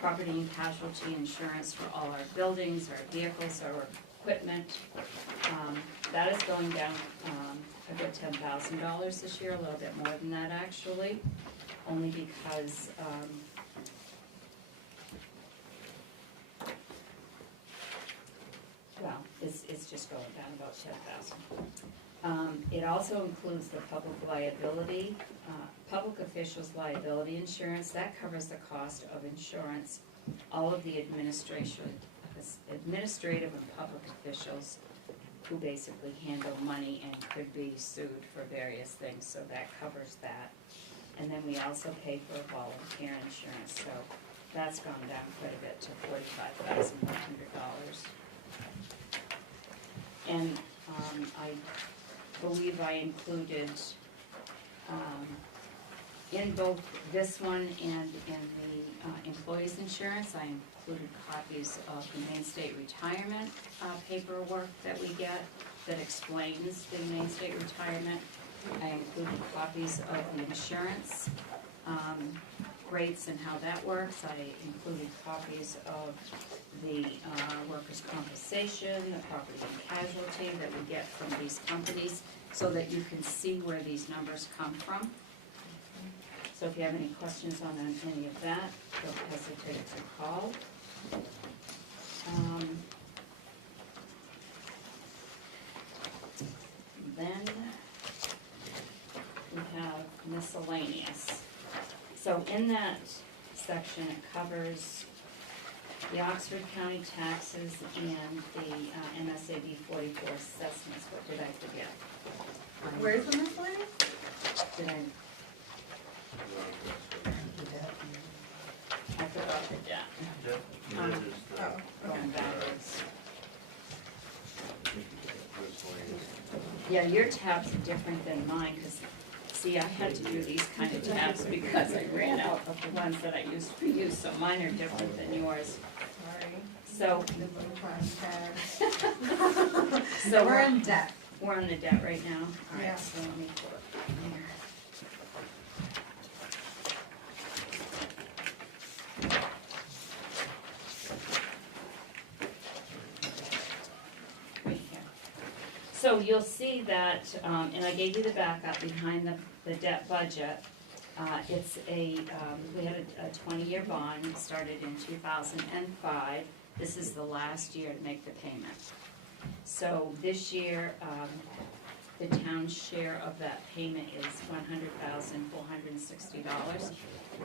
property and casualty insurance for all our buildings, our vehicles, our equipment. That is going down a good $10,000 this year, a little bit more than that actually, only because well, it's just going down about 10,000. It also includes the public liability, public officials liability insurance, that covers the cost of insurance. All of the administrative and public officials who basically handle money and could be sued for various things, so that covers that. And then we also pay for volunteer insurance, so that's gone down quite a bit to $45,100. And I believe I included, in both this one and in the employees' insurance, I included copies of the Maine State Retirement paperwork that we get that explains the Maine State Retirement. I included copies of the insurance rates and how that works. I included copies of the workers' compensation, the property and casualty that we get from these companies, so that you can see where these numbers come from. So if you have any questions on any of that, don't hesitate to call. Then we have miscellaneous. So in that section, it covers the Oxford County taxes and the MSAB 44 assessments. What did I forget? Where's the miscellaneous? Did I forgot the debt. Oh, Going okay. backwards. Yeah, your tabs are different than mine, because, see, I had to do these kind of tabs because I ran out of the ones that I used for you, so mine are different than yours. Sorry. So, The little trash tag. so We're in debt. we're on the debt right now? All Yeah. right, so let me pull it here. Right here. So you'll see that, and I gave you the backup behind the debt budget. It's we had a 20-year bond, it started in 2005. This is the last year to make the payment. So this year, the town's share of that payment is $100,460,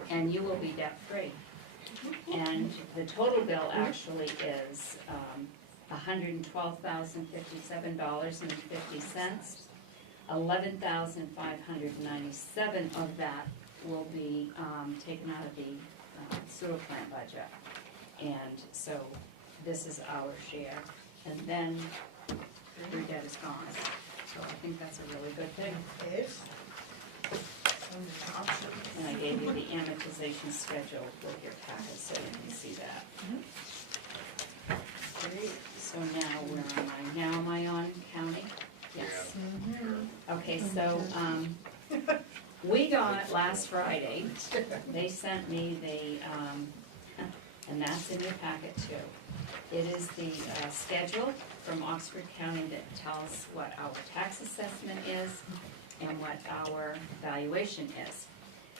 and you will be debt-free. And the total bill actually is $112,057.50. $11,597 of that will be taken out of the sewer plant budget. And so this is our share. And then your debt is gone. So I think that's a really good thing. And I gave you the amortization schedule with your packet, so you can see that. Great. So now, where am I on county? Yes. Okay, so, we got last Friday, they sent me the, and that's in your packet too. It is the schedule from Oxford County that tells what our tax assessment is and what our valuation is.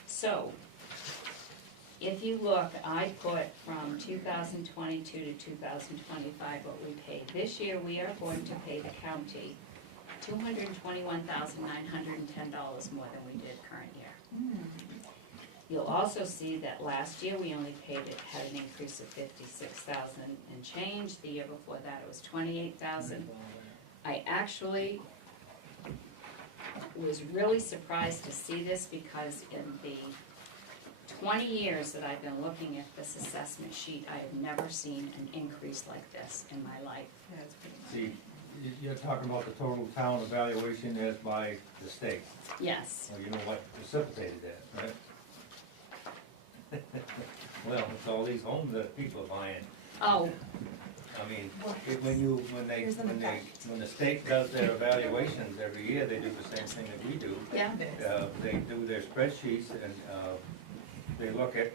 So, if you look, I put from 2022 to 2025 what we paid. This year, we are going to pay the county $221,910 more than we did current year. You'll also see that last year we only paid it, had an increase of 56,000 and change. The year before that it was 28,000. I actually was really surprised to see this because in the 20 years that I've been looking at this assessment sheet, I have never seen an increase like this in my life. Yeah, it's pretty much. See, you're talking about the total town evaluation as by the state. Yes. Well, you know what precipitated that, right? Well, it's all these homes that people are buying. Oh, I mean, when the state does their evaluations every year, they do the same thing that we do. yeah. They do their spreadsheets and, they look at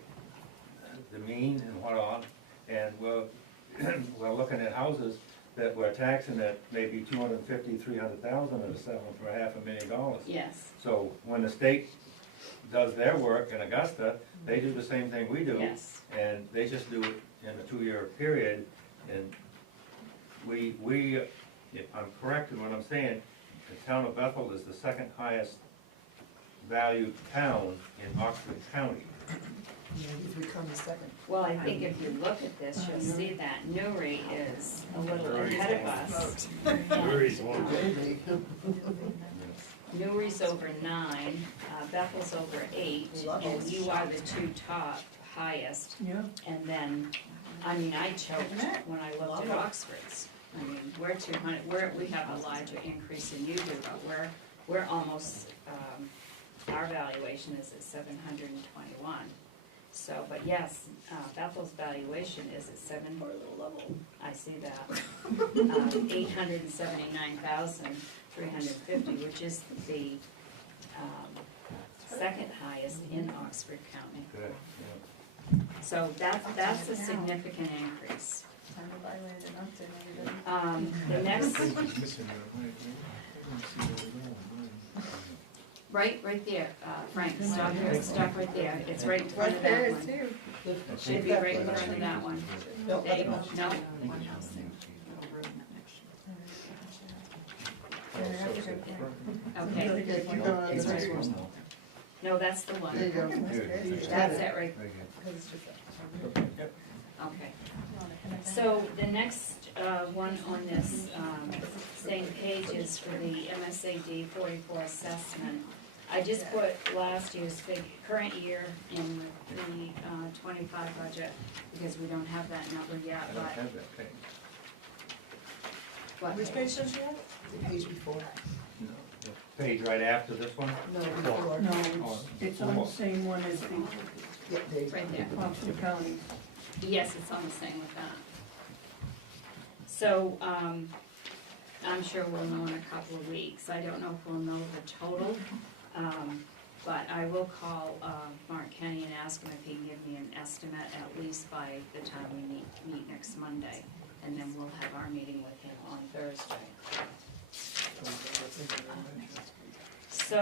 the mean and what on, and we're looking at houses that we're taxing at maybe 250, 300,000 and selling for $500,000. Yes. So when the state does their work in Augusta, they do the same thing we do. Yes. And they just do it in a 2-year period, and we, if I'm correct in what I'm saying, the town of Bethel is the second highest valued town in Oxford County. If we come second. Well, I think if you look at this, you'll see that Newry is a little ahead of us. Newry's And, one. Newry's over 9, Bethel's over 8, and you are the two top highest. Yeah. And then, I mean, I choked when I looked at Oxford's. I mean, we're 200, we have a larger increase than you do, but we're almost, our valuation is at 721. So, but yes, Bethel's valuation is at 7, I see that. 879,350, which is the, second highest in Oxford County. Good, So that's a significant increase. Time to buy land and update everything. The next, right there, Frank, stop right there, it's right in front of that There is one. too. Should be right in front of that one. No, There you go. No, Yeah, that's a good point. okay, Okay, keep going on to the next one. no, that's the one. There you go. That's it right, okay. So the next one on this same page is for the MSAD 44 assessment. I just put last year's current year in the 25 budget because we don't have that number yet, I don't but. have that page. but- Which page does she have? The page before. Page right after this one? No, before. No, it's on the same one as the Yep, Dave. Right there. Oxford County. Yes, it's on the same with that. So, I'm sure we'll know in a couple of weeks. I don't know if we'll know the total, but I will call Mark Kenny and ask him if he can give me an estimate at least by the time we meet next Monday. And then we'll have our meeting with him on Thursday. So,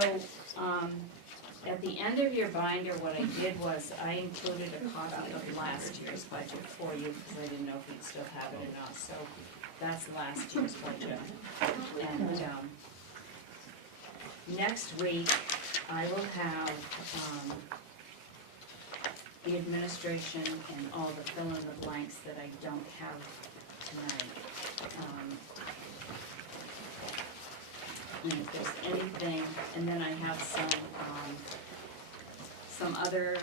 at the end of your binder, what I did was I included a copy of last year's budget for you, because I didn't know if you'd still have it or not, so that's last year's budget. And, next week, I will have, the administration and all the fill-in-the-blanks that I don't have tonight. And if there's anything, and then I have some other,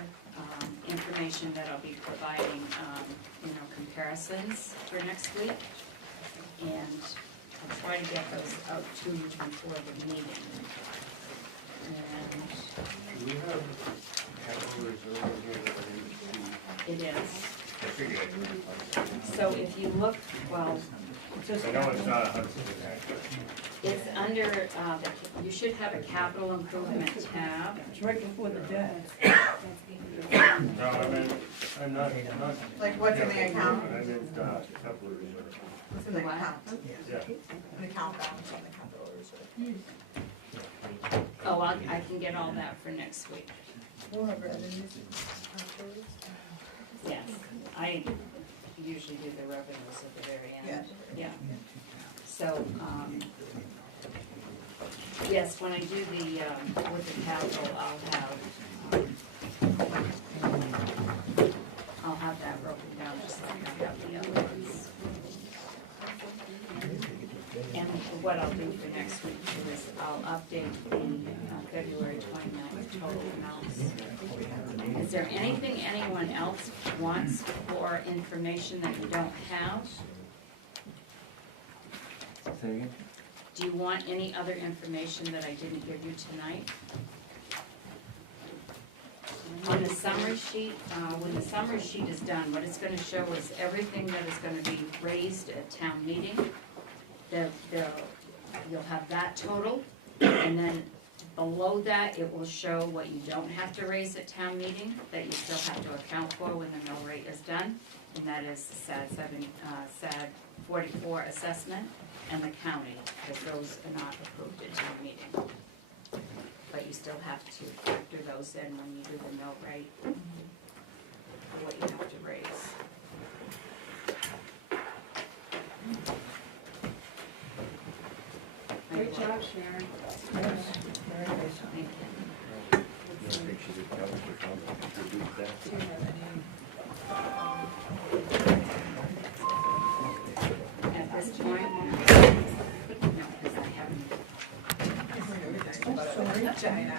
information that I'll be providing, comparisons for next week. And I'll try to get those out to you before the meeting. And Do we have capital reserve in here that we need to? it is, I figured. so if you look, well, I know it's not 100% accurate. it's under, you should have a capital improvement tab. It's right before the debt. No, I'm not, Like what's in the account? I meant, capital reserve. What's in the What? account? Yeah. An account balance on the capital reserve. Oh, I can get all that for next week. We'll have revenues afterwards. Yes, I usually do the revenues at the very end. Yeah. So, yes, when I do the, with the capital, I'll have that broken down just like I have the other ones. And what I'll do for next week is I'll update the February 29th total amounts. Is there anything anyone else wants for information that you don't have? Say again? Do you want any other information that I didn't give you tonight? On the summary sheet, when the summary sheet is done, what it's gonna show is everything that is gonna be raised at town meeting. You'll have that total, and then below that, it will show what you don't have to raise at town meeting, that you still have to account for when the mill rate is done, and that is SAD 44 assessment and the county, because those are not approved at town meeting. But you still have to factor those in when you do the mill rate, for what you have to raise. I Great job, Sharon. Yes, very nice. Thank you. I think she did tell us or something, she did that. Do you have any? At this point, no, because I haven't. Oh, sorry. China.